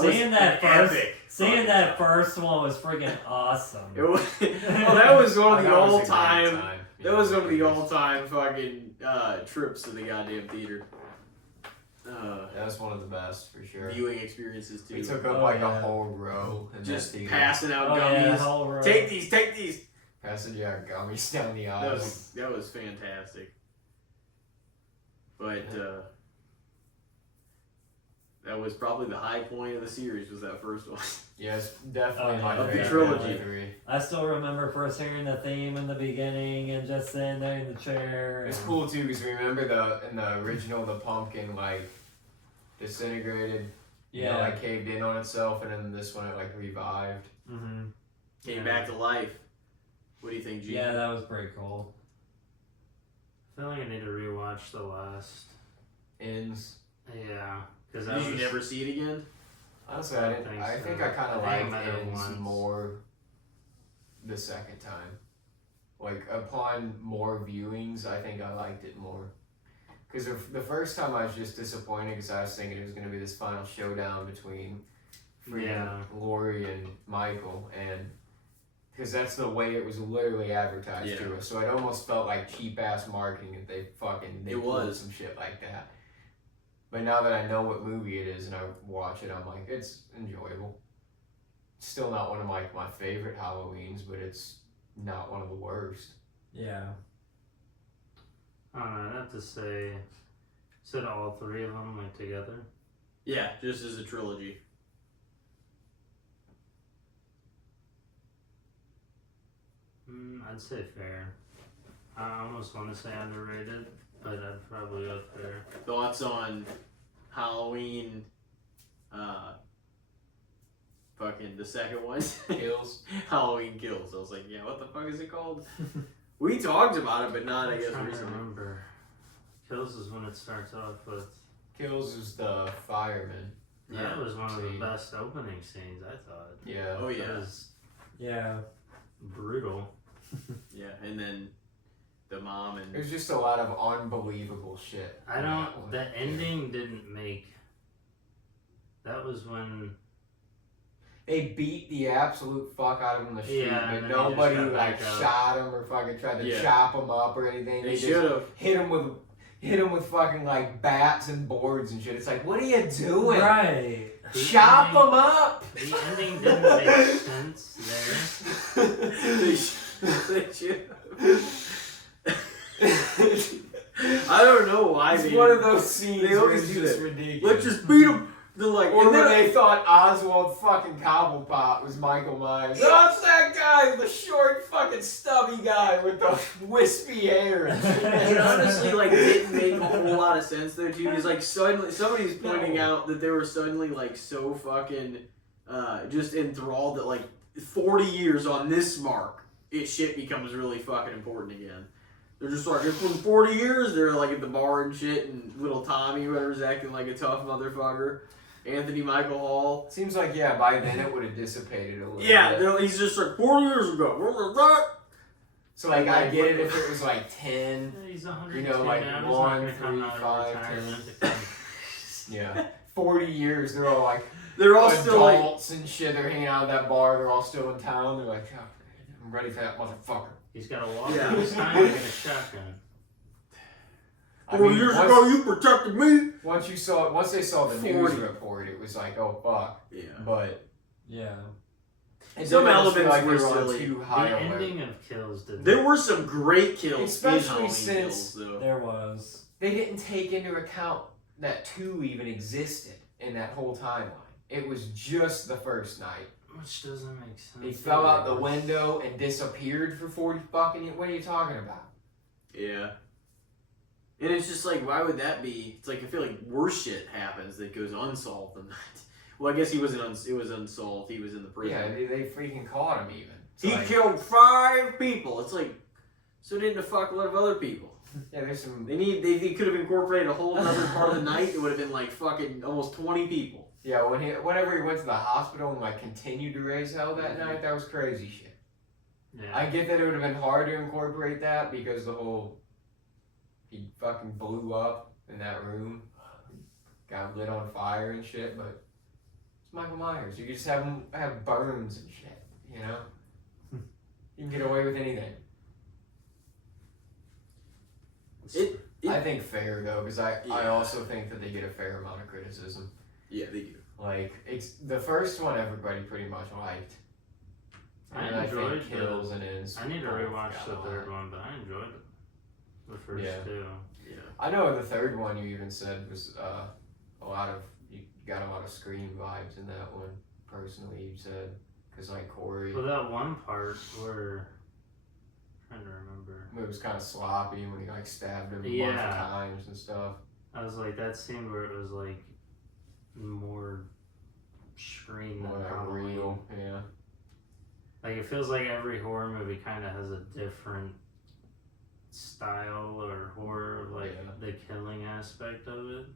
Seeing that first, epic. seeing that first one was freaking awesome. It was, well, that was one of the That was a all great time. time. That was one of the all time fucking trips to the goddamn theater. That was one of the best for sure. Viewing experiences too. We took up Oh, like yeah. a whole row in Just that theater. passing out Oh, yeah, gummies. whole row. Take these. Passing gummies down the That aisle. was fantastic. But that was probably the high point of the series. Was that first one? Yes, definitely Oh, yeah. my Of the favorite trilogy. of the 3. I still remember first hearing the theme in the beginning and just sitting there in the chair. It's and- cool too because remember in the original the pumpkin like disintegrated, Yeah. like caved in on itself, and then this one it like revived. Mm-hmm. Came back to life. What do you think, G? Yeah, that was pretty cool. I feel like I need to rewatch the last. Ends. Yeah, because Did you never see it again? Honestly, I I don't didn't. think I so. think I kind of I think liked I might have Ends once. more the second time. Like upon more viewings, I think I liked it more. Because the first time I was just disappointed because I was thinking it was going to be this final showdown between Yeah. Lori and Michael, and because that's the way it was literally advertised to us. So it almost felt like cheap ass marketing if they pulled was. some shit like that. But now that I know what movie it is and I watch it, I'm like, it's enjoyable. It's still not one of my favorite Halloweens, but it's not one of the worst. Yeah. I don't know. I'd have to say, said all three of them like together. Yeah, just as a trilogy. I'd say fair. I almost want to say underrated, but I'd probably go fair. Thoughts on Halloween? Fucking the second one. Kills. Halloween Kills. I was like, yeah, what the fuck is it called? We talked about it, but not, I I'm guess, trying to recently. remember. Kills is when it starts off with. Kills is the fireman. That was one of the Scene. best opening scenes, I thought. Yeah. Oh, It yeah. was Yeah. brutal. Yeah, and then the mom and... There's just a lot of unbelievable shit. I in don't. that one. The ending didn't make. That was when. They beat the absolute fuck out of him in the street, Yeah, but and then he just nobody got like back up. shot him or fucking tried to Yeah. chop him up or anything. They just should have. hit him with fucking like bats and boards and shit. It's like, what are you doing? Right. The Chop ending- him up! The ending didn't make sense there. They should I don't know why It's they... one of those scenes they where always it's do just that. ridiculous. Let's just beat him. They're like... Or and when then- they thought Oswald fucking Cobblepot was Michael Myers. Oh, it's that guy, the short fucking stubby guy with the wispy hair and shit. It honestly like didn't make a whole lot of sense there too. Because like suddenly somebody's pointing out that they were suddenly like so fucking just enthralled that like 40 years on this mark, shit becomes really fucking important again. They're just like, it's been 40 years. They're like at the bar and shit, and little Tommy, whatever's acting like a tough motherfucker. Anthony Michael Hall. Seems like, yeah, by then it would have dissipated a little Yeah, bit. he's just like 40 years ago. So, like, I get it if it was like 10. Yeah, he's 102 You know, like, now. He's 1, not gonna come 3, out of 5, retirement 10. to come- Yeah. 40 years, they're all like They're all still like, adults and shit. They're hanging out at that bar. They're all still in town. They're like, oh, I'm ready for that motherfucker. He's got a walker Yeah. this time to get a shotgun. I 40 mean, years once- ago you protected me. Once they saw the 40. news report, it was like, oh fuck. Yeah. But Yeah. it Some did almost feel elements like they were were on silly. too The high alert. ending of Kills did. There were some great kills, Especially in Halloween since- kills, though. There was. They didn't take into account that 2 even existed in that whole timeline. It was just the first night. Which doesn't make sense. He fell out either. the window and disappeared for 40 fucking years. What are you talking about? Yeah. And it's just like, why would that be? It's like, I feel like worse shit happens that goes unsolved than that. Well, I guess it was unsolved. He was in the prison. Yeah, they freaking caught him even. It's He like, killed 5 people. It's like, so didn't a fuck a lot of other people. yeah, there's some. They could have incorporated a whole other part of the night. It would have been like fucking almost 20 people. Yeah, whenever he went to the hospital and like continued to raise hell that night, that was crazy shit. Yeah. I get that it would have been hard to incorporate that because the whole he fucking blew up in that room, got lit on fire and shit. But it's Michael Myers. You could just have him have burns and shit. You know, you can get away with anything. I think fair though, because I Yeah. also think that they get a fair amount of criticism. Yeah, they do. Like it's the first one, everybody pretty much liked. I And enjoyed think Kills and Ends. I need to both rewatch got the a lot. third one, but I enjoyed it. The first Yeah. two. Yeah. I know the third one you even said was a lot of you got a lot of Scream vibes in that one. Personally, you said because like Corey, Well, that one part where I'm trying to remember. it was kind of sloppy when he like stabbed him a bunch of Yeah. times and stuff. I was like that scene where it was like more Scream More than like Halloween. real, yeah. Like it feels like every horror movie kind of has a different style or horror of like Yeah. the killing aspect of it.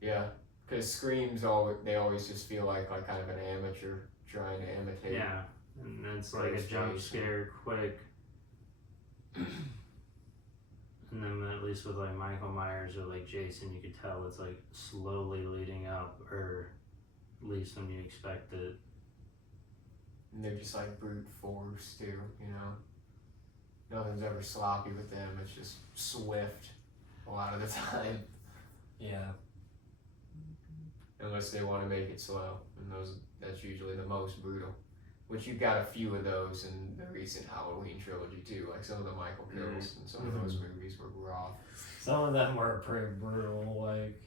Yeah, because Screams they always just feel like kind of an amateur trying to imitate. Yeah, and it's like a Ghostface jump and- scare quick. And then at least with like Michael Myers or like Jason, you could tell it's like slowly leading up, or least when you expect it. And they're just like brute force too, you know. Nothing's ever sloppy with them. It's just swift a lot of the time, Yeah. unless they want to make it slow, and that's usually the most brutal. Which you've got a few of those in the recent Halloween trilogy too. Like some of the Michael kills and some of those movies were raw. Some of them were pretty brutal, like.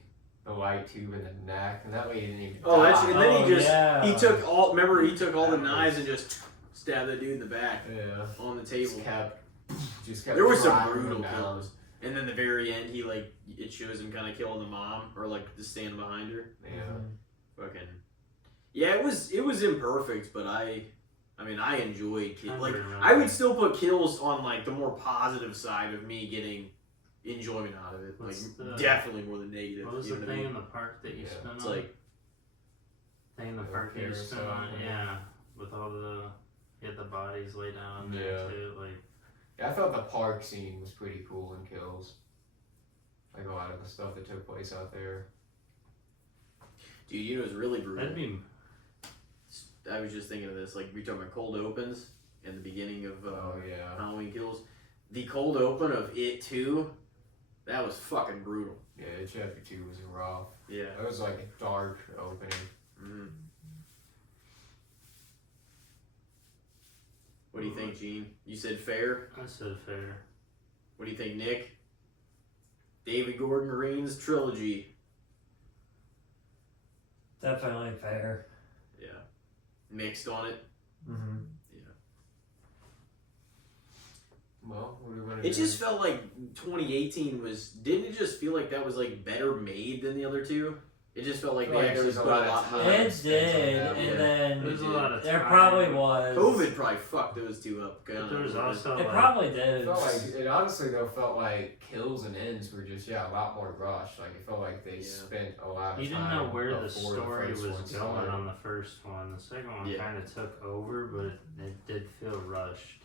The light tube in the neck, and that way he didn't even. Oh, that's die. and then he just yeah. he took all. Remember, he took all the knives and just stabbed the dude in the back Yeah. on the table. Just kept. There was some driving brutal him down. kills. And then the very end, he like it shows him kind of killing the mom or like just standing behind her. Yeah. Fucking. Yeah, it was imperfect, but I mean, I enjoyed like I would still put kills on like the more positive side of me getting enjoyment out of it. What's like the- definitely more than negative. What was you the know what I thing mean? in the park that you Yeah. spent It's on? like thing in the The park that you spent carousel, on? yeah. Yeah, with all the the bodies laid out on Yeah. there too. Like Yeah, I thought the park scene was pretty cool in Kills. Like a lot of the stuff that took place out there. dude, you know, it's really brutal. that'd be I was just thinking of this. Like we talking about cold opens and the beginning of Yeah. Halloween Kills. The cold open of It 2, that was fucking brutal. Yeah, chapter 2 was rough. Yeah. It was like a dark opening. Mm. What do you think, Gene? You said fair. I said fair. What do you think, Nick? David Gordon Green's trilogy. Definitely fair. Yeah. Mixed on it. Mm-hmm. Well, what do we want to It do? just felt like 2018 was. Didn't it just feel like that was like better made than the other two? It just felt like I feel they like actually there's a put a lot of lot time. more. It did, Yeah. and then There's a lot of there time. probably was. COVID probably fucked those two up. But there was also It like, probably It did. felt like it honestly though felt like kills and ends were just a lot more rushed. Like it felt like they spent a lot of you time. didn't know where the before story first was one going started. on the first one. The second one Yeah. kind of took over, but it did feel rushed.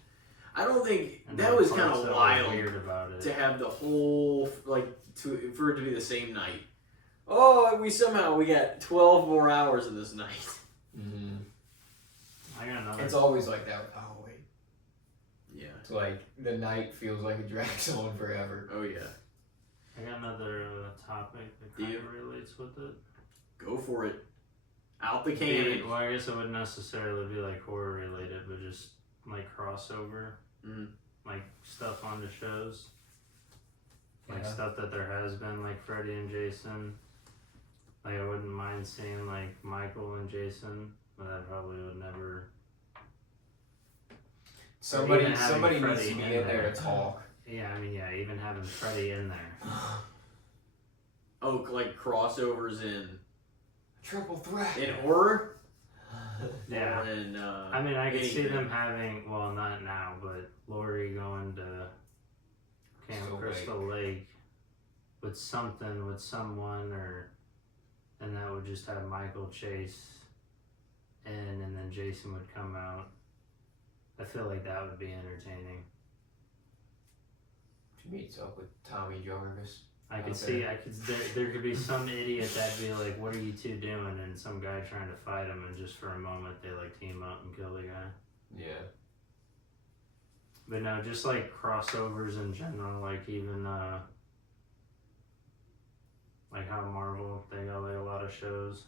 I don't think And that there was were kind parts of that were wild weird about it. to have the whole for it to be the same night. Oh, we got 12 more hours in this night. Mhm. I got another. It's always like that with Halloween. Yeah. It's like the night feels like it drags on forever. Oh yeah. I got another topic that Do kind you? of relates with it. Go for it. Out the Be- cannon. Well, I guess it wouldn't necessarily be like horror related, but just like crossover, Mhm. like stuff onto shows, like Yeah. stuff that there has been, like Freddy and Jason. Like I wouldn't mind seeing like Michael and Jason, but I probably would never. Somebody even having needs Freddy to be in in there there. to talk. Yeah, I mean, yeah, even having Freddy in there. Oh, like crossovers in Triple threat. horror. Yeah. Or in, I mean, I could see anything. them having, well, not now, but Lori going to Camp Crystal Lake with something, with someone, and that would just have Michael Chase in, and then Jason would come out. I feel like that would be entertaining. She meets up with Tommy Jarvis. I could Okay. see, there could be some idiot that'd be like, what are you two doing? And some guy trying to fight him, and just for a moment they like team up and kill the guy. Yeah. But no, just like crossovers in general, like even like how Marvel, they got like a lot of shows.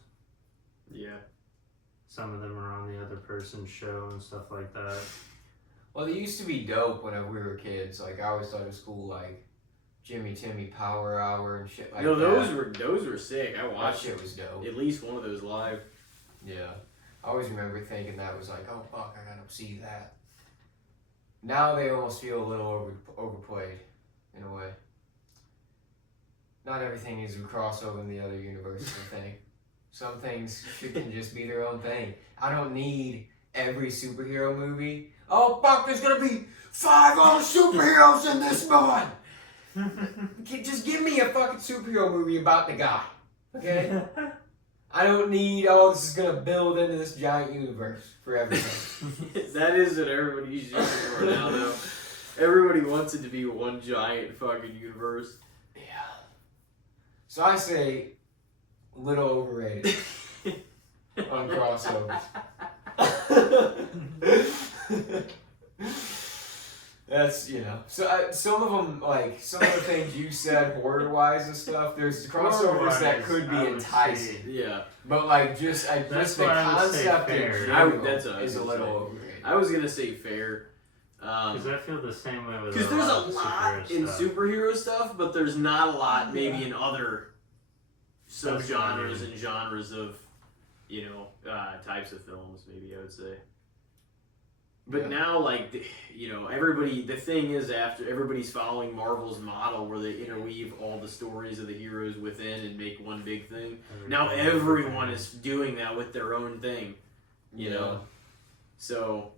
Yeah. Some of them are on the other person's show and stuff like that. Well, they used to be dope whenever we were kids. Like I always thought it was cool, like Jimmy Timmy Power Hour and shit like No, that. those were sick. I That watched shit was dope. at least one of those live. Yeah. I always remember thinking that was like, oh fuck, I gotta see that. Now they almost feel a little overplayed, in a way. Not everything needs to cross over in the other universes, I think. Some things can just be their own thing. I don't need every superhero movie. Oh fuck, there's gonna be 5 other superheroes in this one! Just give me a fucking superhero movie about the guy, okay? I don't need, this is gonna build into this giant universe for everything. That is what everybody's using for now, though. Everybody wants it to be one giant fucking universe. Yeah. So I say, a little overrated. on crossovers. That's, you know, so some of them, like some of the things you said horror wise and stuff, there's crossovers that could be enticing, Yeah. but like just That's the why I would say concept in fair. general That's what I was is a gonna little say. overrated. I was gonna say fair. Because I feel the same way with Because there's a of lot superhero in stuff. superhero stuff, but there's not a lot maybe in other That's what I subgenres mean. and genres of, you know, types of films. Maybe I would say. But Yeah. now, like, you know, everybody. The thing is, after everybody's following Marvel's model, where they interweave all the stories of the heroes within and make one big thing. Now everyone is doing that with their own thing. You know, so.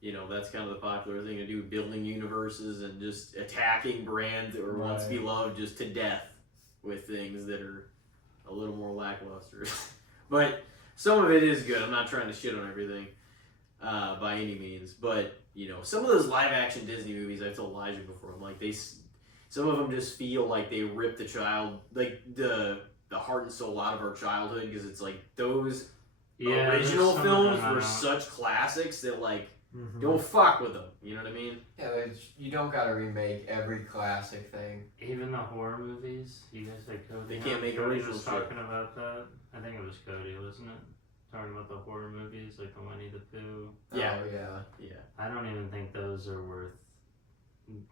You know, that's kind of the popular thing to do, building universes and just attacking brands that were once Right. beloved just to death with things that are a little more lackluster. But some of it is good. I'm not trying to shit on everything by any means. But, you know, some of those live action Disney movies, I've told Elijah before, I'm like, some of them just feel like they ripped the heart and soul out of our childhood, because it's like those original films were such classics that, like, don't fuck with them. You know what I mean? Yeah, you don't gotta remake every classic thing. Even the horror movies, you guys like Cody? They can't make Cody original was shit. talking about that. I think it was Cody, wasn't it? Talking about the horror movies, like the Winnie the Pooh. Yeah. Oh, yeah. Yeah. I don't even think those are worth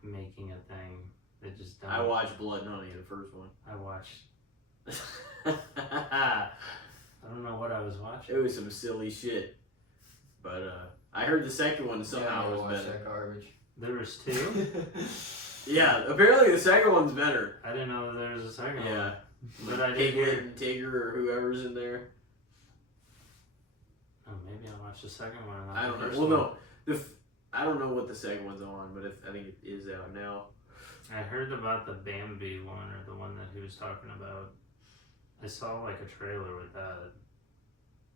making a thing. They just don't. I watched Blood and Honey, the first one. I watched. It I don't know what I was watching. was some silly shit. But I heard the second one somehow I was watched better. that garbage. There was two. Yeah, apparently the second one's better. I didn't know there was a second Yeah. one. But I did Piglet hear. and Tigger or whoever's in there. Oh, maybe I'll watch the second one. and not I the don't know. first Well, one. no. I don't know what the second one's on, but I think it is out now. I heard about the Bambi one, or the one that he was talking about. I saw like a trailer with that.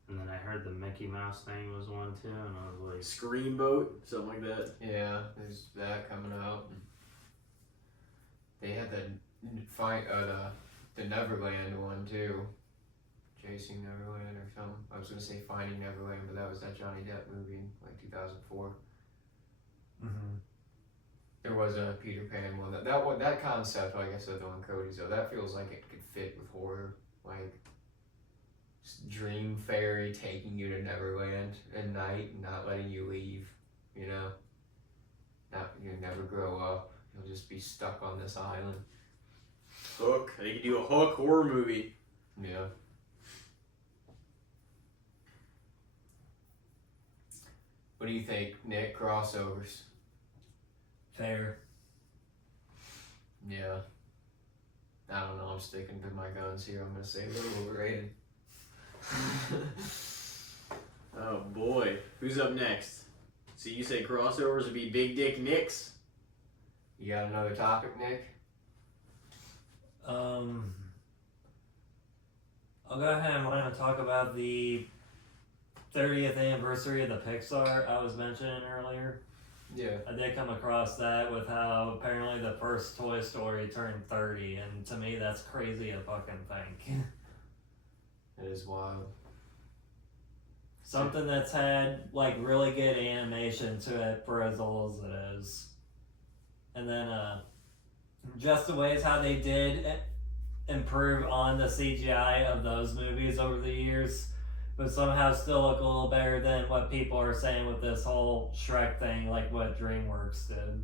And then I heard the Mickey Mouse thing was one too, and I was like, Scream Boat, something like that. Yeah, there's that coming out. They had the Neverland one too. Chasing Neverland or something. I was gonna say Finding Neverland, but that was that Johnny Depp movie in like 2004. There was a Peter Pan one. That concept, like I said, the one Cody's though, that feels like it could fit with horror. Like dream fairy taking you to Neverland at night and not letting you leave. You know, you never grow up. You'll just be stuck on this island. Hook. They could do a Hook horror movie. Yeah. What do you think, Nick? Crossovers? Fair. Yeah. I don't know. I'm sticking to my guns here. I'm gonna say a little overrated. Oh boy. Who's up next? So you say crossovers would be Big Dick Nicks? You got another topic, Nick? I'll go ahead and want to talk about the 30th anniversary of the Pixar I was mentioning earlier. Yeah. I did come across that with how apparently the first Toy Story turned 30, and to me that's crazy to fucking think. It is wild. Something that's had like really good animation to it for as old as it is. And then just the ways how they did improve on the CGI of those movies over the years, but somehow still look a little better than what people are saying with this whole Shrek thing, like what DreamWorks did.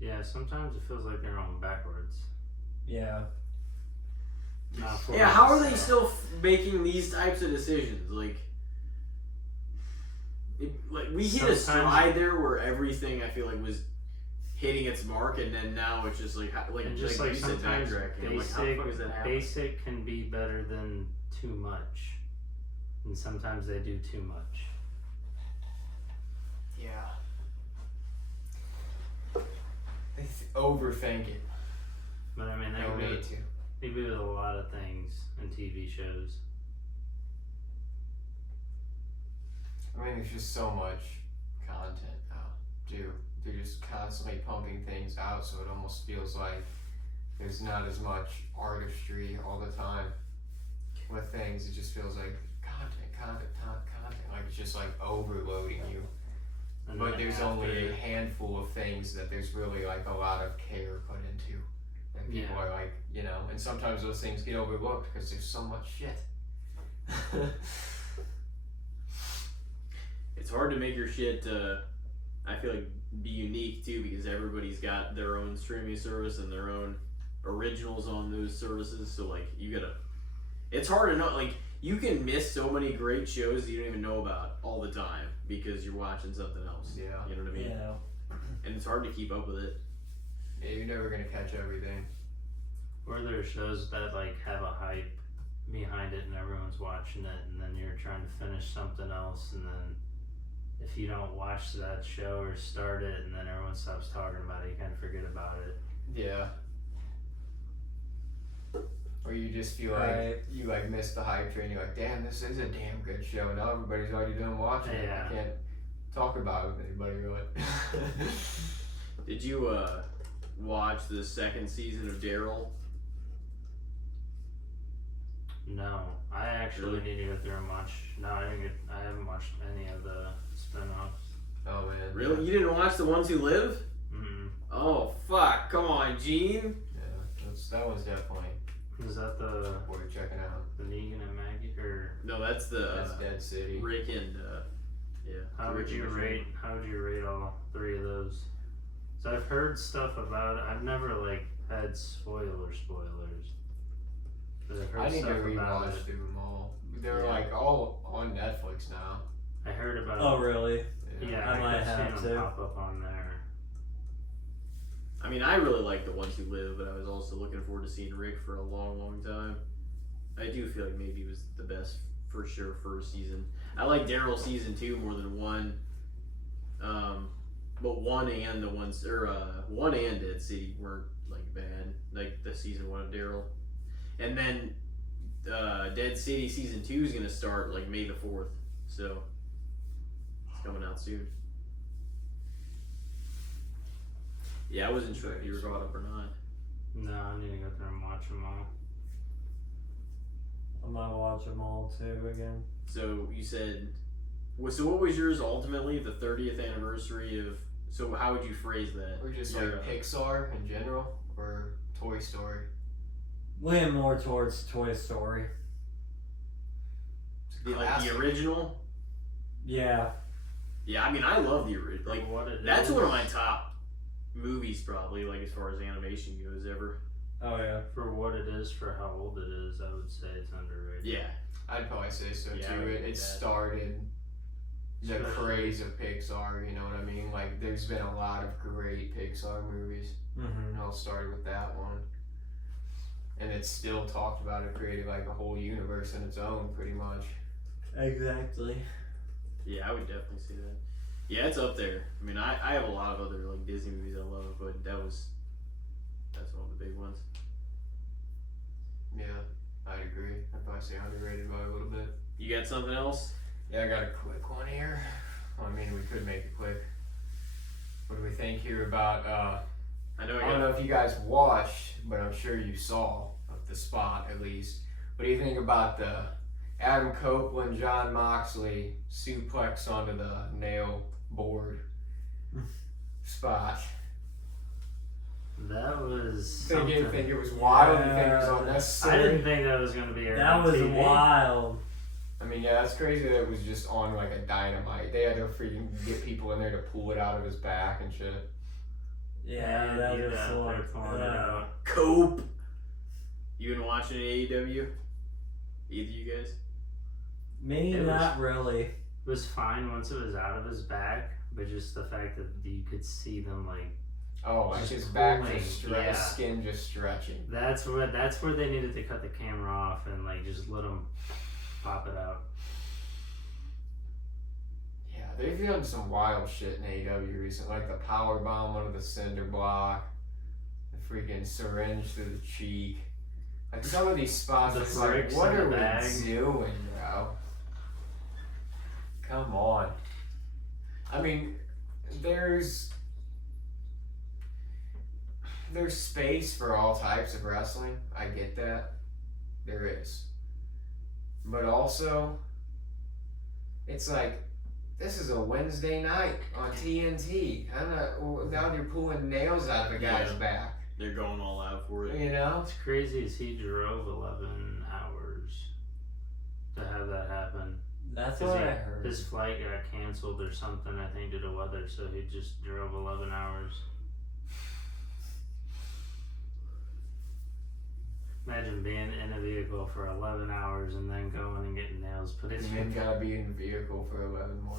yeah, sometimes it feels like they're going backwards. Yeah. Not Yeah, how are forwards. they still making these types of decisions? Like we hit a Sometimes- stride there where everything I feel like was hitting its mark, and then now it's just like And just like like you said, sometimes backtracking. I'm like, how the fuck is that happening? basic can be better than too much. And sometimes they do too much. Yeah. They overthink it. But I mean, No need to. they do with a lot of things in TV shows. I mean, there's just so much content now, too. They're just constantly pumping things out, so it almost feels like there's not as much artistry all the time. with things. It just feels like content. Like it's just like overloading you. And But then there's after- only a handful of things that there's really like a lot of care put into. And people Yeah. are like, you know, and sometimes those things get overlooked because there's so much shit. It's hard to make your shit. I feel like be unique too because everybody's got their own streaming service and their own originals on those services. So like you gotta. It's hard to know. Like you can miss so many great shows that you don't even know about all the time because you're watching something else. Yeah. You know what I mean? Yeah. And it's hard to keep up with it. Yeah, you're never gonna catch everything. Or there are shows that like have a hype behind it and everyone's watching it, and then you're trying to finish something else, and then if you don't watch that show or start it, and then everyone stops talking about it, you kind of forget about it. Yeah. Or you just feel like Right. you like missed the hype train. You're like, damn, this is a damn good show. Now everybody's already done watching it. Yeah. I can't talk about it with anybody really. Did you watch the second season of Daryl? No, I actually Really? need to go through and watch. No, I haven't watched any of the spin-offs. Oh man. Really? You didn't watch The Ones Who Live? Mm-mm. Oh fuck! Come on, Gene. Yeah, that one's definitely Is that the worth checking out. Negan and Maggie, or No, that's the That's Dead City. Rick and yeah. how would Rick you and rate? How would you rate all three of those? So I've heard stuff about it. I've never like had spoilers. But I've heard I need to stuff about rewatch it. through them all. They're Yeah. like all on Netflix now. I heard about. Oh, really? Yeah, I might kept have seeing them to. pop up on there. I mean, I really like The Ones Who Live, but I was also looking forward to seeing Rick for a long time. I do feel like maybe it was the best for sure first season. I like Daryl season 2 more than 1. But 1 and one and Dead City weren't like bad. Like the season 1 of Daryl. And then Dead City season 2 is gonna start like May the 4th. So it's coming out soon. Yeah, I wasn't sure if you were caught up or not. No, I need to go through and watch them all. I might watch them all too again. So you said, so what was yours ultimately? The 30th anniversary of. So how would you phrase that? Or just Your, like Pixar in general, or Toy Story. Lean more towards Toy Story. It's a the classic. original. Yeah. Yeah, I mean I love the original. Like what it that's is. one of my top movies probably. Like as far as animation goes ever. Oh yeah. For what it is, for how old it is, I would say it's underrated. Yeah. I'd probably say so Yeah, I too. would It agree with that. started the Especially- craze of Pixar, you know what I mean? Like, there's been a lot of great Pixar movies. Mm-hmm. It all started with that one. And it's still talked about. It created like a whole universe in its own, pretty much. Exactly. Yeah, I would definitely say that. Yeah, it's up there. I mean, I have a lot of other like Disney movies I love, but that's one of the big ones. Yeah, I'd agree. I'd probably say underrated by a little bit. You got something else? Yeah, I got a quick one here. Well, I mean, we could make it quick. What do we think here about, I know I don't know if you guys watched, but I'm sure you saw The Spot at least. What do you think about the Adam Copeland, John Moxley suplex onto the nail board spot? That was. Think something. you think it was wild? You think it was Yeah. I unnecessary? didn't think that was gonna be aired That on was TV. wild. I mean, yeah, that's crazy that it was just on like a Dynamite. They had to freaking get people in there to pull it out of his back and shit. Yeah, that you was got so there pulling it out. Cope. You been watching AEW? Either you guys? Me, It not really. It was fine once it was out of his back, but just the fact that you could see them like Oh, like Just his back pulling, just yeah. his skin just stretching. that's where they needed to cut the camera off and like just let him pop it out. Yeah, they've done some wild shit in AEW recently, like the power bomb under the cinder block, the freaking syringe through the cheek. Like some of these spots, The it's like, bricks what in the are we bag. doing, bro? Come on. I mean, there's space for all types of wrestling. I get that. There is. but also, it's like, this is a Wednesday night on TNT. Now you're pulling nails out of a guy's back. They're going all out for it. You know? What's crazy is he drove 11 hours to have that happen. That's 'Cause what I heard. His flight got canceled or something, I think, due to weather, so he just drove 11 hours. Imagine being in a vehicle for 11 hours and then going and getting nails put in And your then gotta be in the vehicle for 11 more.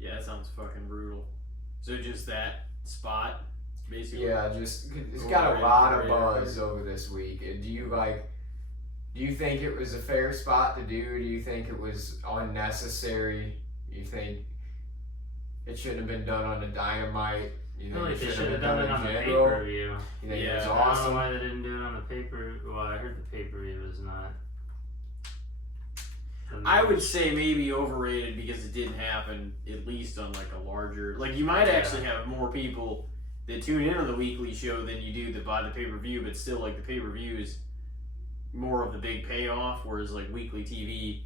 Yeah, that sounds fucking brutal. So just that spot, basically. Yeah, just it's got a lot of buzz over this week. And do you think it was a fair spot to do? Do you think it was unnecessary? You think it shouldn't have been done on the Dynamite? You I feel think like they it should have done it on the general? pay-per-view. You think it was Yeah, I don't know awesome? why they didn't do it on the paper. Well, I heard the pay-per-view was not. I would say maybe overrated because it didn't happen at least on like a larger. Like you might actually have more people that tune in on the weekly show than you do that buy the pay per view, but still like the pay per view is more of the big payoff, whereas like weekly TV,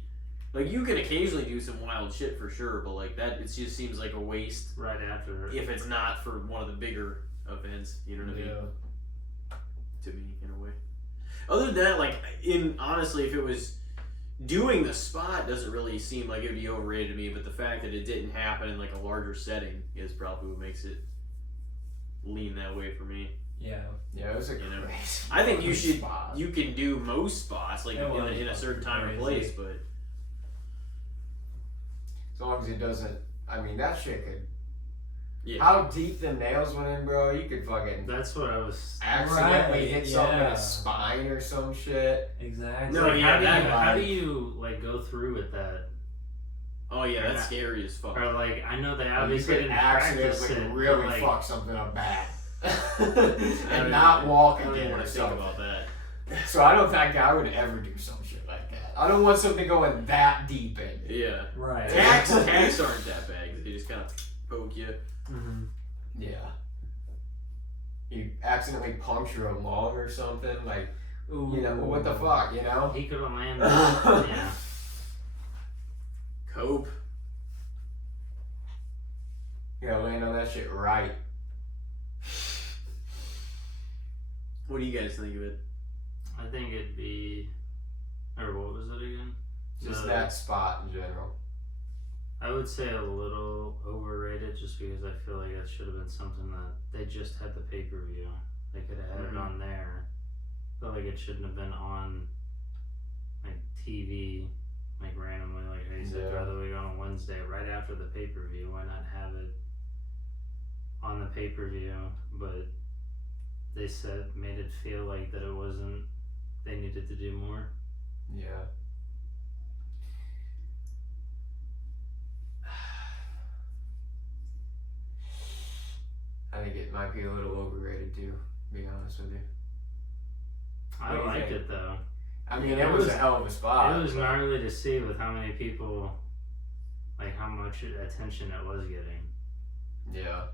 like you can occasionally do some wild shit for sure, but like that it just seems like a waste right after. if it's not for one of the bigger events. You know what I mean? Yeah. To me, in a way. Other than that, like honestly, if it was doing the spot doesn't really seem like it would be overrated to me, but the fact that it didn't happen in like a larger setting is probably what makes it lean that way for me. Yeah. Yeah, it was a You know, crazy. I think you should spot. you can do most spots like It was in a certain time and crazy. place, but As long as it doesn't. I mean, that shit could. yeah. How deep the nails went in, bro? You could fucking That's what I was. accidentally Right, hit something in yeah. the spine or some shit. Exactly. No, Like, yeah, how do you like go through with that? Oh yeah, that's Yeah. scary as fuck. Or like I know they You obviously could didn't practice accidentally it. really but, like, fuck something up bad. I and don't not even- walk I don't again even or want to think something. about that. So I don't think I would ever do some shit like that. I don't want something going that deep in. Yeah. Right. Tacks aren't that bad 'cause they just kind of poke you. Mm-hmm. Yeah. You accidentally puncture a lung or something, like, you know, what the fuck, you know? He could have landed. Yeah. Cope. You gotta land on that shit right. What do you guys think of it? I think it'd be. Or what was it again? Just So, that spot in general. I would say a little overrated just because I feel like that should have been something that they just had the pay per view. They could have had it on there. I feel like it shouldn't have been on like TV, like randomly, like how you said, Yeah. rather we go on Wednesday right after the pay per view. Why not have it on the pay per view? But they said made it feel like that it wasn't. They needed to do more. Yeah. I think it might be a little overrated too, to be honest with you. I What do you liked think? it though. I mean, It it was was- a hell of a spot. It was gnarly to see with how many people, like how much attention it was getting. Yeah.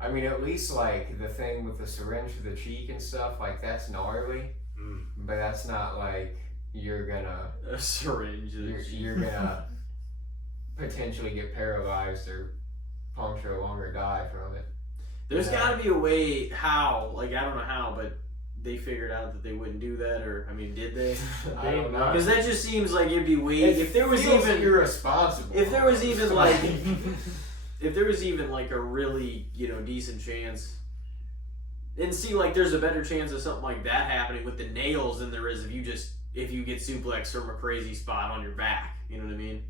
I mean, at least like the thing with the syringe to the cheek and stuff, like that's gnarly, Mm. but that's not like you're gonna A syringe. you're gonna potentially get paralyzed or puncture a lung or die from it. There's Yeah. got to be a way how, like I don't know how, but they figured out that they wouldn't do that, or I mean, did they? I don't know. Because that just seems like it'd be way. It If there was feels even, irresponsible. if there was even like, Like- if there was even like a really decent chance, and see like there's a better chance of something like that happening with the nails than there is if you get suplexed from a crazy spot on your back. You know what I mean?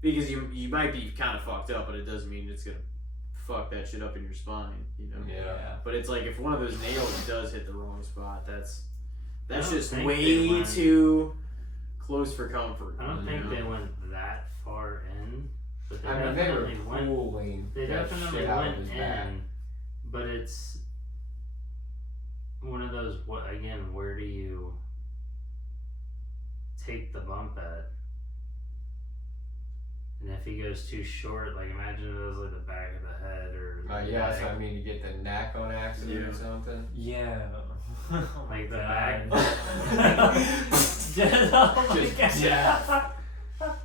Because you might be kind of fucked up, but it doesn't mean it's gonna fuck that shit up in your spine. You know? Yeah. But it's like if one of those nails does hit the wrong spot, that's I don't just think they way went- too close for comfort. I don't you think know? they went that far in, but they I mean, they were definitely went. pulling They that definitely shit out went of his in, back. but it's one of those. What again? Where do you take the bump at? And if if he goes too short, like imagine it was like the back of the head or the Yeah, that's leg. what I mean. You get the neck on accident or Yeah. something. Yeah. Oh my Like the God. back. Just, oh my Just God. death.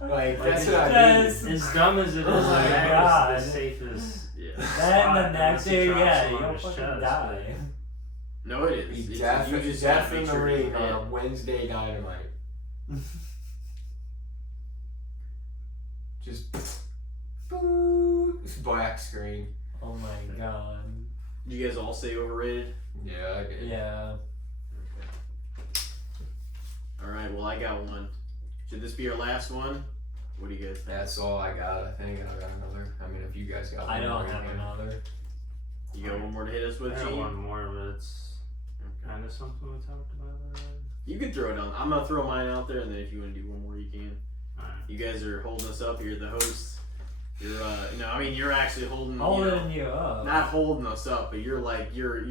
Like, that's Like, what I mean. Yes. As dumb as it is, Oh my the neck God. is the safest. Yeah. That and the spot neck, unless he dude, drops yeah, it on you'll his fucking chest, die. No, it is. Be It's- death, you just death gotta in make the sure you ring hit. on a Wednesday Dynamite. Just black screen. Oh my God. Did you guys all say overrated? Yeah, I get it. Yeah. All right. Well, I got one. Should this be our last one? What do you guys think? That's all I got. I think I got another. I mean, if you guys got I one don't more, have you can. another. You got one more to hit us I with, got Gene? one more, but it's kind of something we talked about already. You can throw it on. I'm gonna throw mine out there, and then if you want to do one more, you can. Alright. You guys are holding us up. You're the hosts. You're no, I mean you're actually holding. Holding you up. Not holding us up, but you're like you're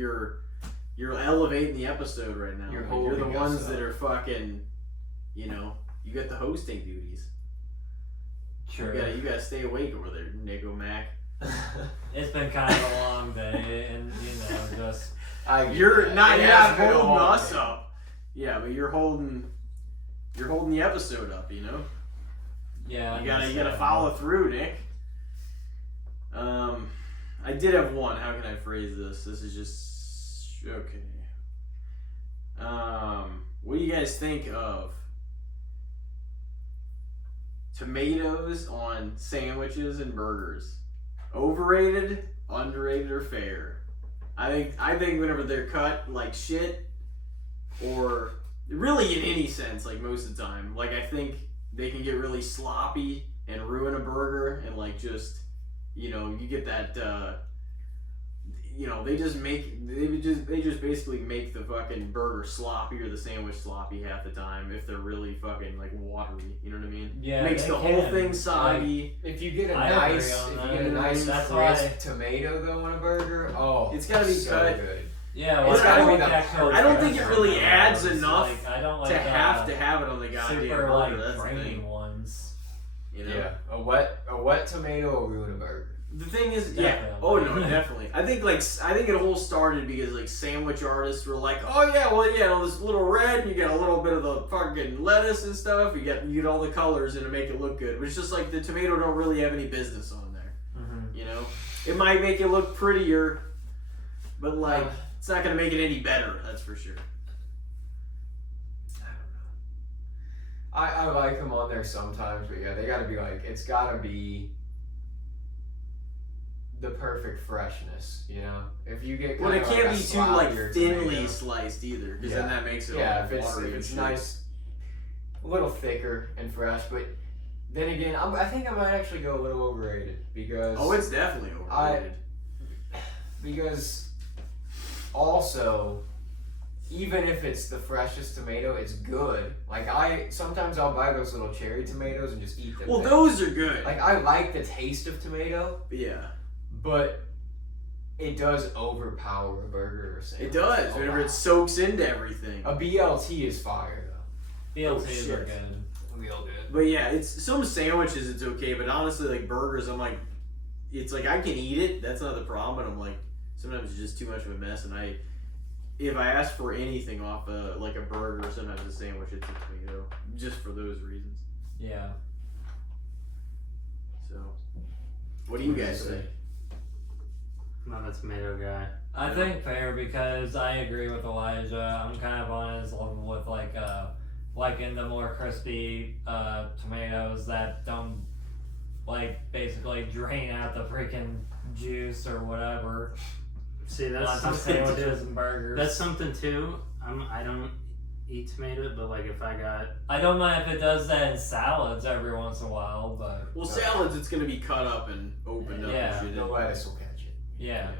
elevating the episode right now. You're Like, you're the holding us ones that up. are fucking. You got the hosting duties. Sure. You gotta stay awake over there, Nico Mac. It's been kind of a long day, and just You're not has been a holding long us day. up. Yeah, but you're holding the episode up. You know. yeah. You gotta follow through, Nick. I did have one. How can I phrase this? This is just okay. What do you guys think of tomatoes on sandwiches and burgers? Overrated, underrated, or fair? I think whenever they're cut like shit, or really in any sense, like most of the time, like I think they can get really sloppy and ruin a burger, and like just you get that they just basically make the fucking burger sloppy or the sandwich sloppy half the time if they're really fucking like watery. You know what I mean? Yeah, Makes they the whole can. thing soggy. If you get a I agree nice, on if that. you get a nice That's crisp why- tomato though on a burger, oh, It's gotta be so cut. good. Yeah, It's well, gotta I be like the that perfect- I don't think it code really for adds those. enough Like, I don't like to have the to have it on the goddamn super burger. like That's the grainy thing. ones. You know? Yeah, a wet tomato will ruin a burger. The thing is, Definitely. oh no, definitely. I think it all started because like sandwich artists were like, oh yeah, well yeah, this little red, you get a little bit of the fucking lettuce and stuff, you get all the colors and to make it look good. But it's just like the tomato don't really have any business on there. Mm-hmm. You know, it might make it look prettier, but like it's not gonna make it any better. That's for sure. I like them on there sometimes, but yeah, they gotta be like, it's gotta be the perfect freshness, you know? If you get Well, it kinda can't like be a too like sloppier thinly tomato- sliced either, because Yeah. then that makes it Yeah, all if it's watery and shit. nice, a little thicker and fresh, but then again, I think I might actually go a little overrated because Oh, it's definitely overrated. because also, even if it's the freshest tomato, it's good. Like sometimes I'll buy those little cherry tomatoes and just eat them. Well, then. those are good. Like I like the taste of tomato, Yeah, but it does overpower a burger or sandwich. it does. a Whenever lot. it soaks into everything. A BLT is fire though. BLTs shit. are good. Real good. But yeah, it's some sandwiches it's okay, but honestly, like burgers, I'm like, it's like I can eat it. That's not the problem. But I'm like, sometimes it's just too much of a mess. And if I ask for anything off like a burger, sometimes a sandwich, it's a tomato, just for those reasons. Yeah. So, what do you guys say? I'm not a tomato guy. I think fair because I agree with Elijah. I'm kind of on his level with like in the more crispy tomatoes that don't like basically drain out the freaking juice or whatever. See, that's Lots of something sandwiches too. and burgers. That's something too. I don't eat tomato, but like if I got I don't mind if it does that in salads every once in a while, but Well, salads, it's gonna be cut up and opened up Yeah. and shit. The lettuce will catch it. yeah.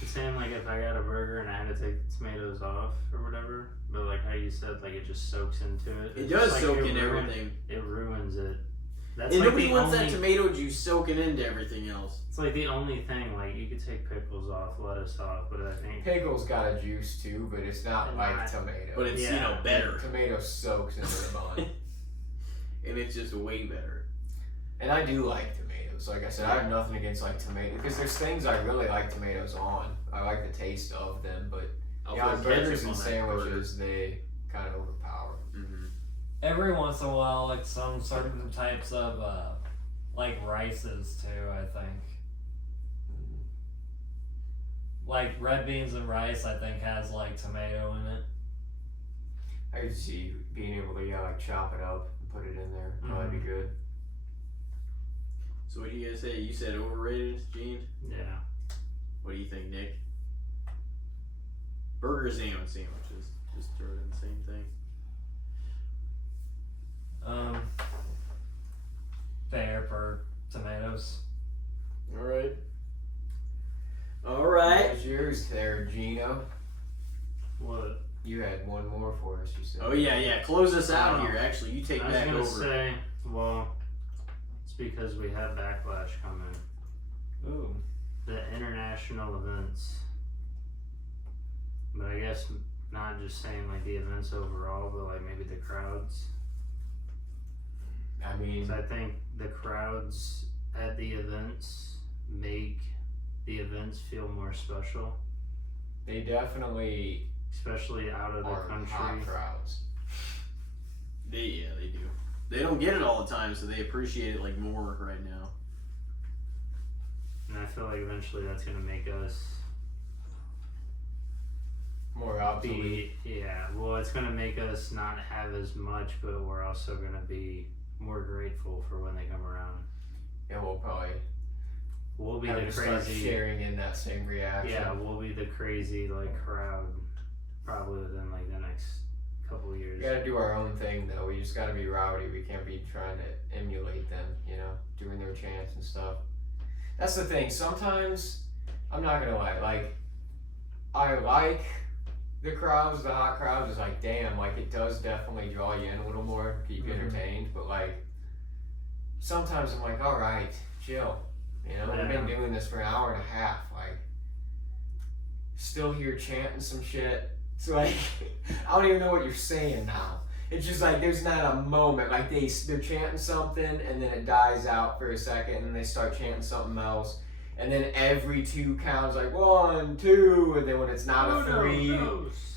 the same, like if I got a burger and I had to take the tomatoes off or whatever, but like how you said, like it just soaks into it. It It's does just, like, soak it in ruin- everything. It ruins it. That's And like nobody the wants only, that tomato juice soaking into everything else. It's like the only thing. Like you could take pickles off, lettuce off, but I think Pickle's got a juice too, but it's not And like not- tomato. But it's, Yeah. better. Tomato soaks into the bun. And it's just way better. And I do like tomatoes. Like I said, I have nothing against like tomatoes because there's things I really like tomatoes on. I like the taste of them, but yeah, on burgers and sandwiches, they kind of overpower. Mm-hmm. Every once in a while, like some certain types of like rices too, I think. Like red beans and rice, I think has like tomato in it. I could see being able to like chop it up and put it in there. That'd be good. So what do you guys say? You said overrated, Gene? Yeah. What do you think, Nick? Burgers and sandwiches. Just throw it in the same thing. Fair for tomatoes. Alright. What Alright. was yours there, Gino? What? You had one more for us, you said. Oh yeah. Close us out here. Actually, you take I was back gonna over. say, well, it's because we have Backlash coming. Ooh. The international events. But I guess not just saying like the events overall, but like maybe the crowds. I mean, So I think the crowds at the events make the events feel more special, they definitely especially out of the are hot country. crowds. They do. They don't get it all the time, so they appreciate it like more right now. And I feel like eventually that's gonna make us More obsolete. well, it's gonna make us not have as much, but we're also gonna be more grateful for when they come around. And we'll probably We'll be have the to start crazy, sharing in that same reaction. yeah, we'll be the crazy like crowd probably within like the next couple of years. We gotta do our own thing though. We just gotta be rowdy. We can't be trying to emulate them, doing their chants and stuff. That's the thing. Sometimes, I'm not gonna lie, like, I like the crowds, the hot crowds. It's like, damn, like, it does definitely draw you in a little more, keep you entertained. But, like, sometimes I'm like, alright, chill. We've been doing this for an hour and a half. Like, still here chanting some shit. It's like, I don't even know what you're saying now. It's just like, there's not a moment. Like, they're chanting something, and then it dies out for a second, and then they start chanting something else. And then every 2 counts, like 1, 2, and then when it's not a 3,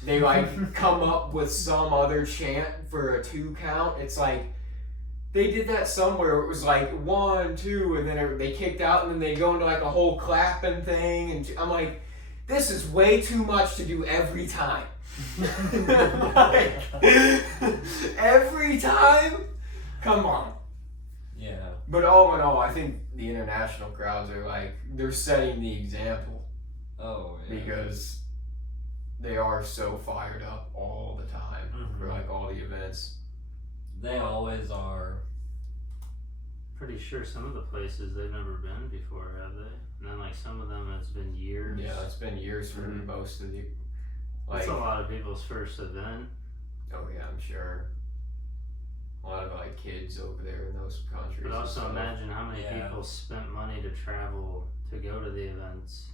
they like come up with some other chant for a 2 count. It's like, they did that somewhere. It was like 1, 2, and then they kicked out, and then they go into like a whole clapping thing. And I'm like, this is way too much to do every time. Like, every time? Come on. Yeah. But all in all, I think the international crowds are like, they're setting the example Oh, yeah. because they are so fired up all the time for like all the events. They always are. Pretty sure some of the places they've never been before, have they? And then like some of them it's been years. Yeah, it's been years for most of the. It's a lot of people's first event. Oh yeah, I'm sure. A lot of like kids over there in those countries. But and also stuff. imagine how many people spent money to travel to go to the events,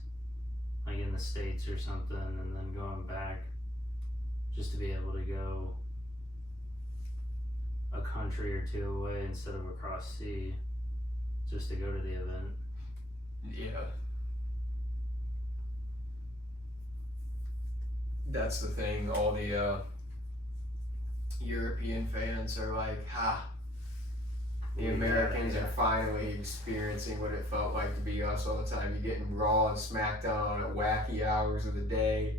like in the States or something, and then going back just to be able to go a country or 2 away instead of across sea just to go to the event. Yeah. That's the thing. All the European fans are like, ha. The Americans are finally experiencing what it felt like to be us all the time. You're getting Raw and SmackDown at wacky hours of the day.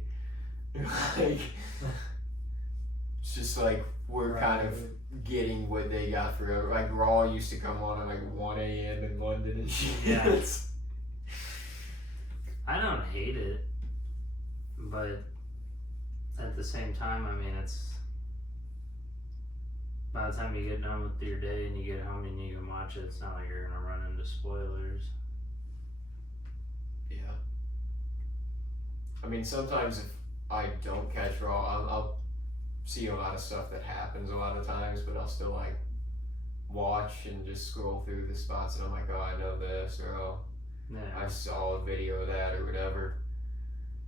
Like, it's just like we're kind of getting what they got forever. Like Raw used to come on at like 1 a.m. in London and shit. Yeah. I don't hate it, but at the same time, I mean, it's by the time you get done with your day and you get home and you can watch it, it's not like you're gonna run into spoilers. Yeah. I mean, sometimes if I don't catch Raw, I'll see a lot of stuff that happens a lot of times, but I'll still like watch and just scroll through the spots and I'm like, oh, I know this, or oh, Yeah. I saw a video of that or whatever.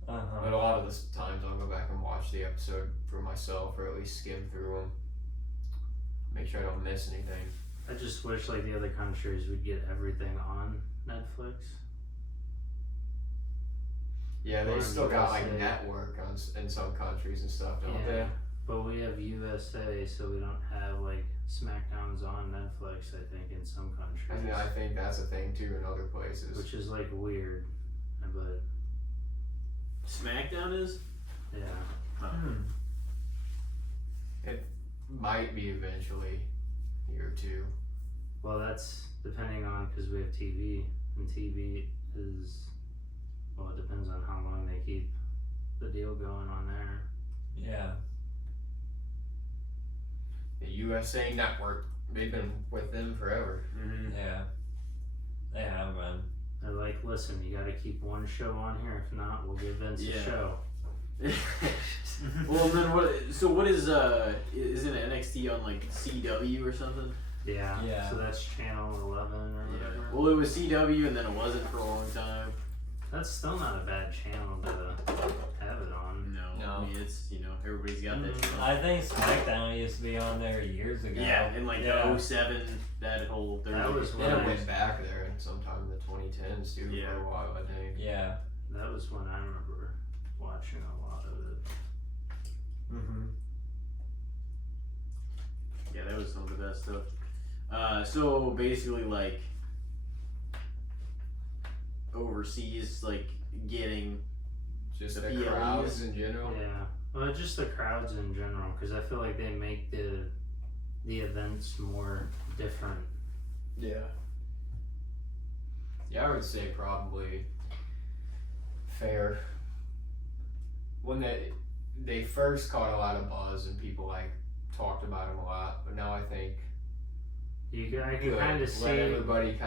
But a lot of the times I'll go back and watch the episode for myself or at least skim through them. Make sure I don't miss anything. I just wish like the other countries would get everything on Netflix. Yeah, they Or still got like USA. network in some countries and stuff, don't Yeah, but we have USA, so we don't have like SmackDowns on Netflix. I think in some countries, they? And I think that's a thing too in other places. which is like weird. But SmackDown is. yeah, It might be eventually year 2. well, that's depending on because we have TV, and TV is well, it depends on how long they keep the deal going on there. Yeah. The USA Network, they've been with them forever. Mm-hmm. Yeah. They have been. They're like, listen, you got to keep one show on here. If not, we'll give Vince Yeah. a show. Well, then what? So what is it NXT on like CW or something? Yeah. Yeah. So that's channel 11 or whatever. Well, it was CW and then it wasn't for a long time. That's still not a bad channel to have it on. No. I mean, it's everybody's got that. Show. I think SmackDown used to be on there years ago. Yeah, in like Yeah. the 07, that whole. That was when And I it went back there in sometime in the 2010s too Yeah. for a while, I think. Yeah. That was when I remember watching a lot of it. Mm-hmm. Yeah, that was some of the best stuff. So basically, like overseas, like getting Just The the PLEs. crowds in general. Yeah. Well, just the crowds in general, because I feel like they make the events more different. Yeah. Yeah, I would say probably fair. When they first caught a lot of buzz and people like talked about them a lot, but now I think I can good. kind of Let see. everybody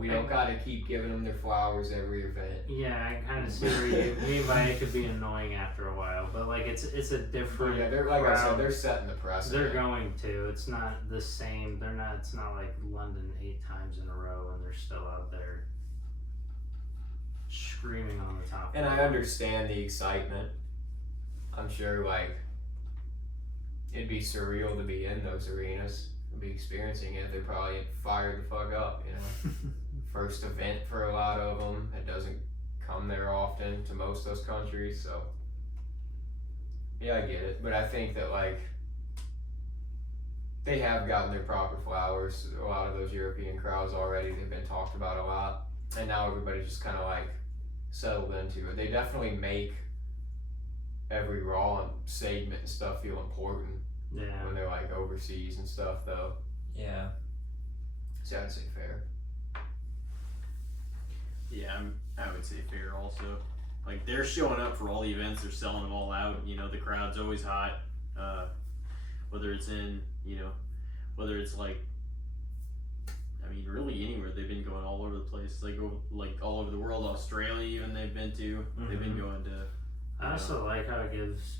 we don't got to keep giving them their flowers every event. Yeah, I kind of see where you mean by it could be annoying after a while, but like it's a But different. yeah, they're like I crowd. said, they're setting the precedent. They're going to. It's not the same. They're not. It's not like London 8 times in a row, and they're still out there screaming on the top. And of I the- understand the excitement. I'm sure, like, it'd be surreal to be in those arenas and be experiencing it. They're probably fired the fuck up, you know. First event for a lot of them. It doesn't come there often to most of those countries, so. Yeah, I get it. But I think that, like, they have gotten their proper flowers. A lot of those European crowds already, they've been talked about a lot. And now everybody's just kind of, like, settled into it. They definitely make every Raw and segment and stuff feel important Yeah. when they're like overseas and stuff, though. Yeah. So I'd say fair. Yeah, I would say fair also. Like they're showing up for all the events, they're selling them all out. You know, the crowd's always hot. Whether it's in, whether it's like, I mean, really anywhere. They've been going all over the place, like all over the world. Australia, even they've been to. They've been going to. I also like how it gives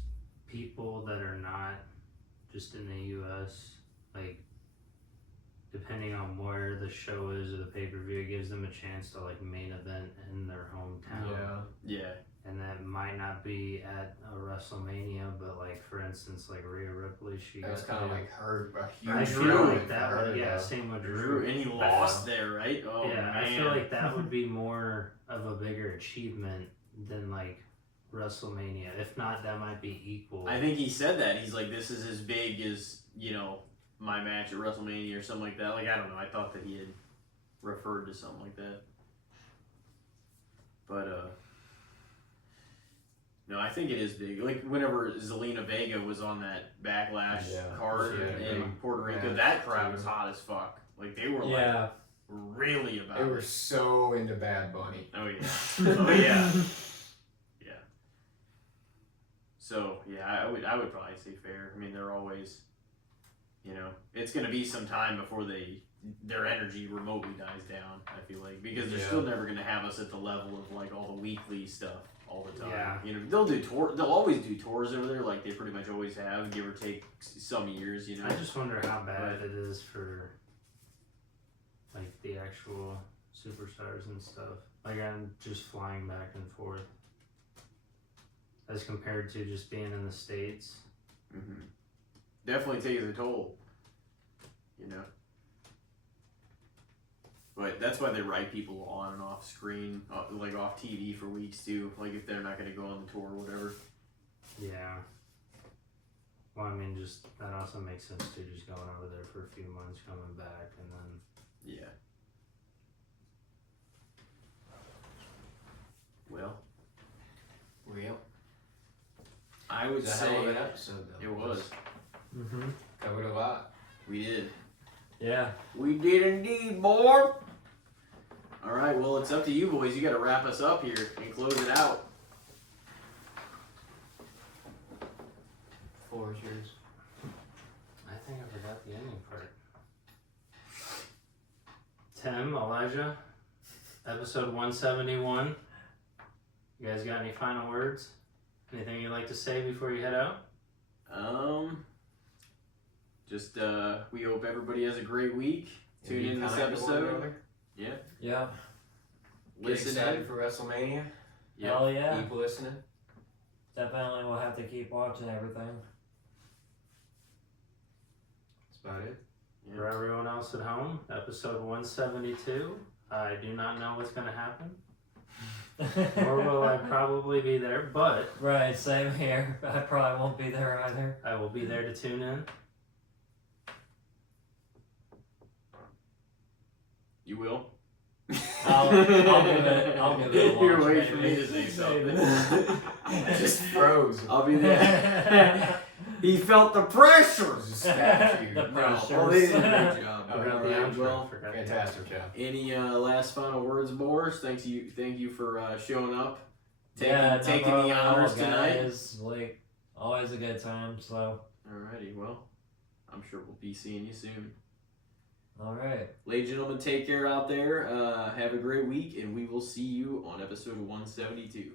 people that are not just in the U.S. like depending on where the show is or the pay-per-view, it gives them a chance to like main event in their hometown. Yeah. And that might not be at a WrestleMania, but like for instance, like Rhea Ripley, she That was got kind of to- like her, a I huge feel Drew like for that her, would, yeah, though. same with Drew, Drew. and he lost there, right? Oh Yeah, man. I feel like that would be more of a bigger achievement than like WrestleMania. If not, that might be equal. I think he said that. He's like, this is as big as, my match at WrestleMania or something like that. Like, I don't know. I thought that he had referred to something like that. But, no, I think it is big. Like, whenever Zelina Vega was on that Backlash Yeah. card Yeah, in big Puerto Rico, match, that crowd was too. hot as fuck. Like, they were, Yeah. really about They it. were so into Bad Bunny. Oh, yeah. Oh, yeah. Yeah. So, yeah, I would probably say fair. I mean, they're always, it's going to be some time before their energy remotely dies down, I feel like, because they're Yeah. still never going to have us at the level of, like, all the weekly stuff all the time. Yeah. They'll always do tours over there, like they pretty much always have, give or take some years, I just wonder how bad it is for like the actual superstars and stuff. Like I'm just flying back and forth as compared to just being in the States. Definitely takes a toll, But that's why they write people on and off screen, like off TV for weeks too. Like if they're not going to go on the tour or whatever. Yeah. Well, I mean, just that also makes sense too. Just going over there for a few months, coming back, and then Yeah. Well, I would It was a hell say of an episode, though. it was. Covered a lot. We did. Yeah. We did indeed, boy. All right. Well, it's up to you, boys. You got to wrap us up here and close it out. Floor is yours. I think I forgot the ending part. Tim, Elijah, episode 171. You guys got any final words? Anything you'd like to say before you head out? Just we hope everybody has a great week. Tune Be in this kind to one episode. another. Yeah. Get Listen excited in. for WrestleMania. Yeah. Hell yeah. Keep listening. Definitely we'll have to keep watching everything. That's about it. For everyone else at home, episode 172. I do not know what's going to happen, nor will I probably be there, but Right, same here. I probably won't be there either. I will be there to tune in. You will. I'll give it a watch. You're waiting for me maybe. to say something. I just froze. I'll be there. He felt the pressure. Just statue. The No, pressures. well, they did a great job. Forgot All the right, outro. well, Forgot the Fantastic job. any last final words, Boris? Thank you for showing up, Yeah, taking no the problem at all, honors tonight. guys. Like, always a good time, so. Alrighty, well, I'm sure we'll be seeing you soon. Alright. Ladies and gentlemen, take care out there. Have a great week, and we will see you on episode 172.